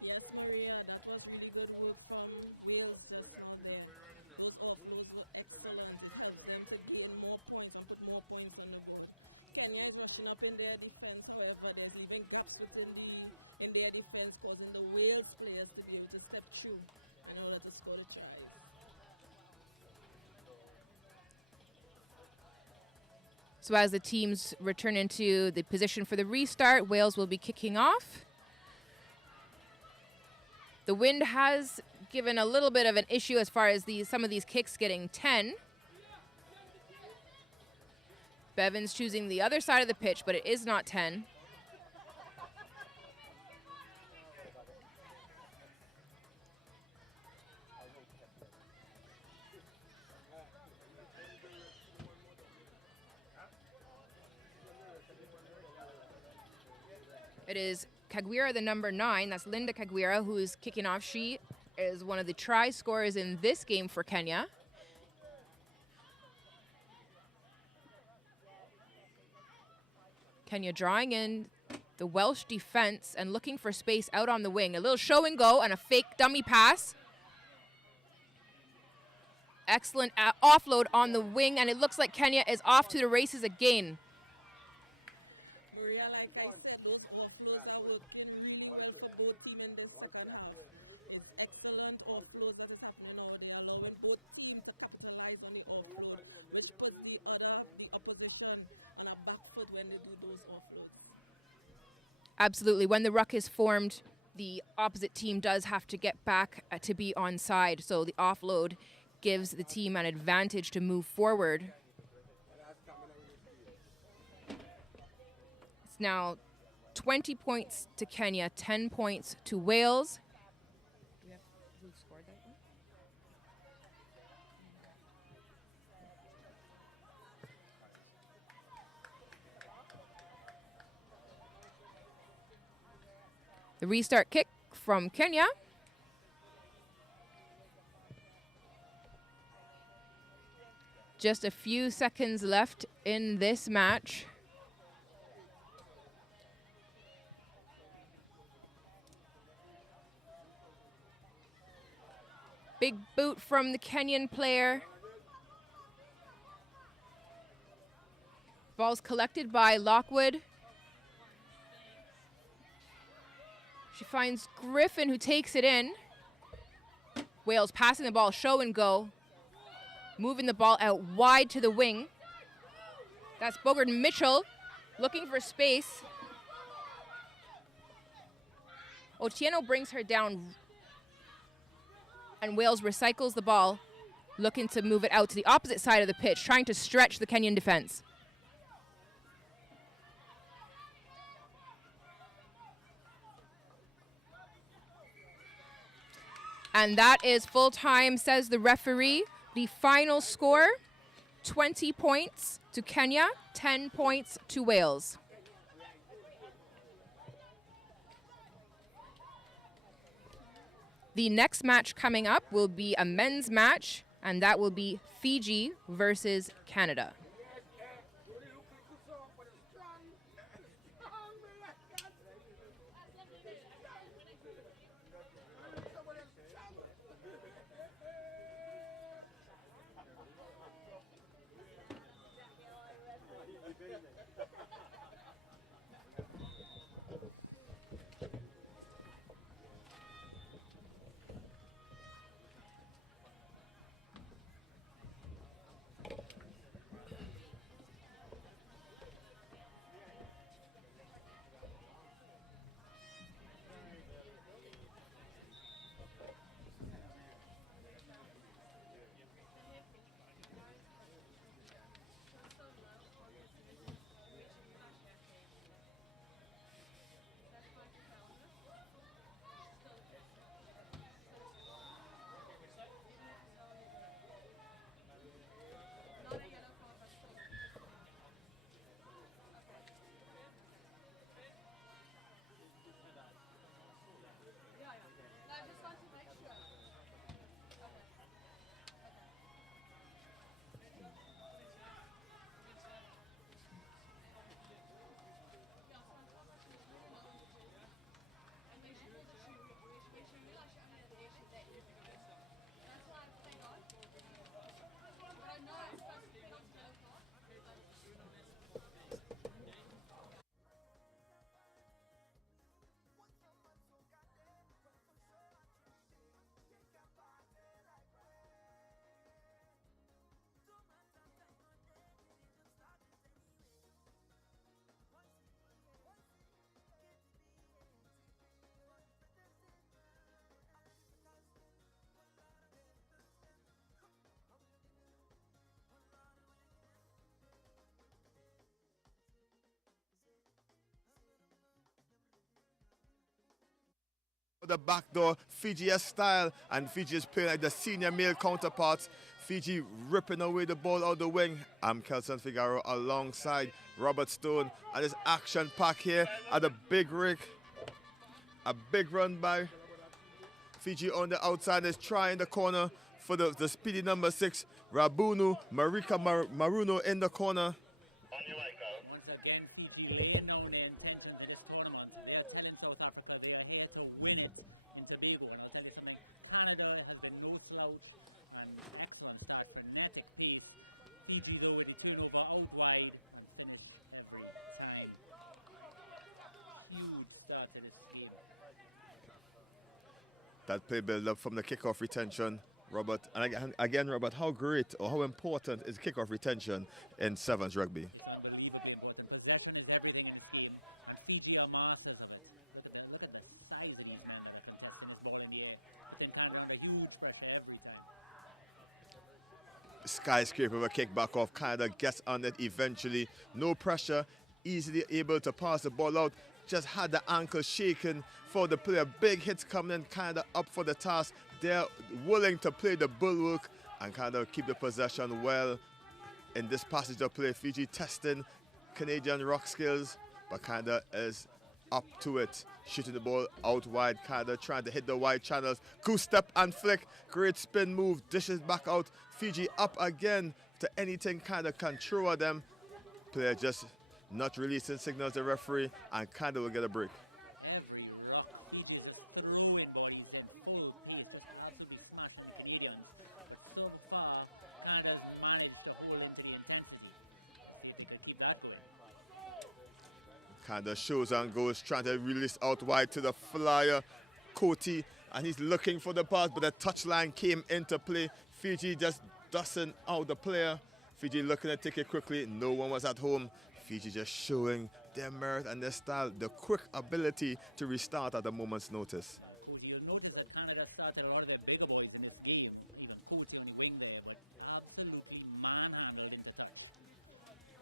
Yes, Maria, that was really good work from Wales just now there. Those offloads were excellent. It helps them to gain more points and put more points on the board. Kenya is rushing up in their defense. However, there's leaving gaps in their defense, causing the Wales players to be able to step through in order to score the tries. So as the teams return into the position for the restart, Wales will be kicking off. The wind has given a little bit of an issue as far as some of these kicks getting 10. Bevins choosing the other side of the pitch, but it is not 10. It is Kagwira, the number 9. That's Linda Kagwira, who is kicking off. She is one of the try scorers in this game for Kenya. Kenya drawing in the Welsh defense and looking for space out on the wing. A little show and go and a fake dummy pass. Excellent offload on the wing, and it looks like Kenya is off to the races again. Maria, like I said, those offloads are working really well for both teams in this second half. It's excellent offloads that is happening now. They're allowing both teams to capitalize on the offload, which puts the opposition on a back foot when they do those offloads. Absolutely. When the ruck is formed, the opposite team does have to get back to be onside. So the offload gives the team an advantage to move forward. It's now 20 points to Kenya, 10 points to Wales. Who scored that one? The restart kick from Kenya. Just a few seconds left in this match. Big boot from the Kenyan player. Ball's collected by Lockwood. She finds Griffin, who takes it in. Wales passing the ball, show and go. Moving the ball out wide to the wing. That's Bogart Mitchell looking for space. Otieno brings her down, and Wales recycles the ball, looking to move it out to the opposite side of the pitch, trying to stretch the Kenyan defense. And that is full time, says the referee. The final score, 20 points to Kenya, 10 points to Wales. The next match coming up will be a men's match, and that will be Fiji versus Canada. backdoor Fiji style, and Fiji is playing like the senior male counterparts. Fiji ripping away the ball out the wing. I'm Kelson Figaro alongside Robert Stone, and this action pack here at the big rig. A big run by Fiji on the outside. Is trying the corner for the speedy number 6, Rabunu Marika Maruno in the corner. Once again, Fiji laying down their intentions in this tournament. They are telling South Africa they are here to win it in Tobago. And I'll tell you something, Canada has been no slouch. An excellent start, frenetic pace. Fiji, though, with the turnover out wide and finish every time. Huge start to this game. That play build up from the kickoff retention, Robert. And again, Robert, how great or how important is kickoff retention in sevens rugby? It's unbelievably important. Possession is everything in this game, and Fiji are masters of it. Look at the size of these men that are contesting this ball in the air, putting Canada under huge pressure every time. Skyscraper with a kick back off. Canada gets on it eventually. No pressure, easily able to pass the ball out. Just had the ankle shaken for the player. Big hits coming in. Canada up for the task. They're willing to play the bulwark, and Canada keep the possession well in this passage of play. Fiji testing Canadian rock skills, but Canada is up to it. Shooting the ball out wide. Canada trying to hit the wide channels. Goose step and flick. Great spin move. Dishes back out. Fiji up again to anything Canada can throw at them. Player just not releasing signals to the referee, and Canada will get a break. Every rock, Fiji is just throwing bodies in full pace, just absolutely smashing the Canadians. But so far, Canada's managed to hold into the intensity. Let's see if they could keep that going. Canada shows and goes, trying to release out wide to the flyer, Coty, and he's looking for the pass, but the touchline came into play. Fiji just dusting out the player. Fiji looking to take it quickly. No one was at home. Fiji just showing their merit and their style, the quick ability to restart at a moment's notice. Coty, you'll notice that Canada started a lot of their bigger boys in this game, even Coty on the wing there, but absolutely manhandled into touch.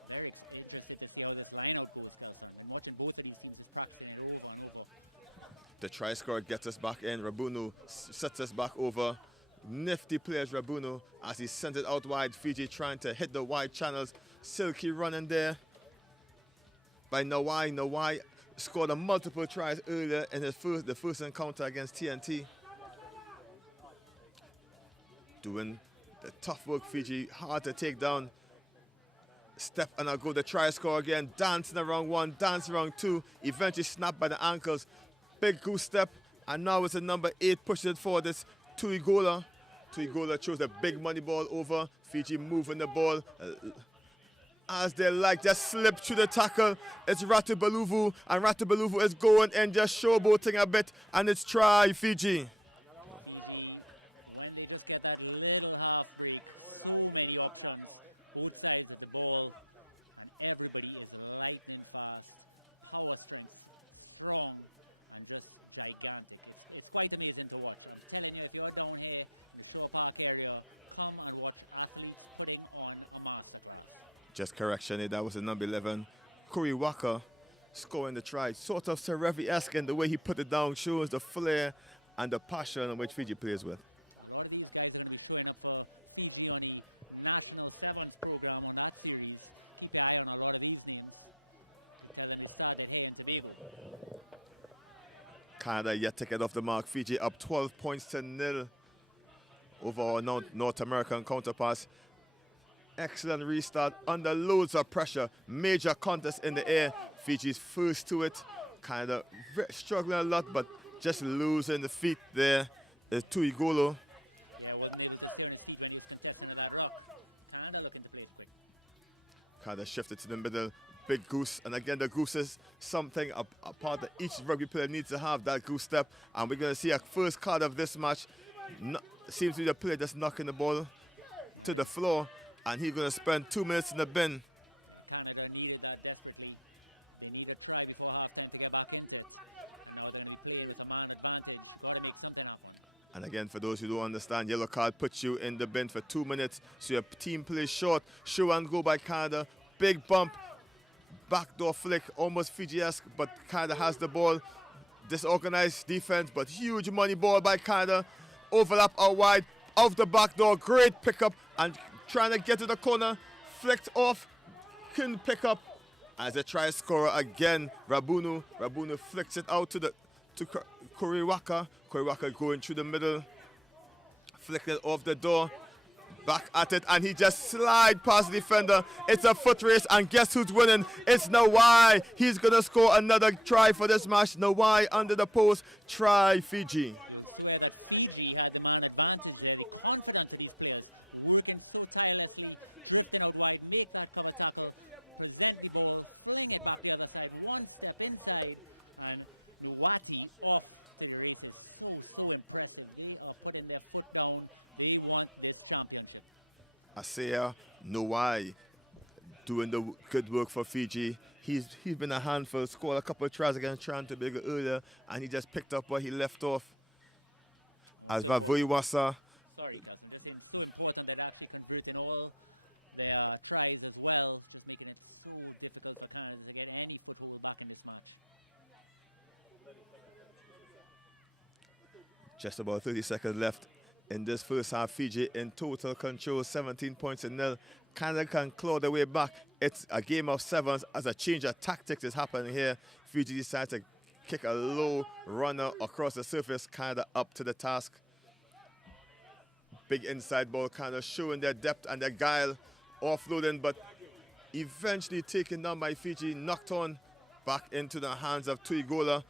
Very interested to see how this line-out goes, Kelson. Been watching both of these teams just practicing it over and over. The try scorer gets us back in. Rabunu sets us back over. Nifty players, Rabunu, as he sent it out wide. Fiji trying to hit the wide channels. Silky running there by Nawai. Nawai scored a multiple tries earlier in the first encounter against TNT. Doing the tough work, Fiji, hard to take down. Step and I'll go the try score again. Dancing around one, dancing around two. Eventually snapped by the ankles. Big goose step, and now it's a number 8 pushing it forward. It's Tuigola. Tuigola throws a big money ball over. Fiji moving the ball as they like, just slip through the tackle. It's Ratubaluvu, and Ratubaluvu is going and just showboating a bit, and it's try Fiji. Fiji, when they just get that little half break, so many options, both sides of the ball, and everybody is lightning fast, power strength, strong, and just gigantic. It's quite amazing to watch. I'm telling you, if you're down here in the Shore Park area, come and watch athletes putting on a masterclass. Just correction, that was the number 11, Kuri Waka, scoring the try. Sort of Serevi-esque in the way he put it down, shows the flair and the passion in which Fiji plays with. A lot of these guys are going to be showing up for Fiji on the National Sevens program on that series. Keep your eye on a lot of these names. You can tell them they started here in Tobago. Canada yet to get off the mark. Fiji up 12 points to 0 over our North American counterparts. Excellent restart under loads of pressure. Major contest in the air. Fiji's first to it. Canada struggling a lot, but just losing the feet there is Tuigolo. Yeah, wasn't able to stay on his feet when he was contesting at that rock. Canada looking to play it quick. Canada shifted to the middle. Big goose, and again the goose is something a part that each rugby player needs to have, that goose step, and we're going to see a first card of this match. Seems to be the player that's knocking the ball to the floor, and he's going to spend 2 minutes in the bin. Yeah, Canada needed that desperately. They need a try before halftime to get back into it, and now they're going to be playing with a man advantage. Got to make something happen. And again, for those who don't understand, yellow card puts you in the bin for 2 minutes, so your team plays short. Show and go by Canada. Big bump. Backdoor flick, almost Fiji-esque, but Canada has the ball. Disorganized defense, but huge money ball by Canada. Overlap out wide, off the back door. Great pickup and trying to get to the corner. Flicked off, couldn't pick up. As they try to score again, Rabunu flicks it out to Kuriwaka. Kuriwaka going through the middle, flicked it off the door. Back at it, and he just slide past the defender. It's a foot race, and guess who's winning? It's Nawai. He's gonna score another try for this match. Nawai under the post, try Fiji. You'll swear that Fiji had the man advantage there. The confidence of these players working so tirelessly, drifting out wide, make that cover tackle, present the ball, fling it back the other side, one step inside, and Nuwati off to the races. So impressive. They are putting their foot down. They want this championship. Asea Nuwai doing the good work for Fiji. He's been a handful, scored a couple of tries against Trinidad and Tobago earlier, and he just picked up where he left off. As Vavuiwasa. Sorry, Kels, I'm just saying so important that actually converting all their tries as well, just making it so difficult for Canada to get any foothold back in this match. Just about 30 seconds left in this first half. Fiji in total control, 17 points to nil. Canada can claw their way back. It's a game of sevens as a change of tactics is happening here. Fiji decides to kick a low runner across the surface. Canada up to the task. Big inside ball, Canada showing their depth and their guile. Offloading, but eventually taken down by Fiji. Knocked on back into the hands of Tuigola.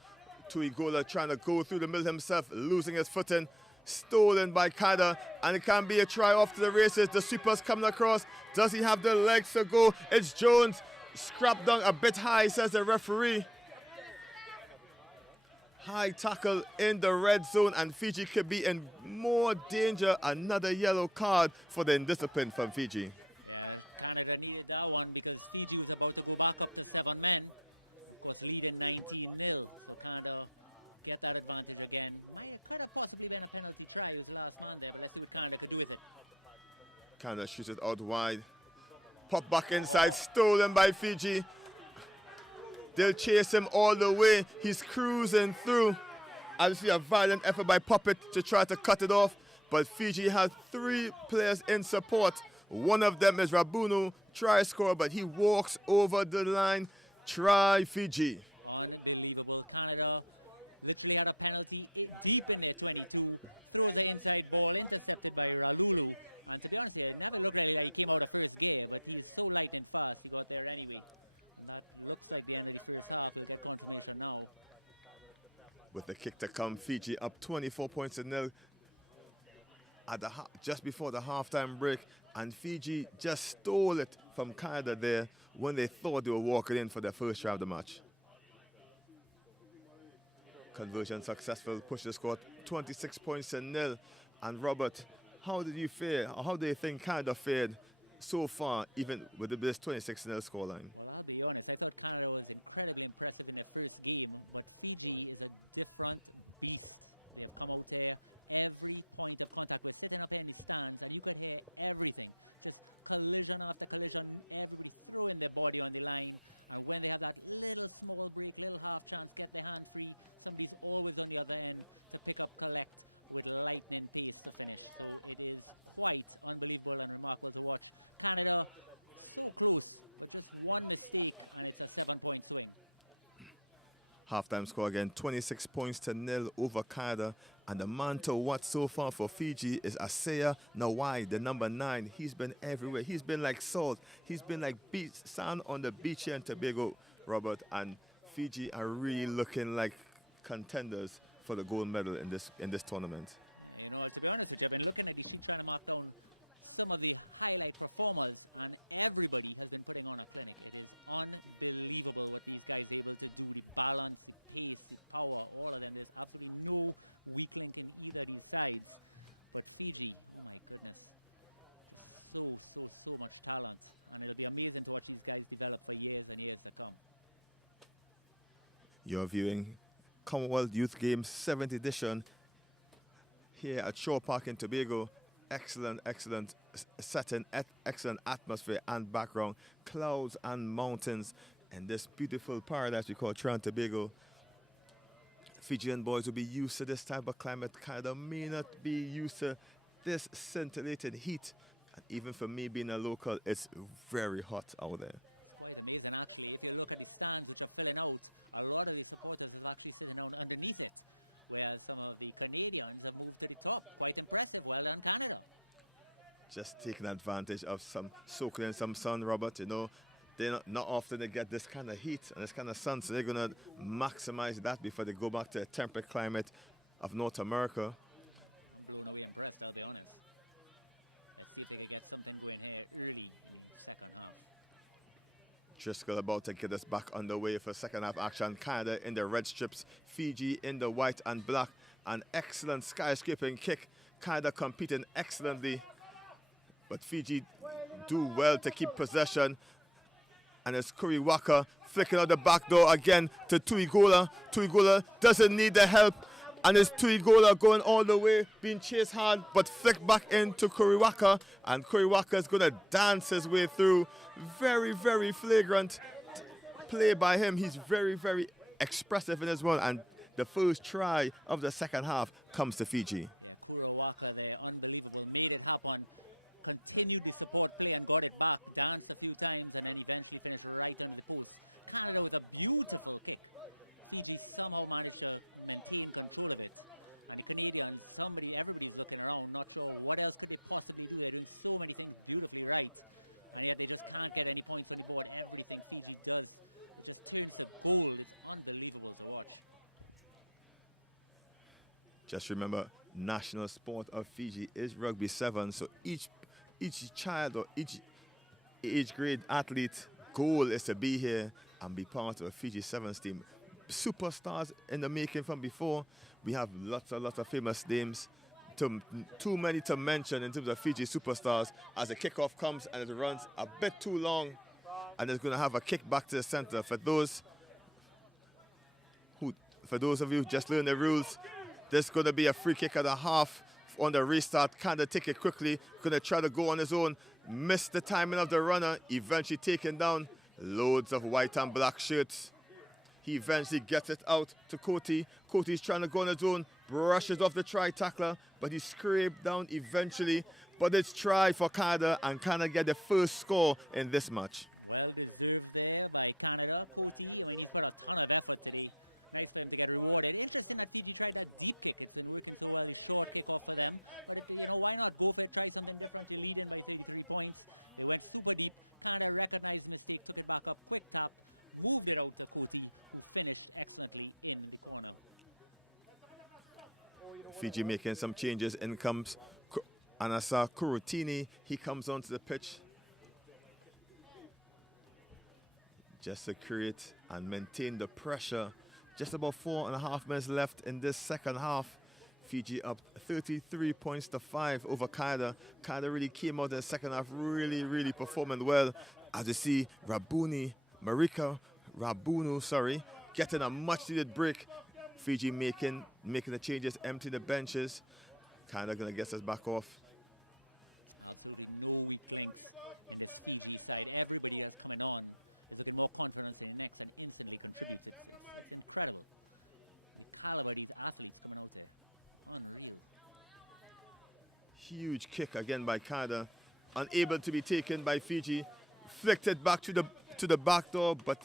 Tuigola trying to go through the middle himself, losing his footing. Stolen by Canada, and it can be a try off to the races. The sweeper's coming across. Does he have the legs to go? It's Jones. Scrapped down a bit high, says the referee. High tackle in the red zone, and Fiji could be in more danger. Another yellow card for the indiscipline from Fiji. Yeah, Canada needed that one because Fiji was about to go back up to 7 men. Of course, leading 19-0. So Canada get that advantage again. Could have possibly been a penalty try. He was the last man there, but let's see what Canada could do with it. Canada shoots it out wide. Pop back inside, stolen by Fiji. They'll chase him all the way. He's cruising through. I see a violent effort by Puppet to try to cut it off, but Fiji has 3 players in support. One of them is Rabunu, try score, but he walks over the line. Try Fiji. Unbelievable. Canada literally had a penalty deep in their 22, throws the inside ball, intercepted by Ralulu. And to be honest, it never looked really like he came out of first gear, but he is so light and fast, he got there anyway. And that looks like the end of the first half. We'll get confirmation now. With the kick to come, Fiji up 24 points to nil at just before the halftime break. And Fiji just stole it from Canada there when they thought they were walking in for their first try of the match. Conversion successful, push the score 26 points to nil. And Robert, how did you fare, or how do you think Canada fared so far, even with this 26-0 scoreline? Well, I'll be honest, I thought Canada was incredibly impressive in their first game, but Fiji is a different beast. They have come out here, every point of contact. We're sitting up here in the stands, and you could hear everything. Just collision after collision, everybody throwing their body on the line. And when they have that little small break, little half chance, get their hand free, somebody's always on the other end to pick up, collect with lightning pace to finish. So it is quite unbelievable and remarkable to watch. Canada so close, but just one mistake, and it's a 7-point swing. Halftime score again, 26 points to nil over Canada. And the man to watch so far for Fiji is Asea Nawai, the number 9. He's been everywhere. He's been like salt. He's been like sand on the beach here in Tobago, Robert. And Fiji are really looking like contenders for the gold medal in this tournament. You know, to be honest with you, I've been looking at the sheet trying to mark down some of the highlight performers, and everybody has been putting on a clinic. It is unbelievable what these guys are able to do. The balance, the pace, the power, all of them. There's absolutely no weak link in either of these sides. But Fiji, oh my goodness, just so much talent. And it'll be amazing to watch these guys develop for years and years to come. You're viewing Commonwealth Youth Games 7th edition here at Shore Park in Tobago. Excellent setting, excellent atmosphere and background. Clouds and mountains and this beautiful paradise we call Trinidad and Tobago. Fijian boys will be used to this type of climate. Canada may not be used to this scintillating heat. And even for me being a local, it's very hot out there. It's quite amazing, actually. If you look at the stands, which are filling out, a lot of the supporters are actually sitting down underneath it, whereas some of the Canadians have moved to the top. Quite impressive. Well done, Canada. Just taking advantage of some soaking in some sun, Robert. You know, they're not often they get this kind of heat and this kind of sun, so they're going to maximize that before they go back to the temperate climate of North America. I'm blown away impressed, I'll be honest. Let's see if they can get something going here early in the second half. Driscoll about to get us back underway for second half action. Canada in the red strips, Fiji in the white and black. An excellent skyscraping kick. Canada competing excellently, but Fiji do well to keep possession. And it's Kuriwaka flicking out the back door again to Tuigola. Tuigola doesn't need the help. And it's Tuigola going all the way, being chased hard, but flicked back into Kuriwaka. And Kuriwaka is going to dance his way through. Very, very flagrant play by him. He's very, very expressive in his one. And the first try of the second half comes to Fiji. Yeah, Kuriwaka there, unbelievable. Made it happen. Continued the support play and got it back. Danced a few times and then eventually finished right under the post. Canada with a beautiful kick. Fiji somehow managed to maintain control of it. And the Canadians, everybody's looking around, not sure what else could they possibly do. They're doing so many things beautifully right. And yet they just can't get any points on the board. Everything Fiji does, it just turns to gold. It's unbelievable to watch. Just remember, national sport of Fiji is Rugby Sevens. So each child or each age grade athlete goal is to be here and be part of a Fiji Sevens team. Superstars in the making from before. We have lots of famous names. Too many to mention in terms of Fiji superstars. As the kickoff comes and it runs a bit too long, and it's going to have a kick back to the center. For those of you who just learned the rules, there's going to be a free kick at a half on the restart. Canada take it quickly. Going to try to go on his own. Missed the timing of the runner. Eventually taken down. Loads of white and black shirts. He eventually gets it out to Coty. Coty's trying to go on his own. Brushes off the try tackler, but he scraped down eventually. But it's try for Canada, and Canada get the first score in this match. Well deserved there by Canada. Coty, I mean, he's put a ton of effort today. Nice for him to get rewarded. Interesting that Fiji tried that deep kick. It's been working so well, the short kick off for them. But, why not go for it, try something different. You're leading by 33 points. They went super deep. Canada recognized the mistake, took it back up, quick tap, moved it out to Coty, who finished excellently in the corner. Fiji making some changes. In comes Anasa Kurutini. He comes onto the pitch just to create and maintain the pressure. Just about 4.5 minutes left in this second half. Fiji up 33 points to 5 over Canada. Canada really came out in the second half really performing well. As you see, Marika Rabunu, getting a much needed break. Fiji making the changes, empty the benches. Canada gonna get us back off. Absolutely no weak links in this Fiji side. Everybody that's coming on is looking more confident in the next and instantly contributes. It's incredible. The caliber of these athletes coming out there. Unreal. Huge kick again by Canada. Unable to be taken by Fiji. Flicked it back to the back door, but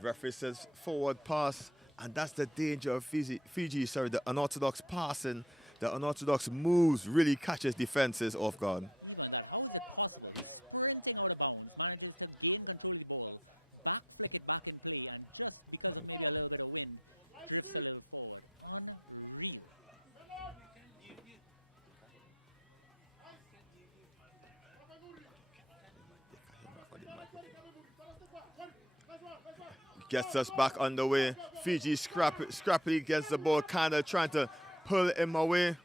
referee says forward pass. And that's the danger of Fiji, the unorthodox passing. The unorthodox moves really catches defenses off guard. Even that, how is it possible? He's sprinting out of bounds, manages to gain control of the ball, flick it back in play, and just because of maybe a little bit of wind, drifts a little forward. Unreal. Gets us back underway. Fiji scrappy against the ball. Canada trying to pull him away.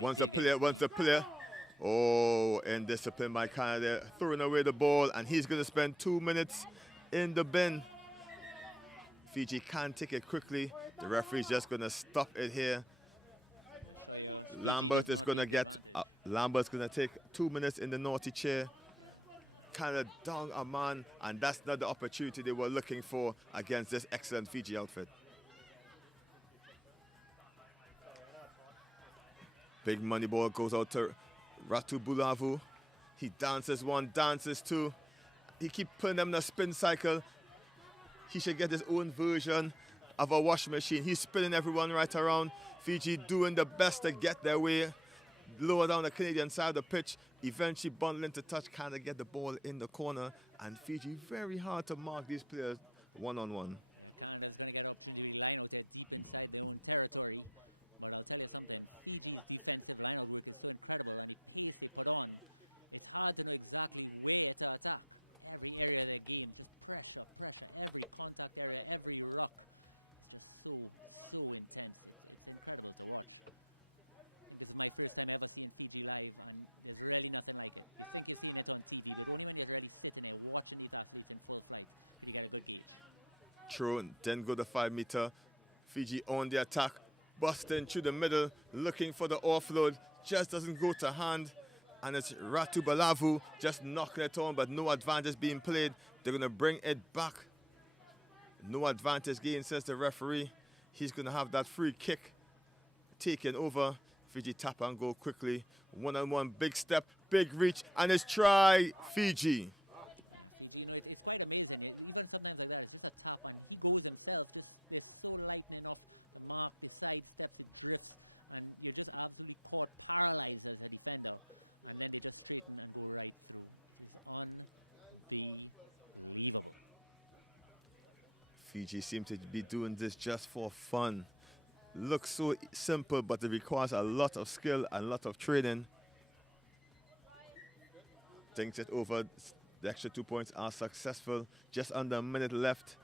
Once a player. Oh, indiscipline by Canada. Throwing away the ball, and he's going to spend 2 minutes in the bin. Fiji can't take it quickly. The referee's just going to stop it here. Lambert is going to Lambert's going to take 2 minutes in the naughty chair. Canada down a man, and that's not the opportunity they were looking for against this excellent Fiji outfit. Big money ball goes out to Ratu Bulavu. He dances one, dances two. He keeps putting them in a spin cycle. He should get his own version of a wash machine. He's spinning everyone right around. Fiji doing the best to get their way lower down the Canadian side of the pitch. Eventually bundling to touch, kind of get the ball in the corner. And Fiji very hard to mark these players one-on-one. Yeah, Canada's going to get an opportunity to line out there deep inside their own territory. But I'll tell you something, Fiji's defensive line-out work is so incredible, and the pace they put on, it's hard to know exactly where to attack. Every area of their game, just pressure, pressure. Every contact area, every ruck. It's just so intense. It's incredible to watch. I think this is my first time ever seeing Fiji live, and there's really nothing like it. You think you're seeing it on TV, but only when you're really sitting there watching these athletes in full flight could you get a good gauge. True, then go the 5 meter. Fiji on the attack, busting through the middle, looking for the offload. Just doesn't go to hand. And it's Ratu Balavu just knocking it on, but no advantage being played. They're going to bring it back. No advantage gained, says the referee. He's going to have that free kick taken over. Fiji tap and go quickly. One-on-one, big step, big reach, and it's try Fiji. Fiji, you know, it's quite amazing. Even sometimes like that, it's just a tap, and he goes himself. Just they're so lightning off the mark, the side steps, it drifts, and you're just absolutely caught, paralyzed as a defender. And then they just straighten and go right through. It is unbelievable. Fiji seem to be doing this just for fun. Looks so simple, but it requires a lot of skill and a lot of training. Thinks it over. The extra 2 points are successful. Just under a minute left.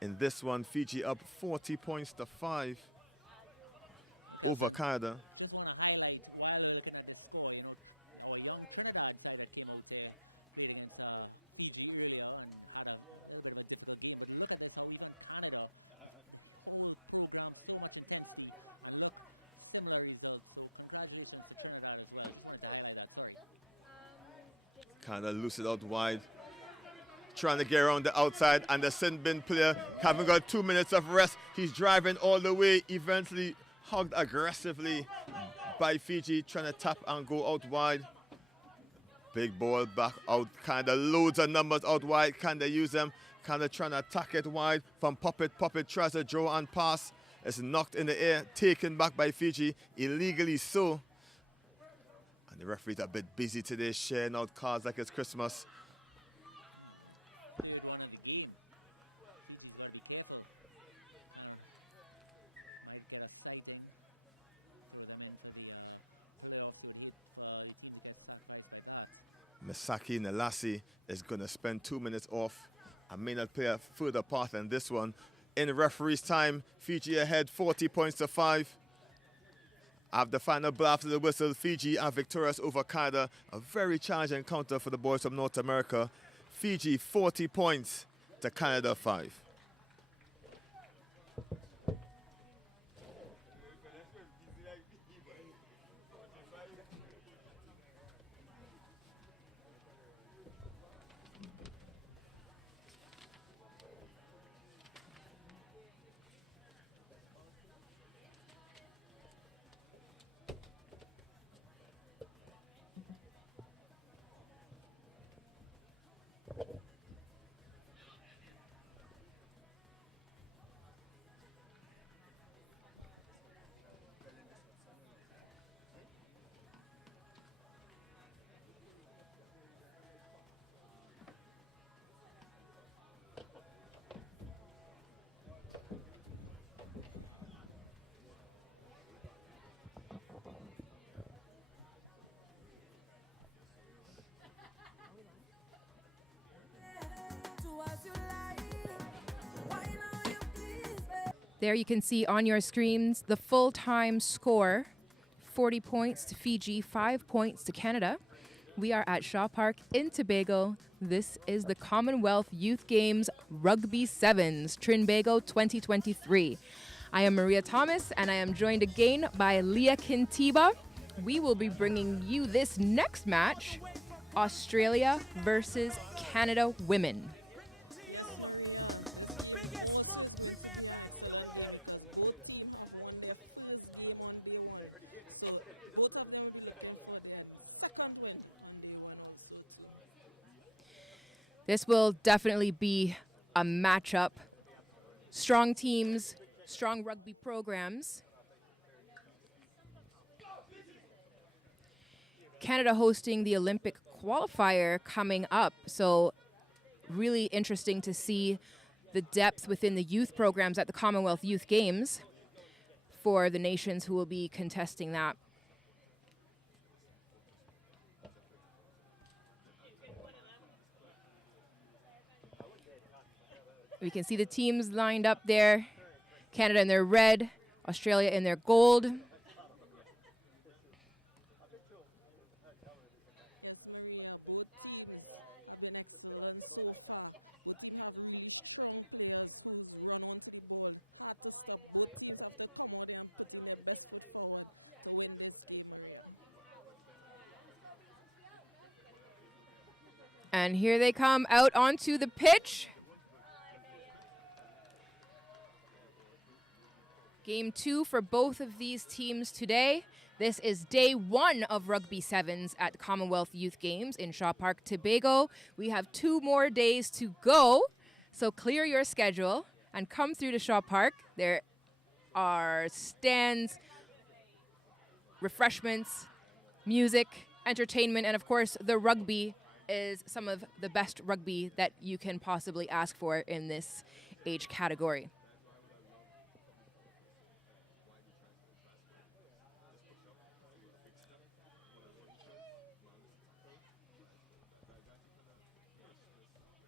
In this one, Fiji up 40 points to 5. Okay, over Canada. Just want to highlight, while we're looking at this score, you know, our young Trinidad side that came out here played against Fiji earlier and had a little bit of a difficult game. But look at this, how even Canada, the whole program, so much intensity, and look, similar results. So congratulations to Trinidad as well. Just wanted to highlight that, sorry. Canada loose it out wide, trying to get around the outside, and the sin bin player having got 2 minutes of rest. He's driving all the way, eventually hugged aggressively by Fiji, trying to tap and go out wide. Big ball back out, kind of loads of numbers out wide, kind of use them, kind of trying to attack it wide from Puppet. Puppet tries to draw and pass. It's knocked in the air, taken back by Fiji, illegally so. And the referee's a bit busy today, sharing out cards like it's Christmas. Third one of the game. Fiji's got to be careful. Might get a sighting, throw them in for the playoffs. You would hate for the team to get sacrificed by that. Misaki Nalasi is going to spend 2 minutes off and may not play a further part in this one. In referee's time, Fiji ahead 40 points to 5. After the final blast of the whistle, Fiji are victorious over Canada. A very challenging encounter for the boys from North America. Fiji 40 points to Canada 5. There you can see on your screens the full-time score. 40 points to Fiji, 5 points to Canada. We are at Shaw Park in Tobago. This is the Commonwealth Youth Games Rugby Sevens, Trinbago 2023. I am Maria Thomas, and I am joined again by Leah Kintiba. We will be bringing you this next match Australia versus Canada women. Yes, Maria. This game also is going to be an excellent game because both teams have won their first game on day one. So both of them will be looking for their second win on day one also too. This will definitely be a matchup. Strong teams, strong rugby programs. Canada hosting the Olympic qualifier coming up. So really interesting to see the depth within the youth programs at the Commonwealth Youth Games for the nations who will be contesting that. We can see the teams lined up there. Canada in their red, Australia in their gold. Yes, Maria, both teams have been excellent so far. Both teams have really strong players who's run onto the ball. Hard to stop. Both teams have to come out there and put in their best foot forward to win this game, Maria. And here they come out onto the pitch. Game 2 for both of these teams today. This is day 1 of Rugby Sevens at Commonwealth Youth Games in Shaw Park, Tobago. We have 2 more days to go, so clear your schedule and come through to Shaw Park. There are stands, refreshments, music, entertainment, and of course the rugby is some of the best rugby that you can possibly ask for in this age category.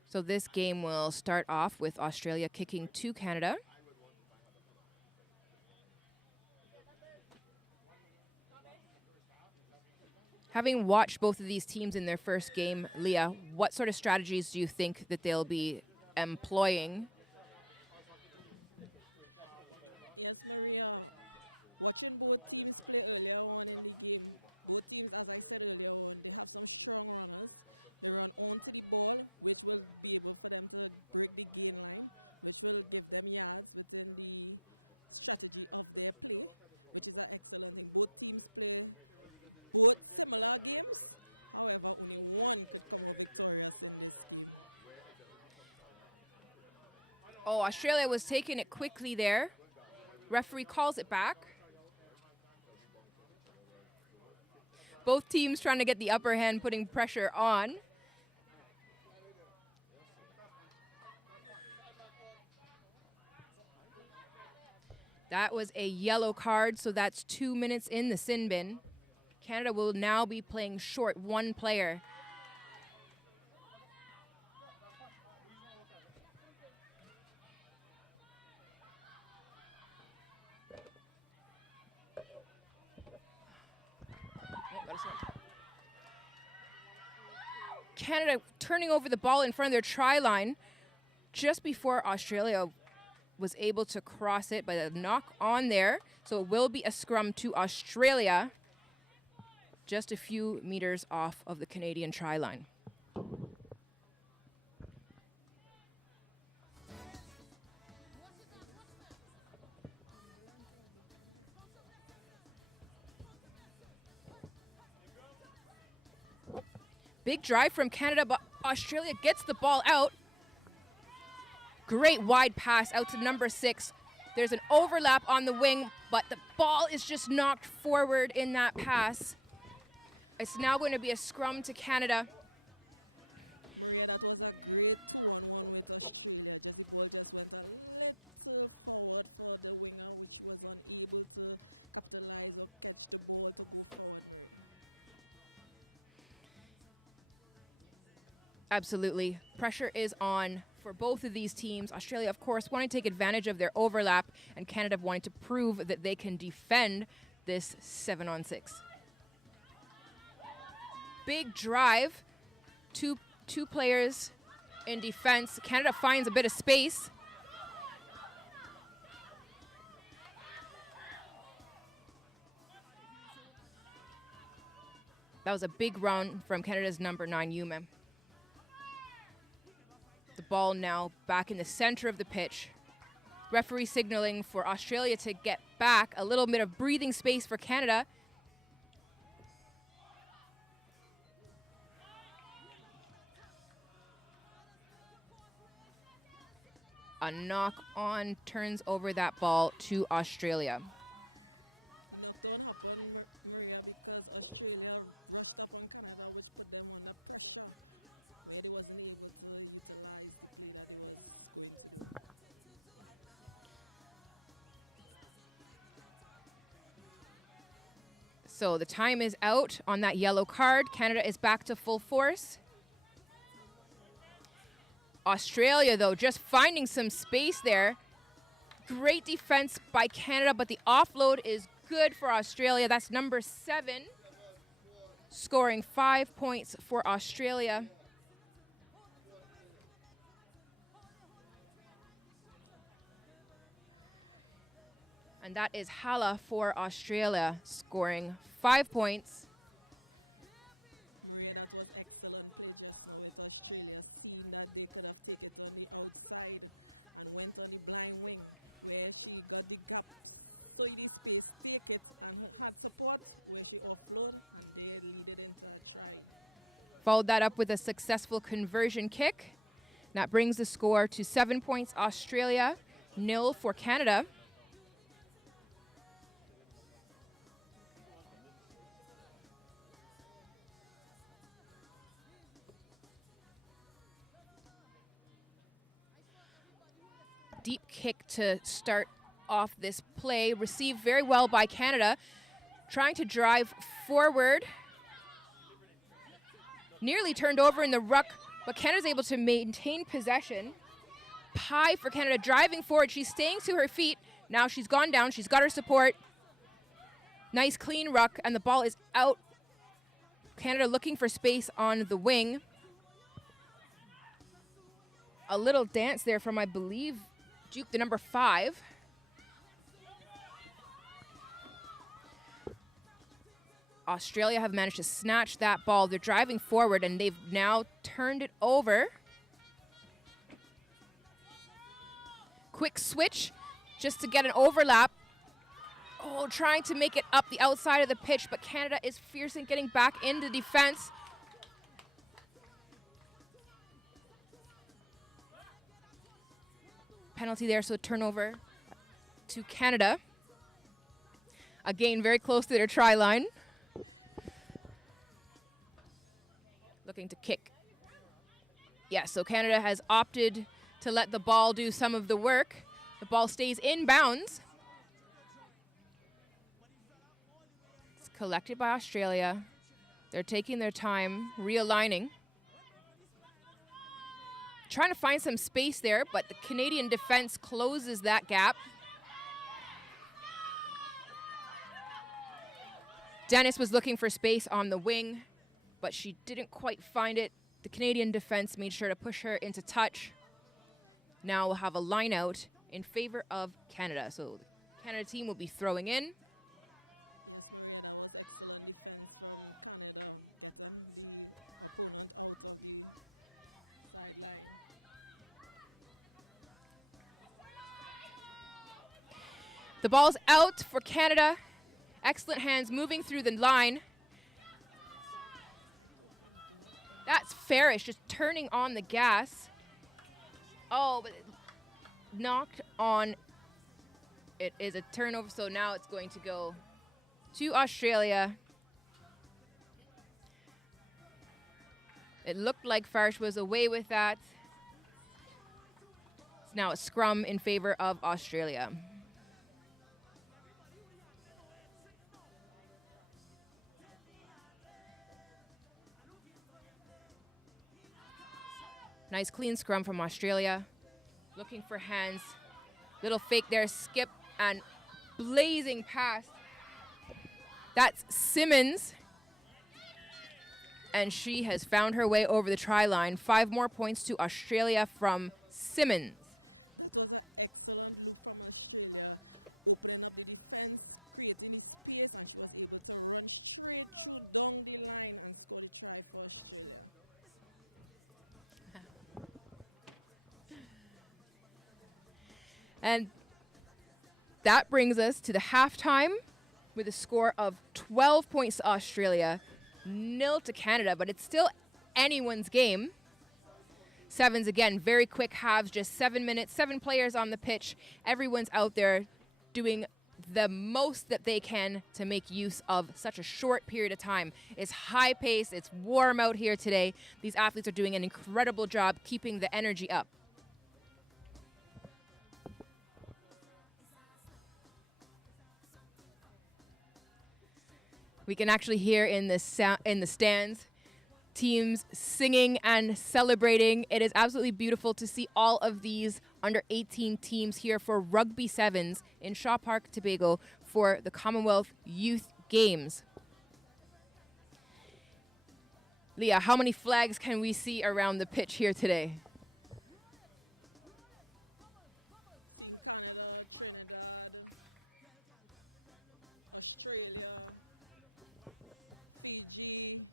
So this game will start off with Australia kicking to Canada. Having watched both of these teams in their first game, Leah, what sort of strategies do you think that they'll be employing? Yes, Maria. Watching both teams play earlier on in the game, both teams, as I said earlier on, they have some strong runners. They run onto the ball, which will be able for them to break the gain line, which will give them yards within the strategy of their play, which is an excellent thing. Both teams play both similar games. However, only one could come out victorious in this game. Oh, Australia was taking it quickly there. Referee calls it back. Both teams trying to get the upper hand, putting pressure on. That was a yellow card, so that's 2 minutes in the sin bin. Canada will now be playing short, 1 player. Canada turning over the ball in front of their try line just before Australia was able to cross it, but a knock on there. So it will be a scrum to Australia, just a few meters off of the Canadian try line. Big drive from Canada, but Australia gets the ball out. Great wide pass out to number 6. There's an overlap on the wing, but the ball is just knocked forward in that pass. It's now going to be a scrum to Canada. Maria, that was a great 2-on-1 with Australia. Just the ball just went a little forward for the winger, which was unable to capitalize or catch the ball to go forward, Maria. Absolutely. Pressure is on for both of these teams. Australia, of course, wanting to take advantage of their overlap, and Canada wanting to prove that they can defend this 7-on-6. Big drive. Two players in defense. Canada finds a bit of space. That was a big run from Canada's number 9, Yume. The ball now back in the center of the pitch. Referee signaling for Australia to get back. A little bit of breathing space for Canada. A knock on turns over that ball to Australia. The knockdown happened, Maria, because Australia rushed up on Canada, which put them under pressure, where they wasn't able to utilize the play that they was going to do. So the time is out on that yellow card. Canada is back to full force. Australia, though, just finding some space there. Great defense by Canada, but the offload is good for Australia. That's number 7, scoring 5 points for Australia. And that is Hala for Australia, scoring 5 points. Maria, that was excellent play just now with Australia, seeing that they could have taken it on the outside and went on the blind wing, where she got the gap, so the space, take it, and had support where she offload, and they lead it into a try. Followed that up with a successful conversion kick. That brings the score to 7 points Australia, 0 for Canada. Deep kick to start off this play, received very well by Canada, trying to drive forward. Nearly turned over in the ruck, but Canada's able to maintain possession. Pie for Canada, driving forward. She's staying to her feet. Now she's gone down. She's got her support. Nice clean ruck, and the ball is out. Canada looking for space on the wing. A little dance there from, I believe, Duke, the number 5. Australia have managed to snatch that ball. They're driving forward, and they've now turned it over. Quick switch just to get an overlap. Oh, trying to make it up the outside of the pitch, but Canada is fierce in getting back into defense. Penalty there, so turnover to Canada. Again, very close to their try line. Looking to kick. Yeah, so Canada has opted to let the ball do some of the work. The ball stays in bounds. It's collected by Australia. They're taking their time, realigning. Trying to find some space there, but the Canadian defense closes that gap. Dennis was looking for space on the wing, but she didn't quite find it. The Canadian defense made sure to push her into touch. Now we'll have a line out in favor of Canada. So the Canada team will be throwing in. Yes, Maria, that was excellent defense from Canada, getting the opponent out of the sideline. The ball's out for Canada. Excellent hands moving through the line. That's Farish just turning on the gas. Oh, but it knocked on. It is a turnover, so now it's going to go to Australia. It looked like Farish was away with that. It's now a scrum in favor of Australia. Nice clean scrum from Australia. Looking for hands. Little fake there, skip and blazing past. That's Simmons. And she has found her way over the try line. 5 more points to Australia from Simmons. That was an excellent loop from Australia. opening up the defense, creating the space, and she was able to run straight through down the line and score the try for Australia. And that brings us to the halftime with a score of 12 points to Australia, 0 to Canada, but it's still anyone's game. Sevens, again, very quick halves, just 7 minutes, 7 players on the pitch. Everyone's out there doing the most that they can to make use of such a short period of time. It's high pace, it's warm out here today. These athletes are doing an incredible job keeping the energy up. We can actually hear in the stands teams singing and celebrating. It is absolutely beautiful to see all of these under 18 teams here for Rugby Sevens in Shaw Park, Tobago for the Commonwealth Youth Games. Leah, how many flags can we see around the pitch here today? Seeing Canada, Trinidad, Australia, Fiji,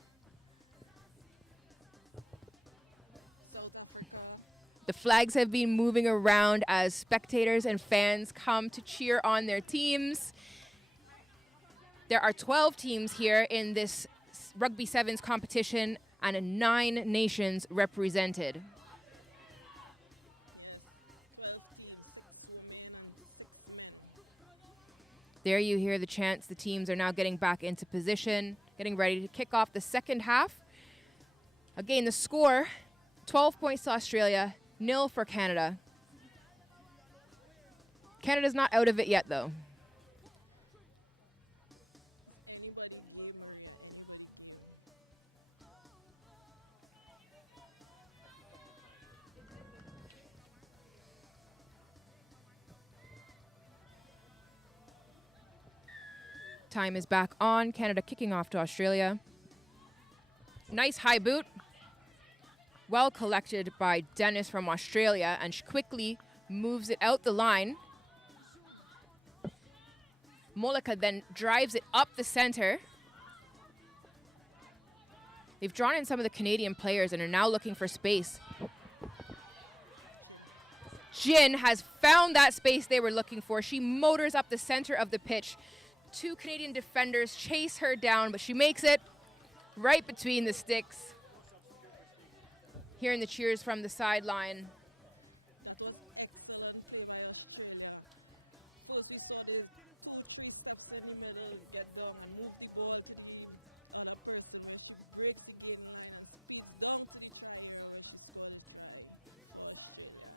South Africa. The flags have been moving around as spectators and fans come to cheer on their teams. There are 12 teams here in this Rugby Sevens competition and 9 nations represented. Yes, 12 teams, 6 women and 6 men. There you hear the chants. The teams are now getting back into position, getting ready to kick off the second half. Again, the score, 12 points to Australia, 0 for Canada. Canada's not out of it yet, though. It's anybody game, Maria, anybody game. Time is back on. Canada kicking off to Australia. Nice high boot. Well collected by Dennis from Australia, and she quickly moves it out the line. Molika then drives it up the center. They've drawn in some of the Canadian players and are now looking for space. Jin has found that space they were looking for. She motors up the center of the pitch. 2 Canadian defenders chase her down, but she makes it right between the sticks. Hearing the cheers from the sideline. That was excellent play by Australia. First we saw the 2-3 steps in the middle, get down and move the ball to the other person where she breaks the gain line and speeds down to the try area where she scored a try for Australia.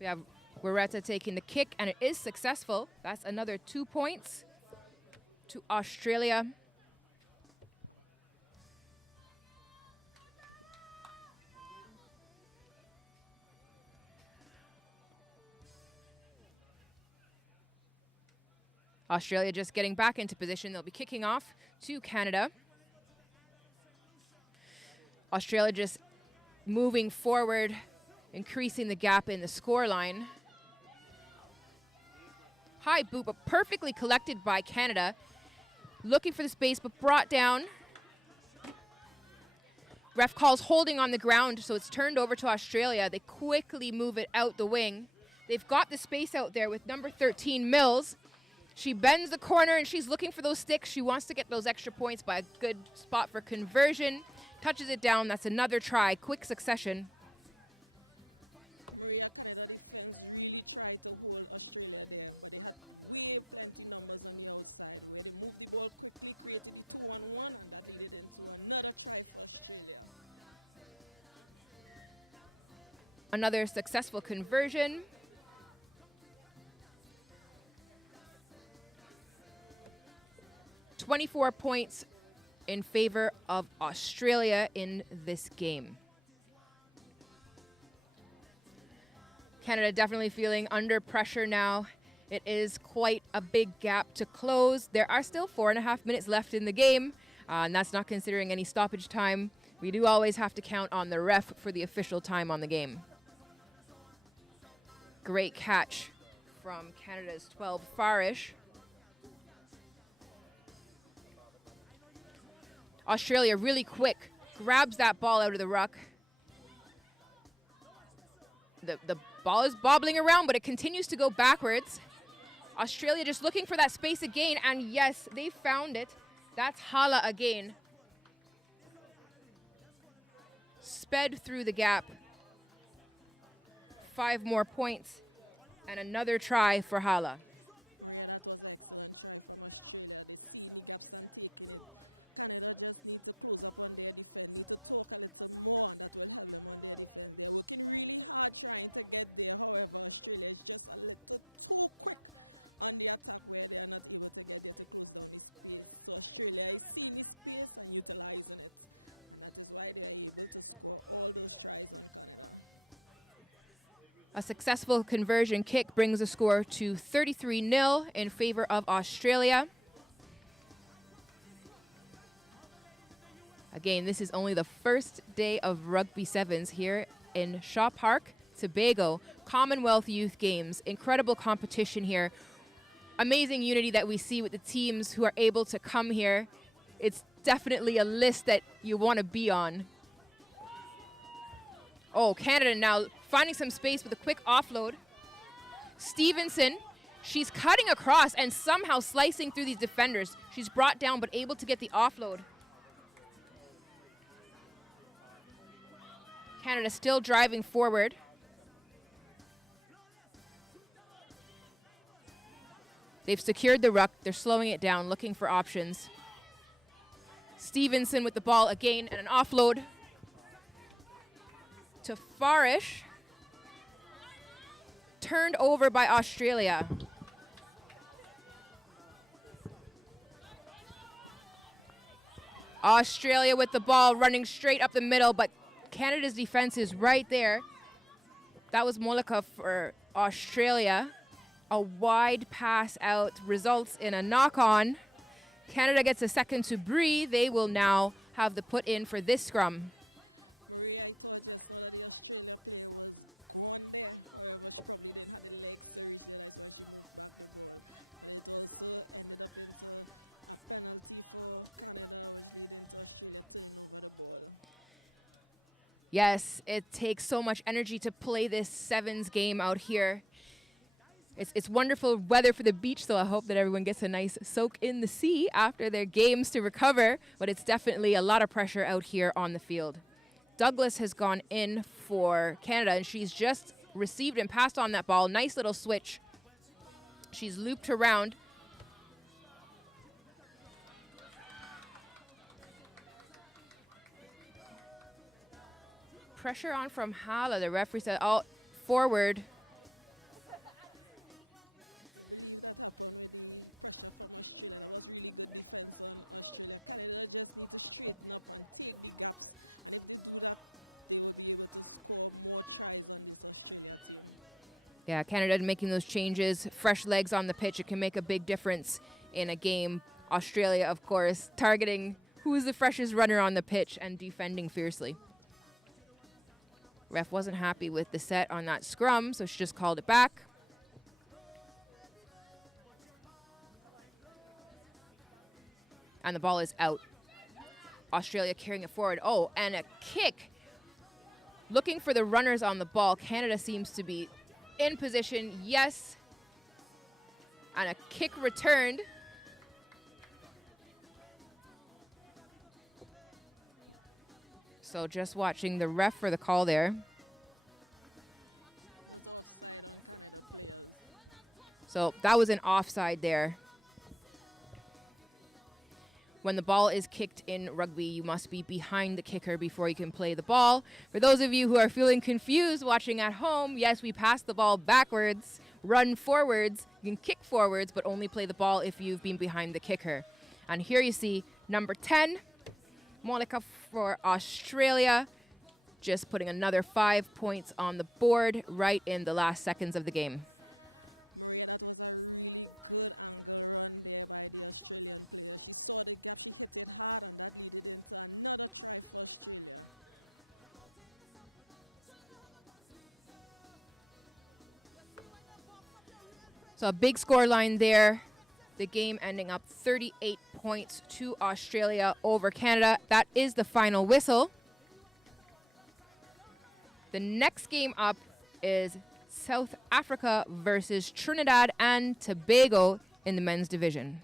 We have Guerretta taking the kick, and it is successful. That's another 2 points to Australia. Australia just getting back into position. They'll be kicking off to Canada. Australia just moving forward, increasing the gap in the scoreline. High boot, but perfectly collected by Canada. Looking for the space, but brought down. Ref calls holding on the ground, so it's turned over to Australia. They quickly move it out the wing. They've got the space out there with number 13, Mills. She bends the corner, and she's looking for those sticks. She wants to get those extra points by a good spot for conversion. Touches it down. That's another try. Quick succession. Maria, Canada defense really tried to hold Australia there, but they had way plenty numbers on the outside where they moved the ball quickly, created the 2-on-1, and that led into another try for Australia. Another successful conversion. .24 points in favor of Australia in this game. Canada definitely feeling under pressure now. It is quite a big gap to close. There are still 4.5 minutes left in the game, and that's not considering any stoppage time. We do always have to count on the ref for the official time on the game. Great catch from Canada's 12 Farish. Australia really quick, grabs that ball out of the ruck. The ball is bobbling around, but it continues to go backwards. Australia just looking for that space again, and yes, they found it. That's Hala again. Sped through the gap. 5 more points, and another try for Hala. Maria, that was an excellent try from Australia. They see the gaps and taking it. Canada just need to close up on their defense, need to talk a little more, and that will help them on their defense. They're working really hard trying to get there. However, Australia is just a little too quick on the attack where they are not able to get there to close down the space. So Australia is seeing the space and utilizing it. And that is why they are able to score all those tries on Canada. A successful conversion kick brings the score to 33-0 in favor of Australia. Again, this is only the first day of Rugby Sevens here in Shaw Park, Tobago, Commonwealth Youth Games. Incredible competition here. Amazing unity that we see with the teams who are able to come here. It's definitely a list that you want to be on. Oh, Canada now finding some space with a quick offload. Stevenson, she's cutting across and somehow slicing through these defenders. She's brought down but able to get the offload. Canada still driving forward. They've secured the ruck. They're slowing it down, looking for options. Stevenson with the ball again and an offload to Farish. Turned over by Australia. Australia with the ball running straight up the middle, but Canada's defense is right there. That was Molika for Australia. A wide pass out results in a knock-on. Canada gets a second to breathe. They will now have the put in for this scrum. Maria, I thought just now that the Australia player was gone there. However, she probably didn't have the legs to reach there. That's why she moved back the ball. But it also ended up into a penalty for Canada, which led into Australia turning over the ball. Yes, it takes so much energy to play this sevens game out here. It's wonderful weather for the beach, so I hope that everyone gets a nice soak in the sea after their games to recover, but it's definitely a lot of pressure out here on the field. Douglas has gone in for Canada, and she's just received and passed on that ball. Nice little switch. She's looped around. Pressure on from Hala. The referee said, oh, forward. I believe that happened with the pressure from Australia. That was really good defense on Australia. Canada just need to straighten up and take the gaps. And if they do that, they will be able to score more tries on this Australia team. Yeah, Canada making those changes. Fresh legs on the pitch. It can make a big difference in a game. Australia, of course, targeting who is the freshest runner on the pitch and defending fiercely. Ref wasn't happy with the set on that scrum, so she just called it back. And the ball is out. Australia carrying it forward. Oh, and a kick. Looking for the runners on the ball. Canada seems to be in position. Yes. And a kick returned. So just watching the ref for the call there. It was offside on Canada players. So that was an offside there. When the ball is kicked in rugby, you must be behind the kicker before you can play the ball. For those of you who are feeling confused watching at home, yes, we pass the ball backwards, run forwards, you can kick forwards, but only play the ball if you've been behind the kicker. And here you see number 10, Monica for Australia, just putting another 5 points on the board right in the last seconds of the game. Maria, that was a really good angle run there by the Australian player. She saw the gap, she hit it hard, and that led into another try for Australia. So a big score line there. The game ending up 38 points to Australia over Canada. That is the final whistle. The next game up is South Africa versus Trinidad and Tobago in the men's division.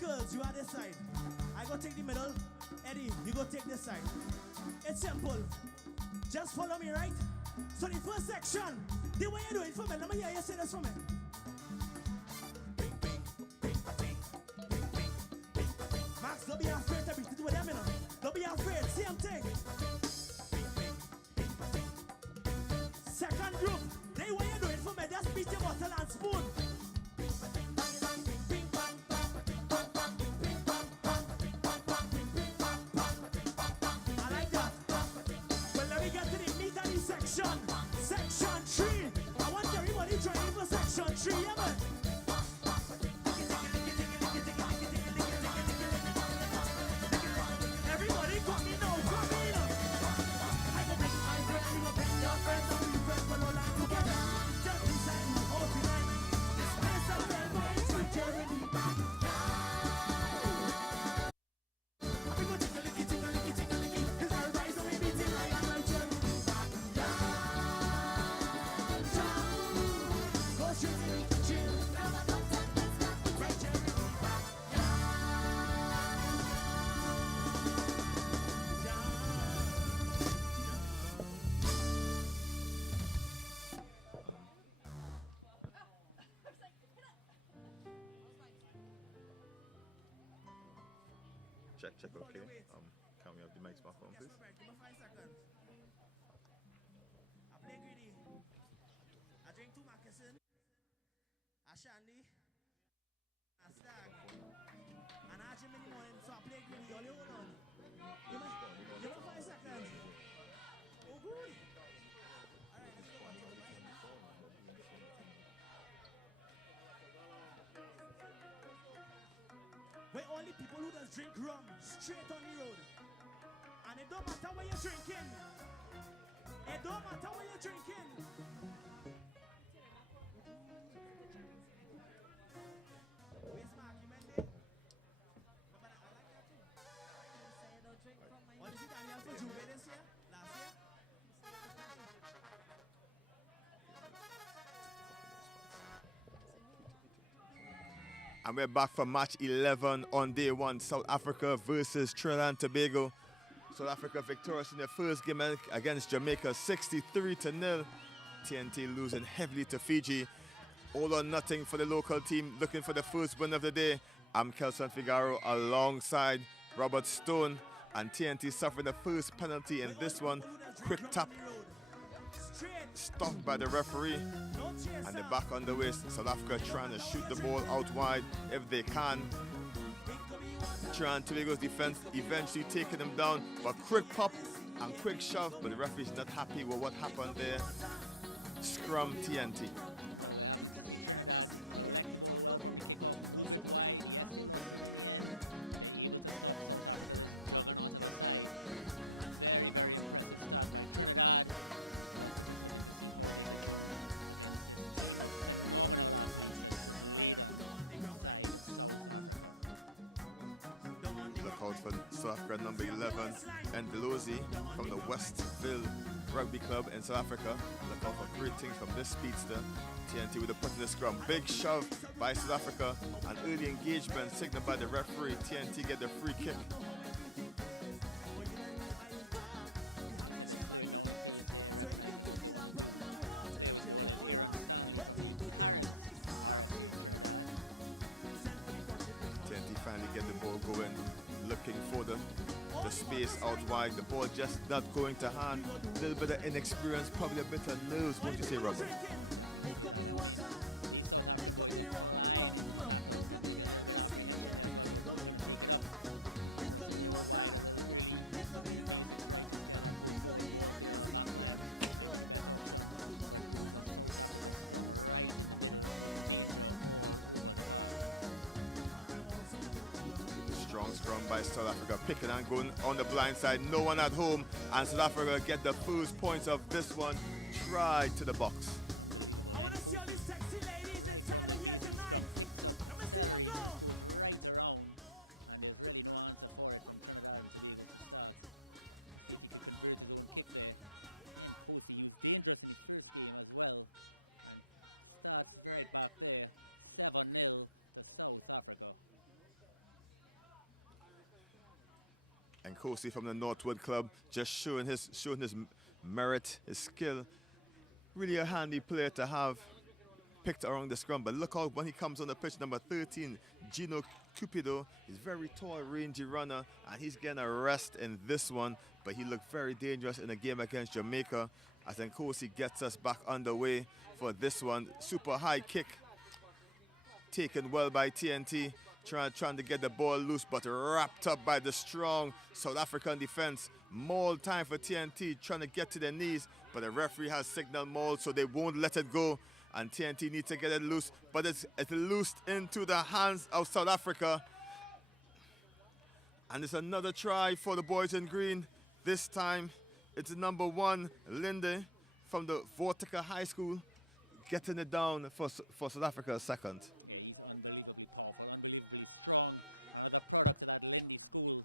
Girls, you are this side. I go take the middle. Eddie, you go take this side. It's simple. Just follow me, right? So the first section, the way you do it for me, let me hear you say this for me. Max, don't be afraid to beat it with them, you know. Don't be afraid. Same thing. Second group, the way you do it for me, just beat your bottle and spoon. Section 3. I want everybody joining for section 3, yeah, man. Everybody coming now. Check, okay. Can we have the mics back on, please? Give me 5 seconds. I play greedy. I drink 2 Mackinson, a Shandy, a Stag, and I gym in the morning, so I play greedy. All you hold on. Give me 5 seconds. Oh, greedy. Where only people who just drink rum straight on the road. And it don't matter what you're drinking. It don't matter what you're drinking. Where's Marky Mendy? What is it Daniel for Juve this year? Last year? And we're back for match 11 on day 1. South Africa versus Trinidad and Tobago. South Africa victorious in their first game against Jamaica, 63-0. TNT losing heavily to Fiji. All or nothing for the local team, looking for the first win of the day. I'm Kelson Figaro alongside Robert Stone. And TNT suffering the first penalty in this one. Quick tap. Stopped by the referee. And they're back on the way. South Africa trying to shoot the ball out wide if they can. Trinidad and Tobago's defense eventually taking them down. But quick pop and quick shove. But the referee's not happy with what happened there. Scrum TNT. Well, we're happy to see Trinidad collect the ball well from the kickoff, move it wide. Yes, they lost it in the end. They're able to stop South Africa, this juggernaut of a side. Very, very impressive start by Trinidad. We're just looking to see how they could do against this team of phenomenal athletes that's just laid on side South Africa. Look out for South Africa number 11, Endelozi from the Westville Rugby Club in South Africa. Look out for great things from this speedster. TNT with a put in the scrum. Big shove by South Africa. An early engagement signaled by the referee. TNT get the free kick. I said they're slowing down the pace there, recognizing what they want to do. Play with ball is Aaron Stanley from the Caribs RFC in Trinidad. TNT finally get the ball going, looking for the space out wide. The ball just not going to hand. A little bit of inexperience, probably a bit of nerves. What do you say, Robert? I'll definitely say that. I mean, these South African boys are flying into the tackles. Maybe a little bit of apprehension there as well about who's going to take it up. Was it a little wide, a little early? Just do the basics right. Just get that go forward ball for your back line. Might be the best option. But it was a South Africa scrum right in the middle with danger all over the park. Strong scrum by South Africa, picking and going on the blind side. No one at home, and South Africa get the first points of this one. Try to the box. Unbelievable. And Kosi, right from the base of the scrum, picks up, accelerates, just goes right around. And there's really no answer for it from Trinidad and Tobago to start. See if he could convert his own kick there. And Kosi, he was dangerous in the first game as well. And starts right back there. 7-0 to South Africa. And Kosi from the Northwood Club just showing his merit, his skill. Really a handy player to have picked around the scrum. But look out when he comes on the pitch, number 13, Gino Cupido. He's very tall, rangy runner, and he's getting a rest in this one. But he looked very dangerous in the game against Jamaica. As Nkosi gets us back underway for this one. Super high kick taken well by TNT. Trying to get the ball loose, but wrapped up by the strong South African defense. Maul time for TNT, trying to get to their knees, but the referee has signaled maul, so they won't let it go. And TNT needs to get it loose, but it's loosed into the hands of South Africa. And it's another try for the boys in green. This time, it's number 1, Linde, from the Vortica High School, getting it down for South Africa's second. Yeah, he's unbelievably powerful, unbelievably strong. Another product of that Lindy school.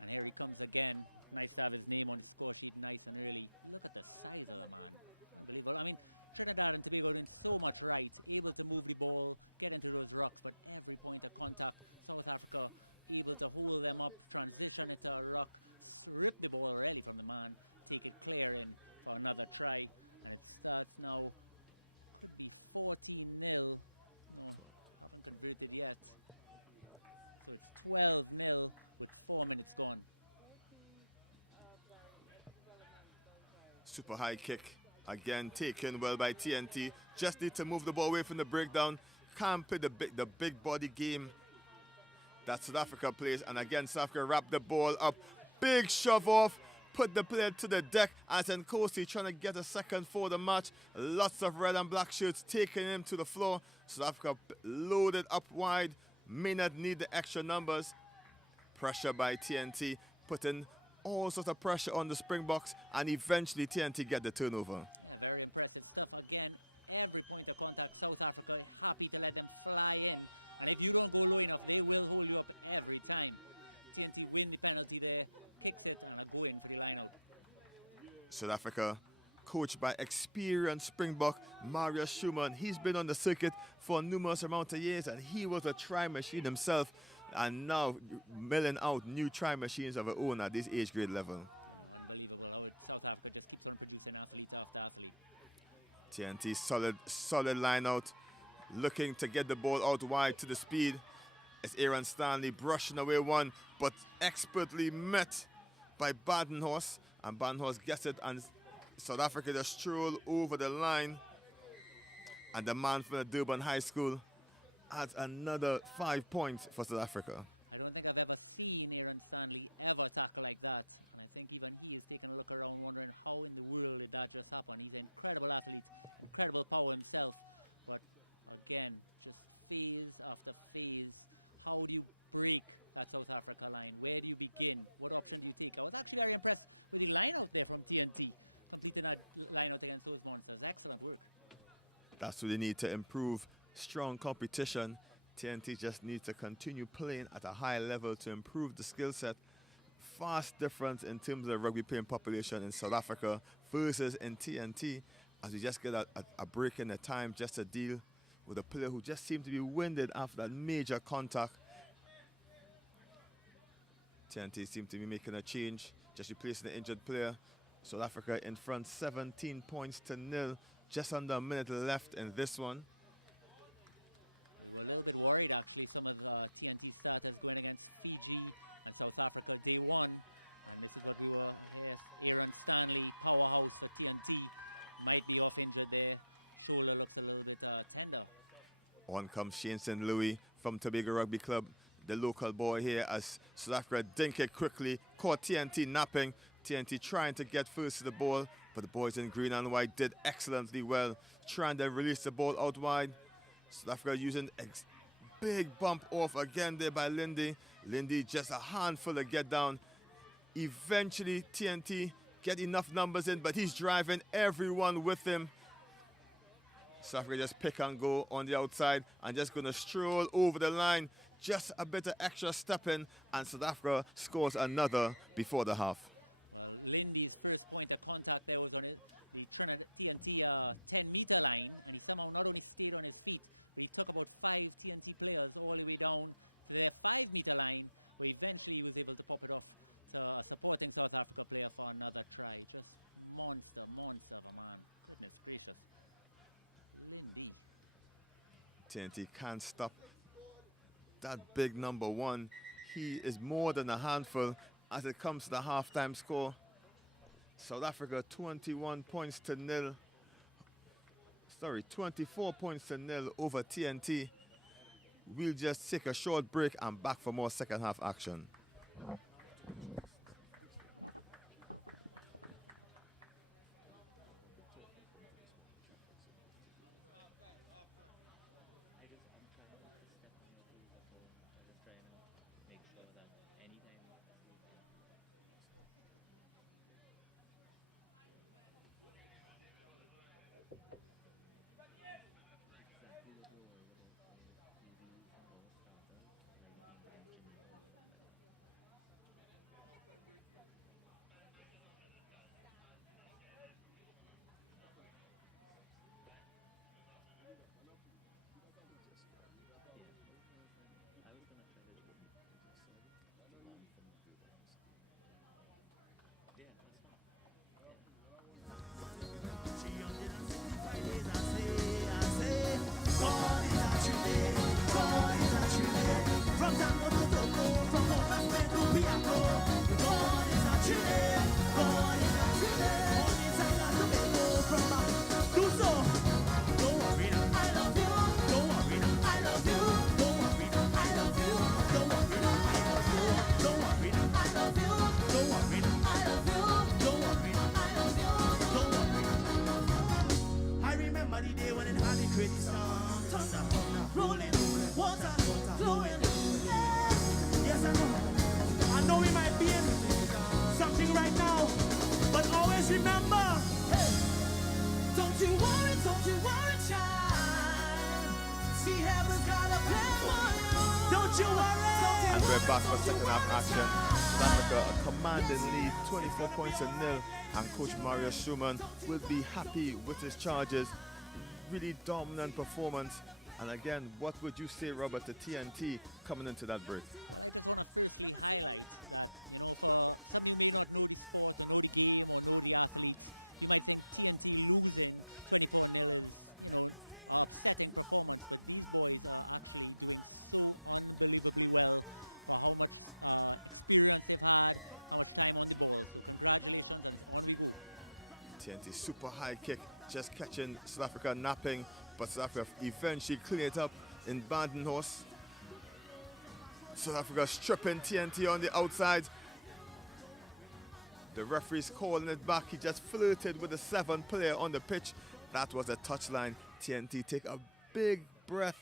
And here he comes again. Nice to have his name on the score sheet nice and early. Look at the size of the man. Unbelievable. I mean, Trinidad and Tobago doing so much right. Able to move the ball, get into those rucks, but every point of contact, South Africa able to hold them up, transition it to a ruck, rip the ball really from the man, take it clear in for another try. And it starts now. Could be 14-0. No, haven't converted yet. So it's 12-0 with 4 minutes gone. Super high kick. Again, taken well by TNT. Just need to move the ball away from the breakdown. Can't play the big body game that South Africa plays. And again, South Africa wrap the ball up. Big shove off. Put the player to the deck. And Nkosi trying to get a second for the match. Lots of red and black shirts taking him to the floor. South Africa loaded up wide. May not need the extra numbers. Pressure by TNT. Putting all sorts of pressure on the Springboks. And eventually TNT get the turnover. Yeah, very impressive stuff. Again, every point of contact, South Africa happy to let them fly in. And if you don't go low enough, they will hold you up every time. TNT win the penalty there, kicks it, and are going for the line out. South Africa, coached by experienced Springbok Marius Schumann. He's been on the circuit for a numerous amount of years, and he was a try machine himself. And now milling out new try machines of their own at this age grade level. Yeah, unbelievable how South Africa just keeps on producing athlete after athlete. TNT solid line out, looking to get the ball out wide to the speed. It's Aaron Stanley brushing away one, but expertly met by Badenhorst. And Badenhorst gets it, and South Africa just stroll over the line. And the man from the Durban High School adds another 5 points for South Africa. I don't think I've ever seen Aaron Stanley ever tackle like that. And I think even he is taking a look around wondering how in the world did that just happen. He's an incredible athlete, incredible power himself. But again, just phase after phase. How do you break that South Africa line? Where do you begin? What option do you take? I was actually very impressed with the line out there from TNT. Completing that line out against those monsters. Excellent work. That's what they need to improve. Strong competition. TNT just needs to continue playing at a high level to improve the skill set. Vast difference in terms of the rugby playing population in South Africa versus in TNT, as we just get a break in the time just to deal with a player who just seemed to be winded after that major contact. TNT seemed to be making a change, just replacing the injured player. South Africa in front 17 points to 0, just under a minute left in this one. We were a little bit worried, actually, some of the TNT starters going against Fiji and South Africa day one. And this is what we were here. Aaron Stanley, powerhouse for TNT, might be off injured there. Shoulder looks a little bit tender. On comes Shane St. Louis from Tobago Rugby Club, the local boy here, as South Africa dink it quickly, caught TNT napping. TNT trying to get first to the ball, but the boys in green and white did excellently well, trying to release the ball out wide. South Africa using big bump off again there by Lindy. Lindy just a handful to get down. Eventually TNT get enough numbers in, but he's driving everyone with him. South Africa just pick and go on the outside and just going to stroll over the line. Just a bit of extra stepping, and South Africa scores another before the half. Well, Lindy's first point of contact there was on the Trinidad TNT 10-meter line, and he somehow not only stayed on his feet, but he took about 5 TNT players all the way down to their 5-meter line, where eventually he was able to pop it off to a supporting South Africa player for another try. Just monster of a man. Goodness gracious. Lindy. TNT can't stop that big number 1. He is more than a handful as it comes to the halftime score. South Africa 21 points to 0. Sorry, 24 points to 0 over TNT. We'll just take a short break and back for more second half action. right now. But always remember, hey, don't you worry, child. See, heaven's got a plan for you. Don't you worry. And we're back for second half action. South Africa a commanding lead, 24 points to nil. And Coach Mario Schumann will be happy with his charges. Really dominant performance. And again, what would you say, Robert, to TNT coming into that break? Well, I just want to firstly highlight that, you know, for somebody who may not know the sport or know the game or know the athletes, you might think TNT losing 24-0 is, you know, an upsetting performance. But these boys are actually doing so unbelievably well for how much experience they've had, how much time on the ball. So congratulations, and on we go. TNT super high kick, just catching South Africa napping. But South Africa eventually clean it up in Bandenhorst. South Africa stripping TNT on the outside. The referee's calling it back. He just flirted with the 7th player on the pitch. That was a touchline. TNT take a big breath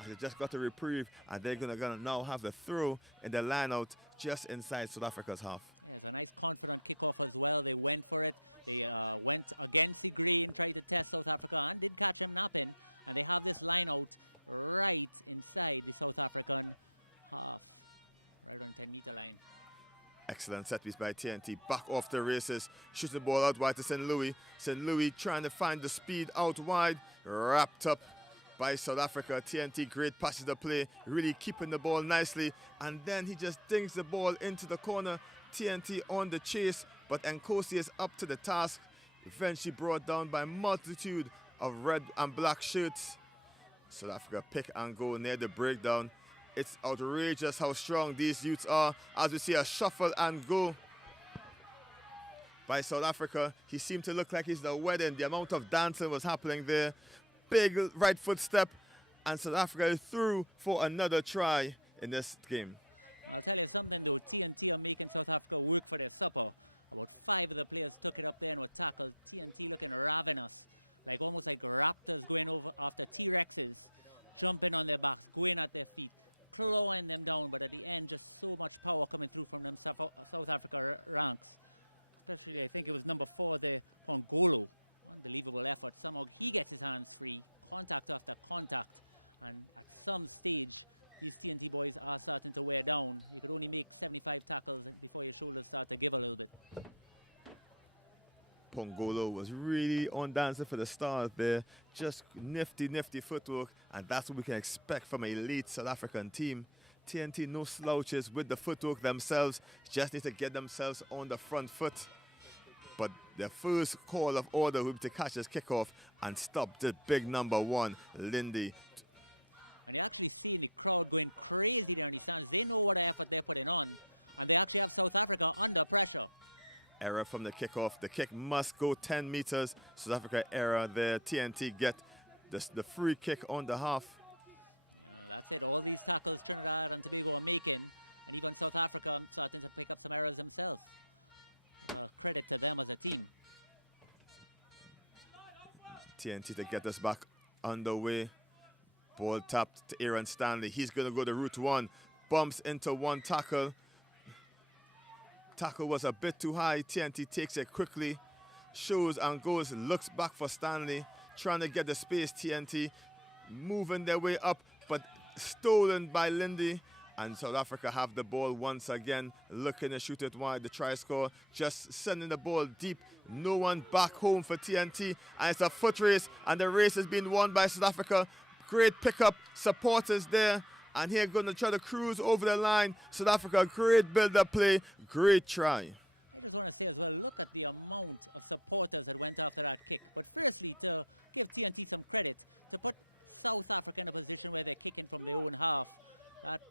as they just got a reprieve, and they're gonna now have the throw in the line out just inside South Africa's half. Yeah, it's a nice confident kickoff as well. They went for it. They went against the grain, tried to test South Africa, and did catch him napping. And they have this line out right inside the South African half, right on 10-meter line. Excellent set piece by TNT. Back off the races. Shoots the ball out wide to St. Louis. St. Louis trying to find the speed out wide. Wrapped up by South Africa. TNT, great passes to play. Really keeping the ball nicely. And then he just dings the ball into the corner. TNT on the chase. But Nkosi is up to the task. Eventually brought down by multitude of red and black shirts. South Africa pick and go near the breakdown. It's outrageous how strong these youths are as we see a shuffle and go by South Africa. He seemed to look like he's at a wedding. The amount of dancing was happening there. Big right foot step, and South Africa is through for another try in this game. I'll tell you something though, TNT are making South Africa work for their supper. About 5 of the players took it up there and were tackled. TNT looking ravenous, like almost like raptors going over after T-Rexes, jumping on their backs, going at their feet, clawing them down, but at the end just so much power coming through from them South Africa ranks. Especially I think it was number 4 there, Pongolo. Unbelievable effort. Somehow he gets his hands free, contact after contact, and at some stage these TNT boys are starting to wear down. You could only make 75 tackles before your shoulders start to give a little bit. Pongolo was really on dancing for the start there. Just nifty footwork, and that's what we can expect from an elite South African team. TNT no slouches with the footwork themselves, just need to get themselves on the front foot. But the first call of order will be to catch this kickoff and stop the big number 1, Lindy. And you're actually seeing the crowd going crazy there in the stands. They know what effort they're putting on, and they actually have South Africa under pressure. Error from the kickoff. The kick must go 10 meters. South Africa error there. TNT get the free kick on the half. Yeah, that's it. All these tackles Trinidad and Tobago are making, and even South Africa starting to pick up some errors themselves. Credit to them as a team. TNT to get us back underway. Ball tapped to Aaron Stanley. He's going to go to route 1. Bumps into one tackle. Tackle was a bit too high. TNT takes it quickly. Shows and goes. Looks back for Stanley. Trying to get the space. TNT moving their way up, but stolen by Lindy. And South Africa have the ball once again, looking to shoot it wide. The try score, just sending the ball deep. No one back home for TNT. And it's a foot race, and the race has been won by South Africa. Great pickup, supporters there. And here going to try to cruise over the line. South Africa, great build-up play, great try. I just want to say as well, look at the amount of supporters that went after that kick. But firstly, to give TNT some credit, to put South Africa in a position where they're kicking from their own half,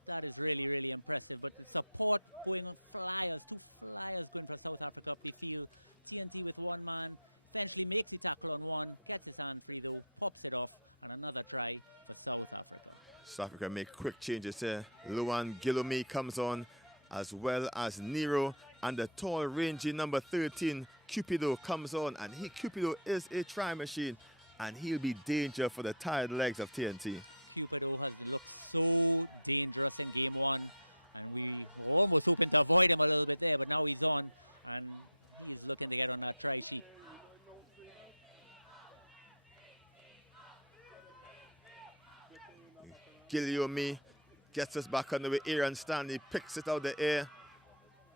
that is really, really impressive. But the support going on, flyers, 2 flyers going for South Africa up the field. TNT with 1 man, eventually makes the tackle on 1, gets his hand free though, pops it off, and another try for South Africa. South Africa make quick changes here. Luan Gilumi comes on, as well as Nero, and the tall, rangy number 13, Cupido, comes on, and Cupido is a try machine, and he'll be danger for the tired legs of TNT. Cupido has looked so dangerous in game 1, and we were almost hoping to avoid him a little bit there, but now he's on, and he is looking to get on that try sheet. Giliomi gets us back on the way. Aaron Stanley picks it out the air.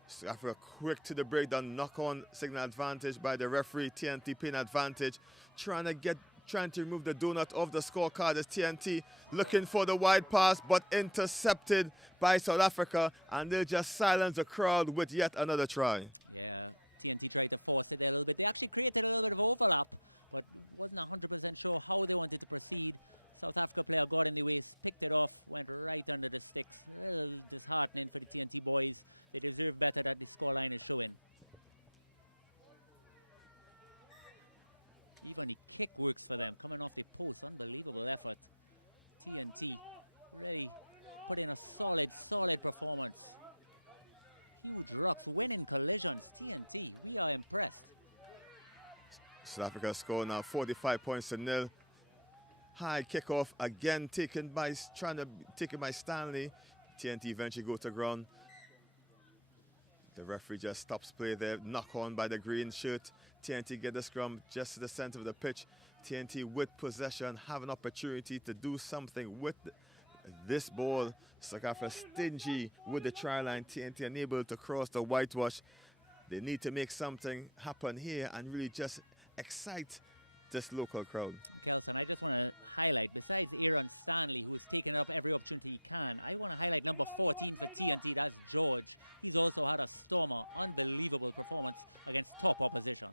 South Africa quick to the breakdown, knock on signal advantage by the referee. TNT pin advantage, trying to remove the donut off the scorecard as TNT looking for the wide pass, but intercepted by South Africa, and they'll just silence the crowd with yet another try. Yeah, TNT tried to force it there a little bit. They actually created a little bit of overlap, but wasn't 100% sure how they wanted to proceed. South Africa player got in the waist, picked it off, went right under the sticks. A little disheartening for the TNT boys. They deserve better that the scoreline is showing. Even the kick works for them, coming off the post. Unbelievable effort. TNT really put in a solid performance. Huge rocks, winning collisions. TNT, we are impressed. South Africa score now 45 points to nil. High kickoff again taken by Stanley. TNT eventually go to ground. The referee just stops play there. Knock on by the green shirt. TNT get the scrum just to the center of the pitch. TNT with possession have an opportunity to do something with this ball. South Africa stingy with the try line. TNT unable to cross the whitewash. They need to make something happen here and really just excite this local crowd. Kelson, I just want to highlight, besides Aaron Stanley, who is taking up every opportunity he can, I want to highlight number 14 for TNT, that's George. He's also had a stormer, unbelievable performance against top opposition.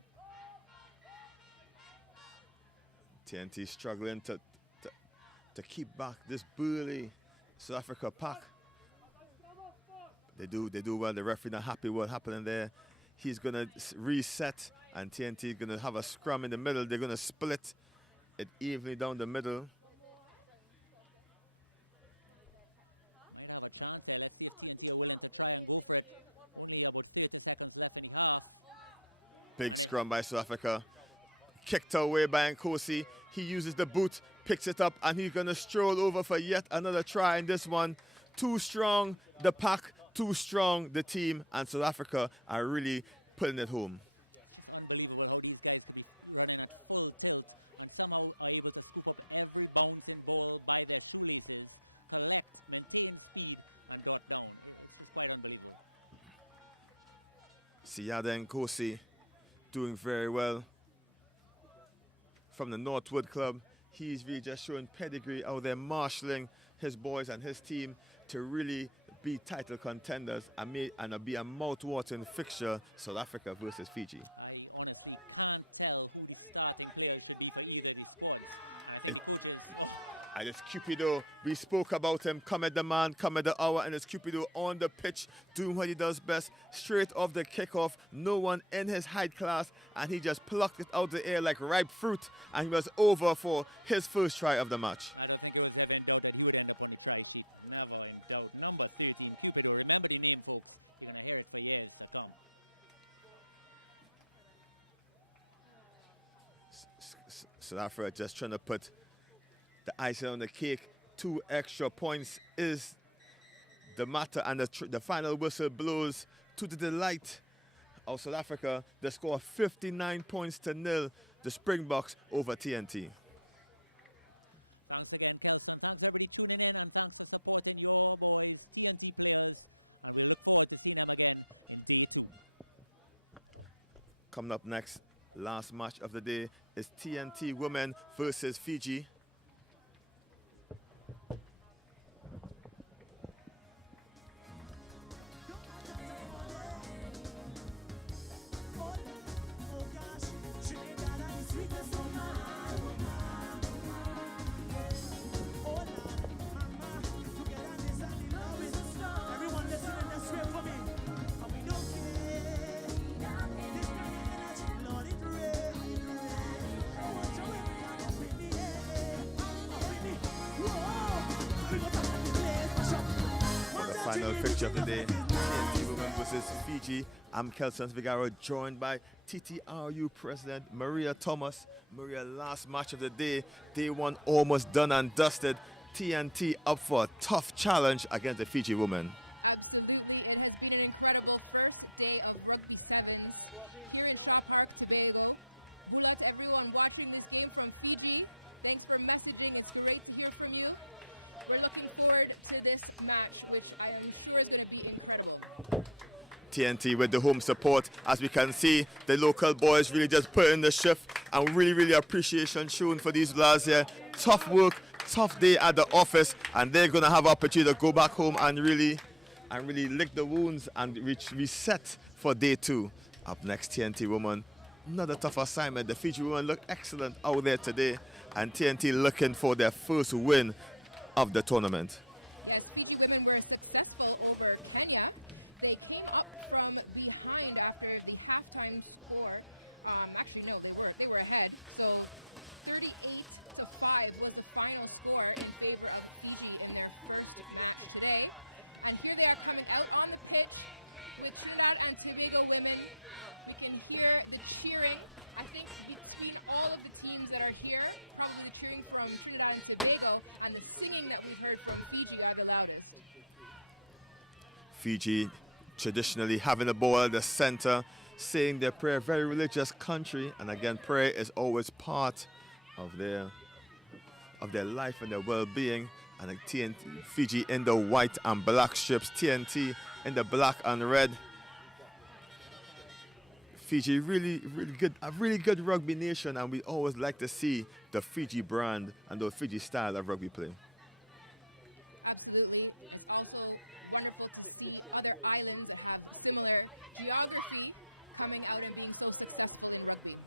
TNT struggling to keep back this burly South Africa pack. They do well. The referee not happy what happening there. He's going to reset, and TNT going to have a scrum in the middle. They're going to split it evenly down the middle. Might have a chance there. Let's see if TNT are willing to try and go for it. Only about 30 seconds left in the half. Big scrum by South Africa. Kicked away by Nkosi. He uses the boot, picks it up, and he's going to stroll over for yet another try in this one. Too strong, the pack. Too strong, the team, and South Africa are really putting it home. It's just unbelievable how these guys could be running at full tilt and somehow are able to scoop up every bouncing ball by their shoelaces, collect, maintain speed, and dot down. It's just quite unbelievable. Siyada Nkosi doing very well from the Northwood Club. He's really just showing pedigree out there, marshalling his boys and his team to really be title contenders and be a mouth-watering fixture, South Africa versus Fiji. I honestly can't tell who the starting players should be for either of these squads. And I think the coaches, And it's Cupido. We spoke about him. Come at the man, come at the hour, and it's Cupido on the pitch doing what he does best. Straight off the kickoff, no one in his height class, and he just plucked it out the air like ripe fruit, and he was over for his first try of the match. I don't think it was ever in doubt that he would end up on the try sheet. Never in doubt. Number 13, Cupido. Remember the name, folks. You're going to hear it for years to come. South Africa just trying to put the icing on the cake. 2 extra points is the matter, and the final whistle blows to the delight of South Africa. They score 59 points to nil, the Springboks over TNT. Thanks again, Kelson. Thanks everybody tuning in, and thanks for supporting your boys, TNT players, and we look forward to seeing them again in day 2. Coming up next, last match of the day is TNT women versus Fiji. Final fixture of the day, TNT women versus Fiji. I'm Kelson Vigaro, joined by TTRU President Maria Thomas. Maria, last match of the day, day 1 almost done and dusted. TNT up for a tough challenge against the Fiji women. Absolutely. It has been an incredible first day of Rugby Sevens here in Shaw Park, Tobago. Bula to everyone watching this game from Fiji. Thanks for messaging. It's great to hear from you. We're looking forward to this match, which I am sure is going to be incredible. TNT with the home support. As we can see, the local boys really just put in the shift, and really appreciation shown for these lads here. Tough work, tough day at the office, and they're going to have opportunity to go back home and really lick the wounds and reset for day 2. Up next, TNT women. Another tough assignment. The Fiji women look excellent out there today, and TNT looking for their first win of the tournament. Yes, Fiji women were successful over Kenya. They came up from behind after the halftime score. Actually, no, they were ahead. So 38-5 was the final score in favor of Fiji in their first match today. And here they are coming out on the pitch with Trinidad and Tobago women. We can hear the cheering, I think, between all of the teams that are here. Probably the cheering from Trinidad and Tobago and the singing that we've heard from Fiji are the loudest. Fiji traditionally having the ball at the center, saying their prayer, very religious country, and again, prayer is always part of their life and their well-being. And TNT, Fiji in the white and black strips, TNT in the black and red. Fiji really good, a really good rugby nation, and we always like to see the Fiji brand and the Fiji style of rugby play. Absolutely. It's also wonderful to see other islands that have similar geography coming out and being so successful in rugby.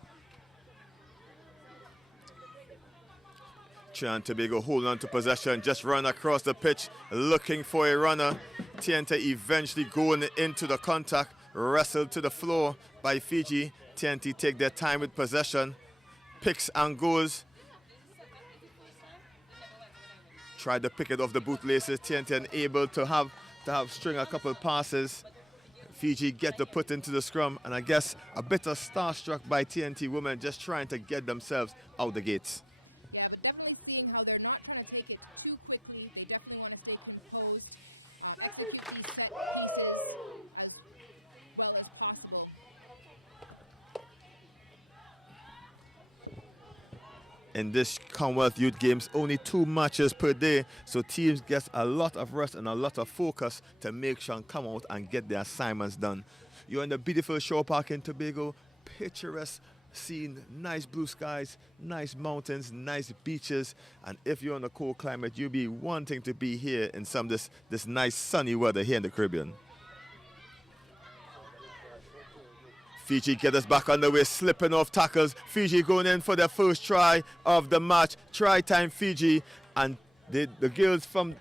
Trinidad and Tobago holding on to possession, just run across the pitch, looking for a runner. TNT eventually going into the contact, wrestled to the floor by Fiji. TNT take their time with possession, picks and goes. Tried to pick it off the bootlaces. TNT unable to have string a couple passes. Fiji get the put into the scrum, and I guess a bit of starstruck by TNT women, just trying to get themselves out the gates. Yeah, but definitely seeing how they're not trying to take it too quickly. They definitely want to stay composed, execute these set pieces as well as possible. In this Commonwealth Youth Games, only 2 matches per day, so teams get a lot of rest and a lot of focus to make sure and come out and get their assignments done. You're in the beautiful shore park in Tobago, picturesque scene, nice blue skies, nice mountains, nice beaches, and if you're in a cold climate, you'll be wanting to be here in some this nice sunny weather here in the Caribbean. Fiji get us back on the way, slipping off tackles. Fiji going in for their first try of the match. Try time Fiji, and the girls from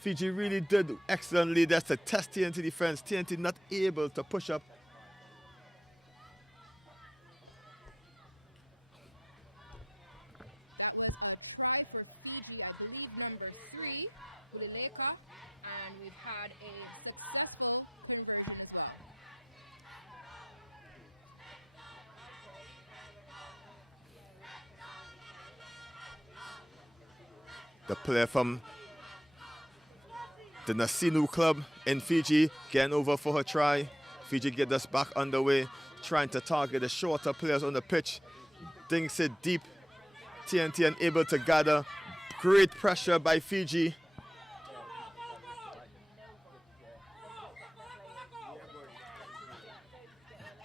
Fiji really did excellently. That's to test TNT defense. TNT not able to push up. That was a try for Fiji, I believe number 3, Ulileka, and we've had a successful conversion as well. The player from the Nasinu club in Fiji getting over for her try. Fiji get us back underway, trying to target the shorter players on the pitch. Dinks it deep. TNT unable to gather. Great pressure by Fiji.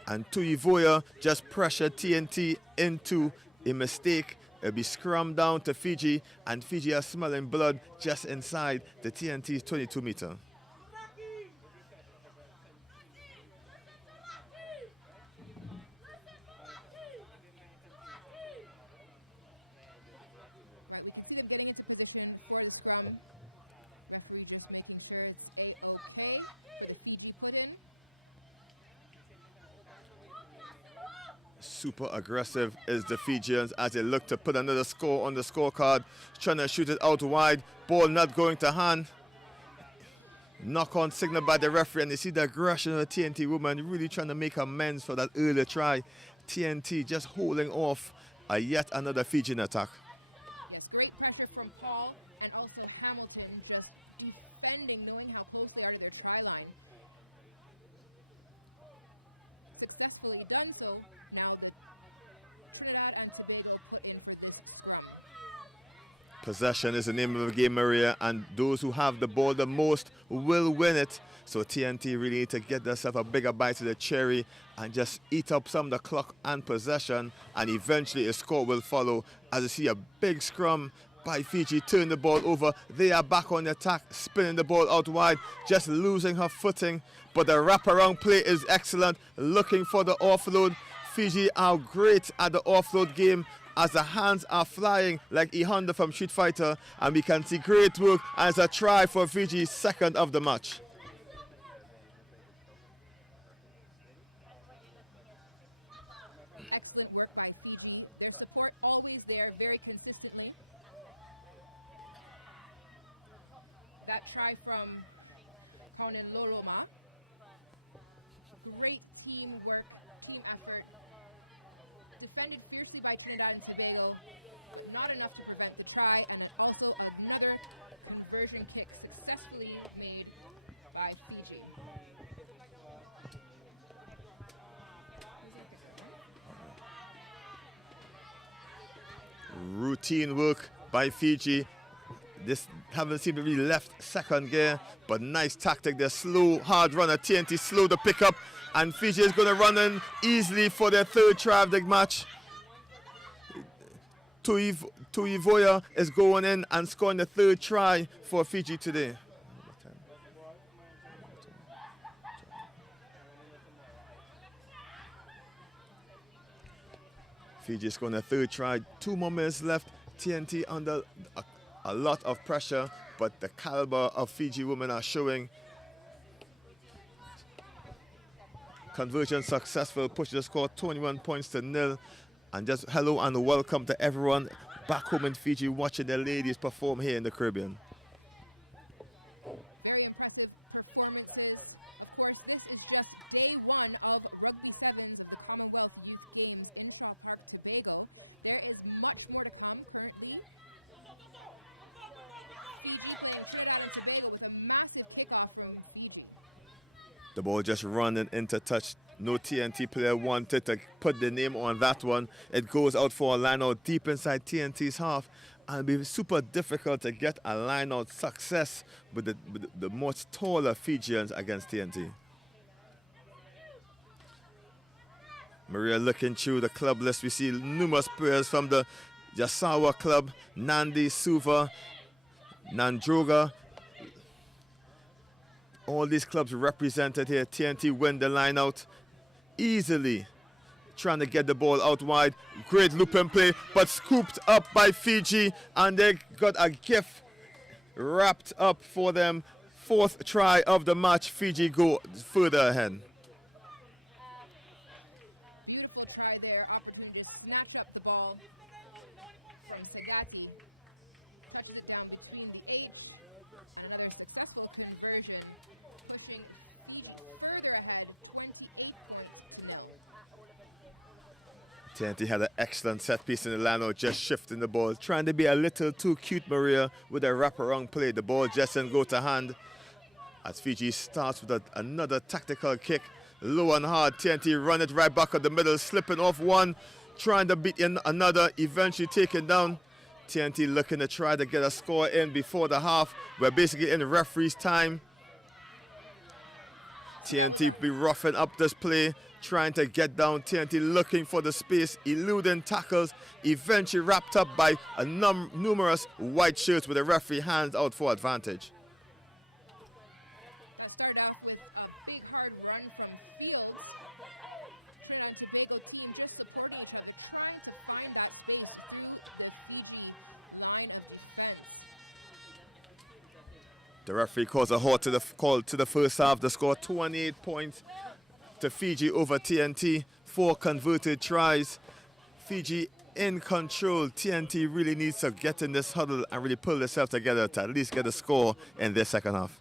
And Tuivoya just pressured TNT into a mistake. It'll be scrummed down to Fiji, and Fiji are smelling blood just inside the TNT's 22-meter. Right, we can see them getting into position for the scrum. Referee just making sure it's A-OK for the Fiji put-in. Super aggressive is the Fijians as they look to put another score on the scorecard. Trying to shoot it out wide. Ball not going to hand. Knock-on signal by the referee, and you see the aggression of the TNT woman really trying to make amends for that earlier try. TNT just holding off a yet another Fijian attack. Yes, great pressure from Paul and also Hamilton just defending, knowing how close they are to their try line. Successfully done so. Now the Trinidad and Tobago put in for this scrum. Possession is the name of the game, Maria, and those who have the ball the most will win it. So TNT really need to get themselves a bigger bite of the cherry and just eat up some of the clock and possession, and eventually a score will follow as you see a big scrum by Fiji, turn the ball over. They are back on the attack, spinning the ball out wide, just losing her footing. But the wraparound play is excellent, looking for the offload. Fiji are great at the offload game as the hands are flying like E Honda from Street Fighter, and we can see great work as a try for Fiji, second of the match. Excellent work by Fiji. Their support always there, very consistently. That try from Kaunin Loloma. Great teamwork, team effort. Defended fiercely by Trinidad and Tobago, but not enough to prevent the try, and also another conversion kick successfully made by Fiji. Routine work by Fiji. This haven't seemed to be left second gear, but nice tactic. They're slow, hard runner. TNT slow to pick up, and Fiji is going to run in easily for their third try of the match. Tuivoya is going in and scoring the third try for Fiji today. Fiji is scoring a third try. 2 more minutes left. TNT under a lot of pressure, but the caliber of Fiji women are showing. Conversion successful, pushes the score 21 points to 0. And just hello and welcome to everyone back home in Fiji watching their ladies perform here in the Caribbean. Very impressive performances. Of course, this is just day one of Rugby Sevens of the Commonwealth Youth Games in Shaw Park, Tobago. There is much more to come currently. Fiji playing Trinidad and Tobago with a massive kickoff from Fiji. The ball just running into touch. No TNT player wanted to put the name on that one. It goes out for a line out deep inside TNT's half. And it'll be super difficult to get a line out success with the much taller Fijians against TNT. Maria looking through the club list. We see numerous players from the Yasawa club, Nandi, Suva, Nandroga. All these clubs represented here. TNT win the line out easily, trying to get the ball out wide. Great looping play, but scooped up by Fiji, and they got a gift wrapped up for them. Fourth try of the match. Fiji go further ahead. Beautiful try there. Opportunity to snatch up the ball from Sagati. Touches it down between the H, and another successful conversion, pushing Fiji further ahead, 28 points to 0. TNT had an excellent set piece in the line out, just shifting the ball, trying to be a little too cute, Maria, with a wraparound play. The ball just didn't go to hand as Fiji starts with another tactical kick. Low and hard, TNT run it right back at the middle, slipping off one, trying to beat in another, eventually taken down. TNT looking to try to get a score in before the half. We're basically in referee's time. So TNT be roughing up this play, trying to get down. TNT looking for the space, eluding tackles, eventually wrapped up by numerous white shirts with the referee hands out for advantage. That started off with a big hard run from Fields. Trinidad and Tobago team just supporting each other, trying to find that space through the Fiji line of defense. The referee calls a halt to the call to the first half. The score 28 points to Fiji over TNT. 4 converted tries. Fiji in control. TNT really needs to get in this huddle and really pull themselves together to at least get a score in their second half.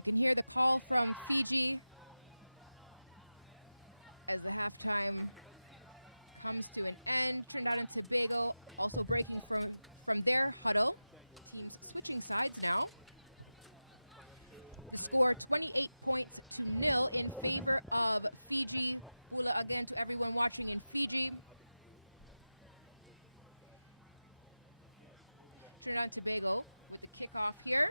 You can hear the call from Fiji as the halftime comes to an end. Trinidad and Tobago also breaking from their huddle. Teams switching sides now. The score 28 points to 0 in favor of Fiji. Bula again to everyone watching in Fiji. Trinidad and Tobago with the kickoff here.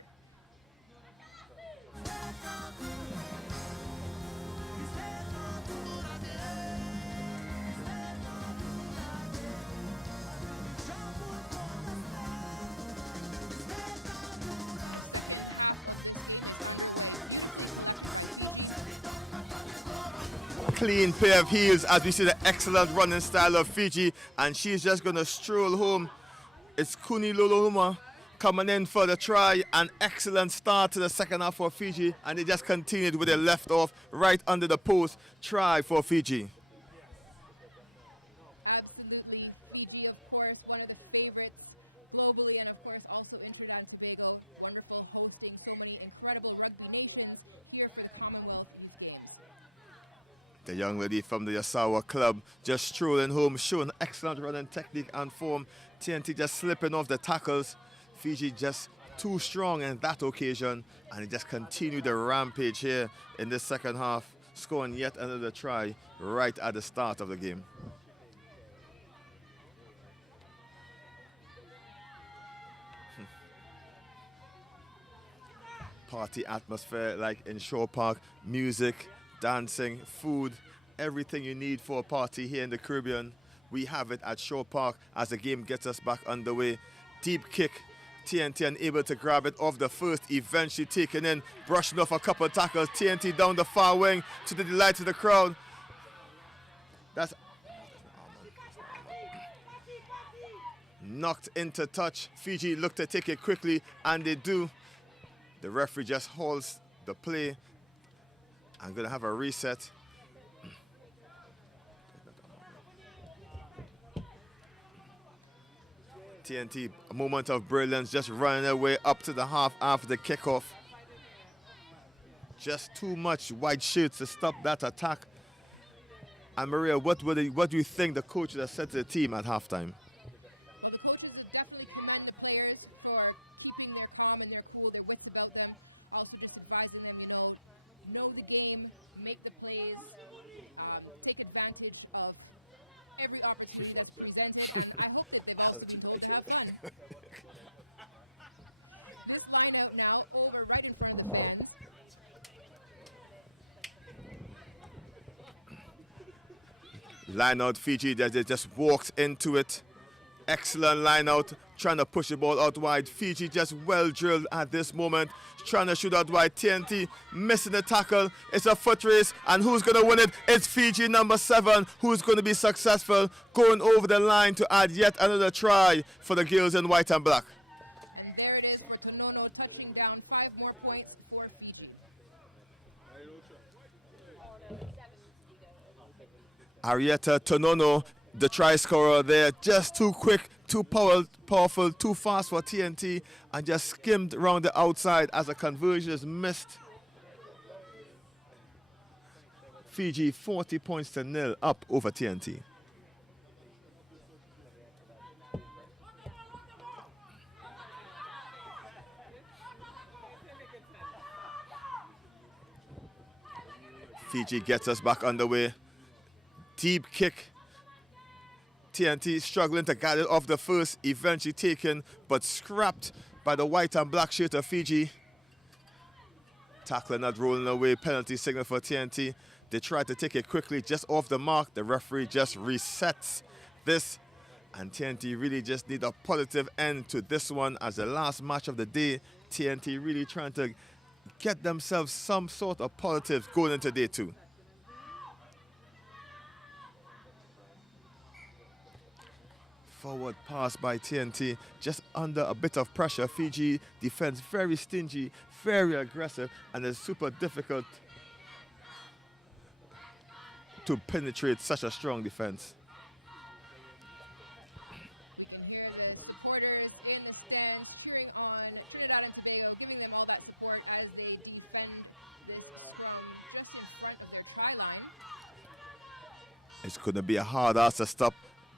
The second half of this game is underway. Beautifully collected by Fiji. Clean pair of heels as we see the excellent running style of Fiji, and she's just going to stroll home. It's Kuni Lolohuma coming in for the try. An excellent start to the second half for Fiji, and they just continued with a left off right under the post. Try for Fiji. Absolutely. Fiji, of course, one of the favorites globally, and of course also in Trinidad and Tobago. Wonderful hosting so many incredible rugby nations here for the Commonwealth Youth Games. The young lady from the Yasawa club just strolling home, showing excellent running technique and form. TNT just slipping off the tackles. Fiji just too strong in that occasion, and it just continued the rampage here in this second half, scoring yet another try right at the start of the game. Party atmosphere like in Shore Park, music, dancing, food, everything you need for a party here in the Caribbean. We have it at Shore Park as the game gets us back underway. Deep kick, TNT unable to grab it off the first, eventually taken in, brushing off a couple of tackles. TNT down the far wing to the delight of the crowd. That's knocked into touch. Fiji look to take it quickly, and they do. The referee just holds the play. I'm going to have a reset. TNT, a moment of brilliance, just running their way up to the half after the kickoff. Just too much white shirts to stop that attack. And Maria, what do you think the coach has said to the team at halftime? Well, the coaches definitely commend the players for keeping their calm and their cool, their wits about them. Also just advising them, know the game, make the plays, take advantage of every opportunity that's presented, and I hope that they've also been told to have fun. This line out now over right in front of the fans. Line out Fiji, they just walked into it. Excellent line out, trying to push the ball out wide. Fiji just well drilled at this moment, trying to shoot out wide. TNT missing the tackle. It's a foot race, and who's going to win it? It's Fiji number 7, who's going to be successful, going over the line to add yet another try for the girls in white and black. And there it is for Tonono, touching down 5 more points for Fiji. Arietta Tonono, the try scorer there, just too quick, too powerful, too fast for TNT, and just skimmed around the outside as the conversion is missed. Fiji 40 points to 0 up over TNT. Fiji gets us back underway. Deep kick. TNT struggling to get it off the first, eventually taken, but scrapped by the white and black shirt of Fiji. Tackler not rolling away, penalty signal for TNT. They try to take it quickly, just off the mark. The referee just resets this, and TNT really just need a positive end to this one as the last match of the day. TNT really trying to get themselves some sort of positives going into day 2. Forward pass by TNT, just under a bit of pressure. Fiji defense very stingy, very aggressive, and it's super difficult to penetrate such a strong defense. We can hear the supporters in the stands cheering on Trinidad and Tobago, giving them all that support as they defend this scrum just in front of their try line. It's going to be a hard ass to stop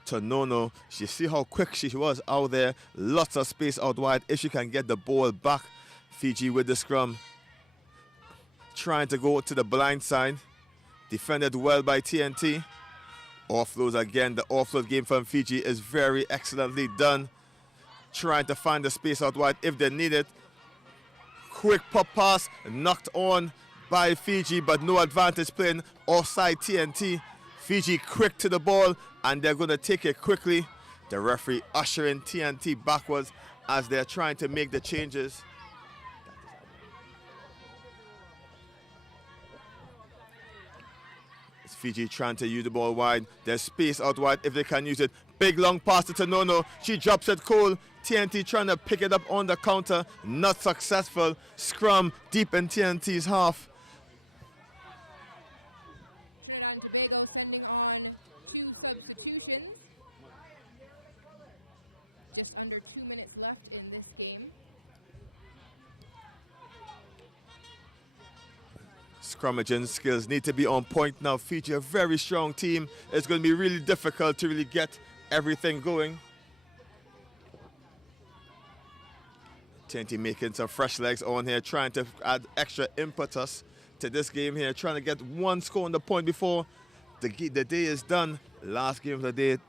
Tonono. She see how quick she was out there. Lots of space out wide. If she can get the ball back, Fiji with the scrum. Trying to go to the blind side. Defended well by TNT. Offloads again. The offload game from Fiji is very excellently done. Trying to find the space out wide if they need it. Quick pop pass. Knocked on by Fiji, but no advantage playing offside TNT. Fiji quick to the ball, and they're going to take it quickly. The referee ushering TNT backwards as they're trying to make the changes. It's Fiji trying to use the ball wide. There's space out wide if they can use it. Big long pass to Tonono. She drops it cold. TNT trying to pick it up on the counter. Not successful. Scrum deep in TNT's half. Trinidad and Tobago sending on 2 substitutions. Just under 2 minutes left in this game. Scrummaging skills need to be on point now. Fiji, a very strong team. It's going to be really difficult to really get everything going. TNT making some fresh legs on here, trying to add extra impetus to this game here, trying to get one score on the point before the day is done. Last game of the day,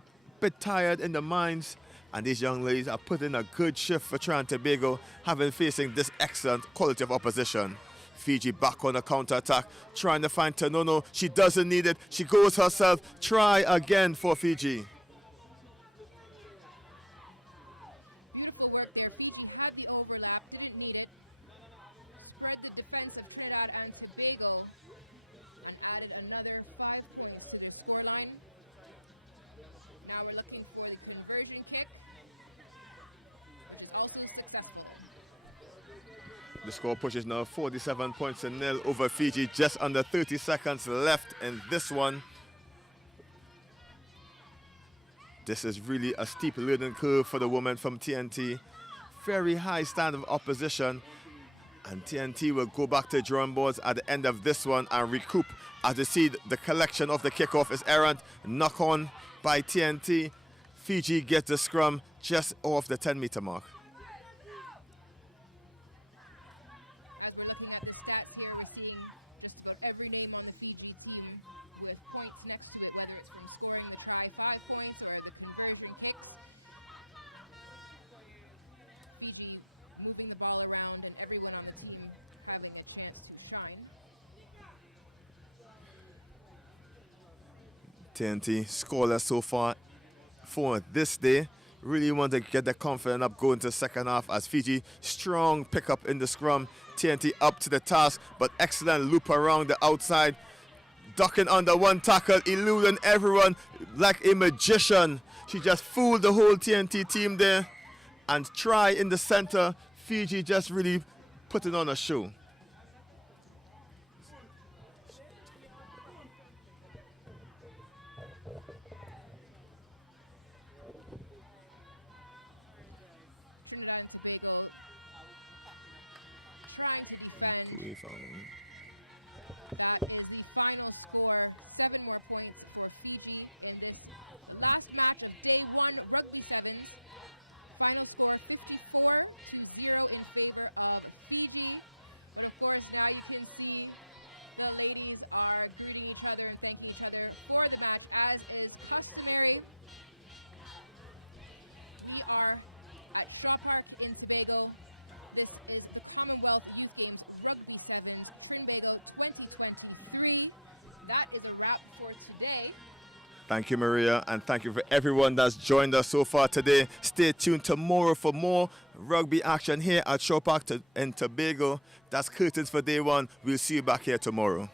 bit tired in the minds, and these young ladies are putting a good shift for Trinidad and Tobago, having facing this excellent quality of opposition. Fiji back on the counter-attack, trying to find Tonono. She doesn't need it. She goes herself. Try again for Fiji. Beautiful work there. Fiji had the overlap, didn't need it. Spread the defense of Trinidad and Tobago and added another 5 points to their scoreline. Now we're looking for the conversion kick, which is also successful. The score pushes now 47 points to nil over Fiji. Just under 30 seconds left in this one. This is really a steep learning curve for the women from TNT. Very high stand of opposition. And TNT will go back to drawing boards at the end of this one and recoup. As you see, the collection of the kickoff is errant. Knock on by TNT. Fiji gets the scrum just off the 10-meter mark. As we're looking at the stats here, we're seeing just about every name on the Fiji team with points next to it, whether it's from scoring the try 5 points or the conversion kicks. Fiji moving the ball around and everyone on the team having a chance to shine. TNT scoreless so far for this day. Really want to get the confidence up going to the second half as Fiji strong pickup in the scrum. TNT up to the task, but excellent loop around the outside. Ducking under one tackle, eluding everyone like a magician. She just fooled the whole TNT team there. And try in the center. Fiji just really putting on a show. Trinidad and Tobago trying to defend. That is the final score. 7 more points for Fiji in this, the last match of day 1 Rugby Sevens. Final score 54-0 in favor of Fiji. But of course, now you can see the ladies are greeting each other and thanking each other for the match, as is customary. We are at Shaw Park in Tobago. This is the Commonwealth Youth Games Rugby Sevens Trinbago 2023. That is a wrap for today. Thank you, Maria, and thank you for everyone that's joined us so far today. Stay tuned tomorrow for more rugby action here at Shaw Park in Tobago. That's curtains for day 1. We'll see you back here tomorrow.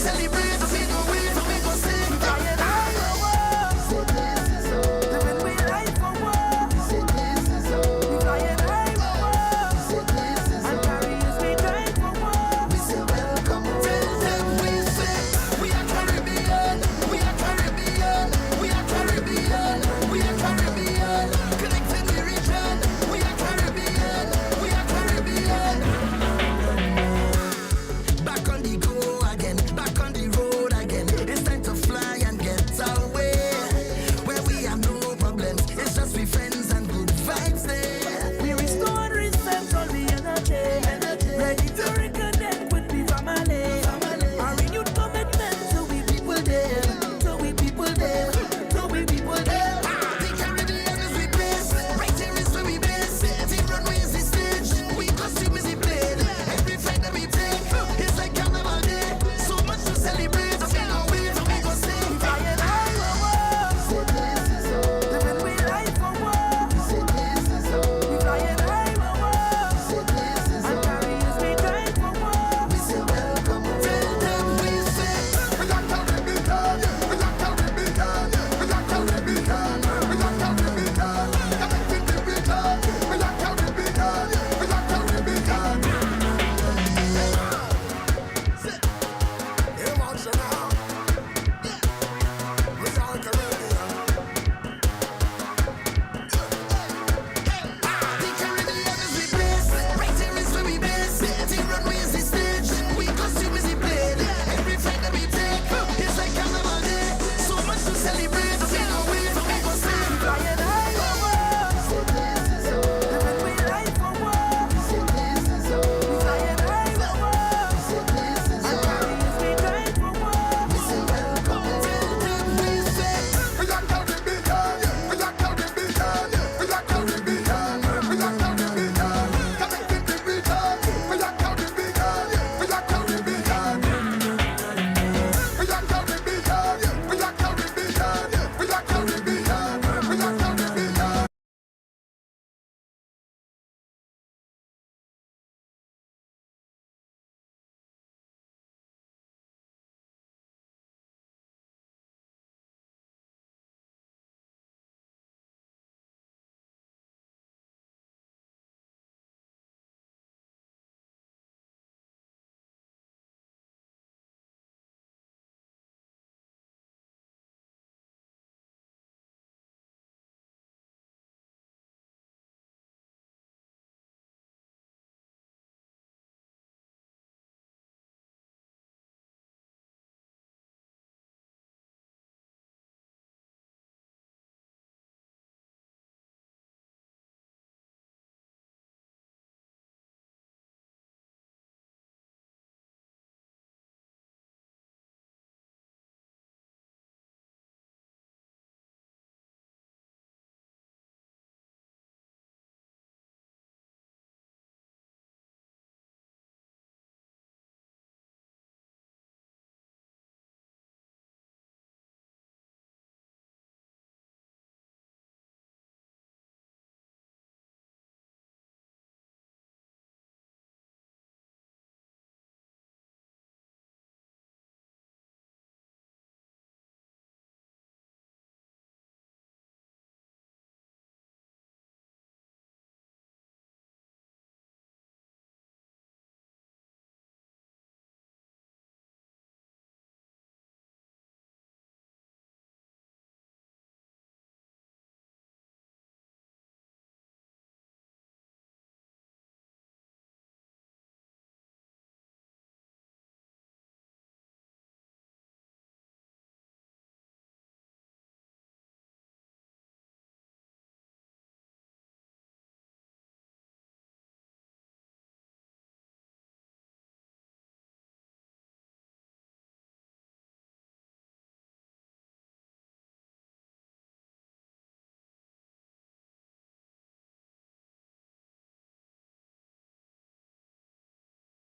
celebrate.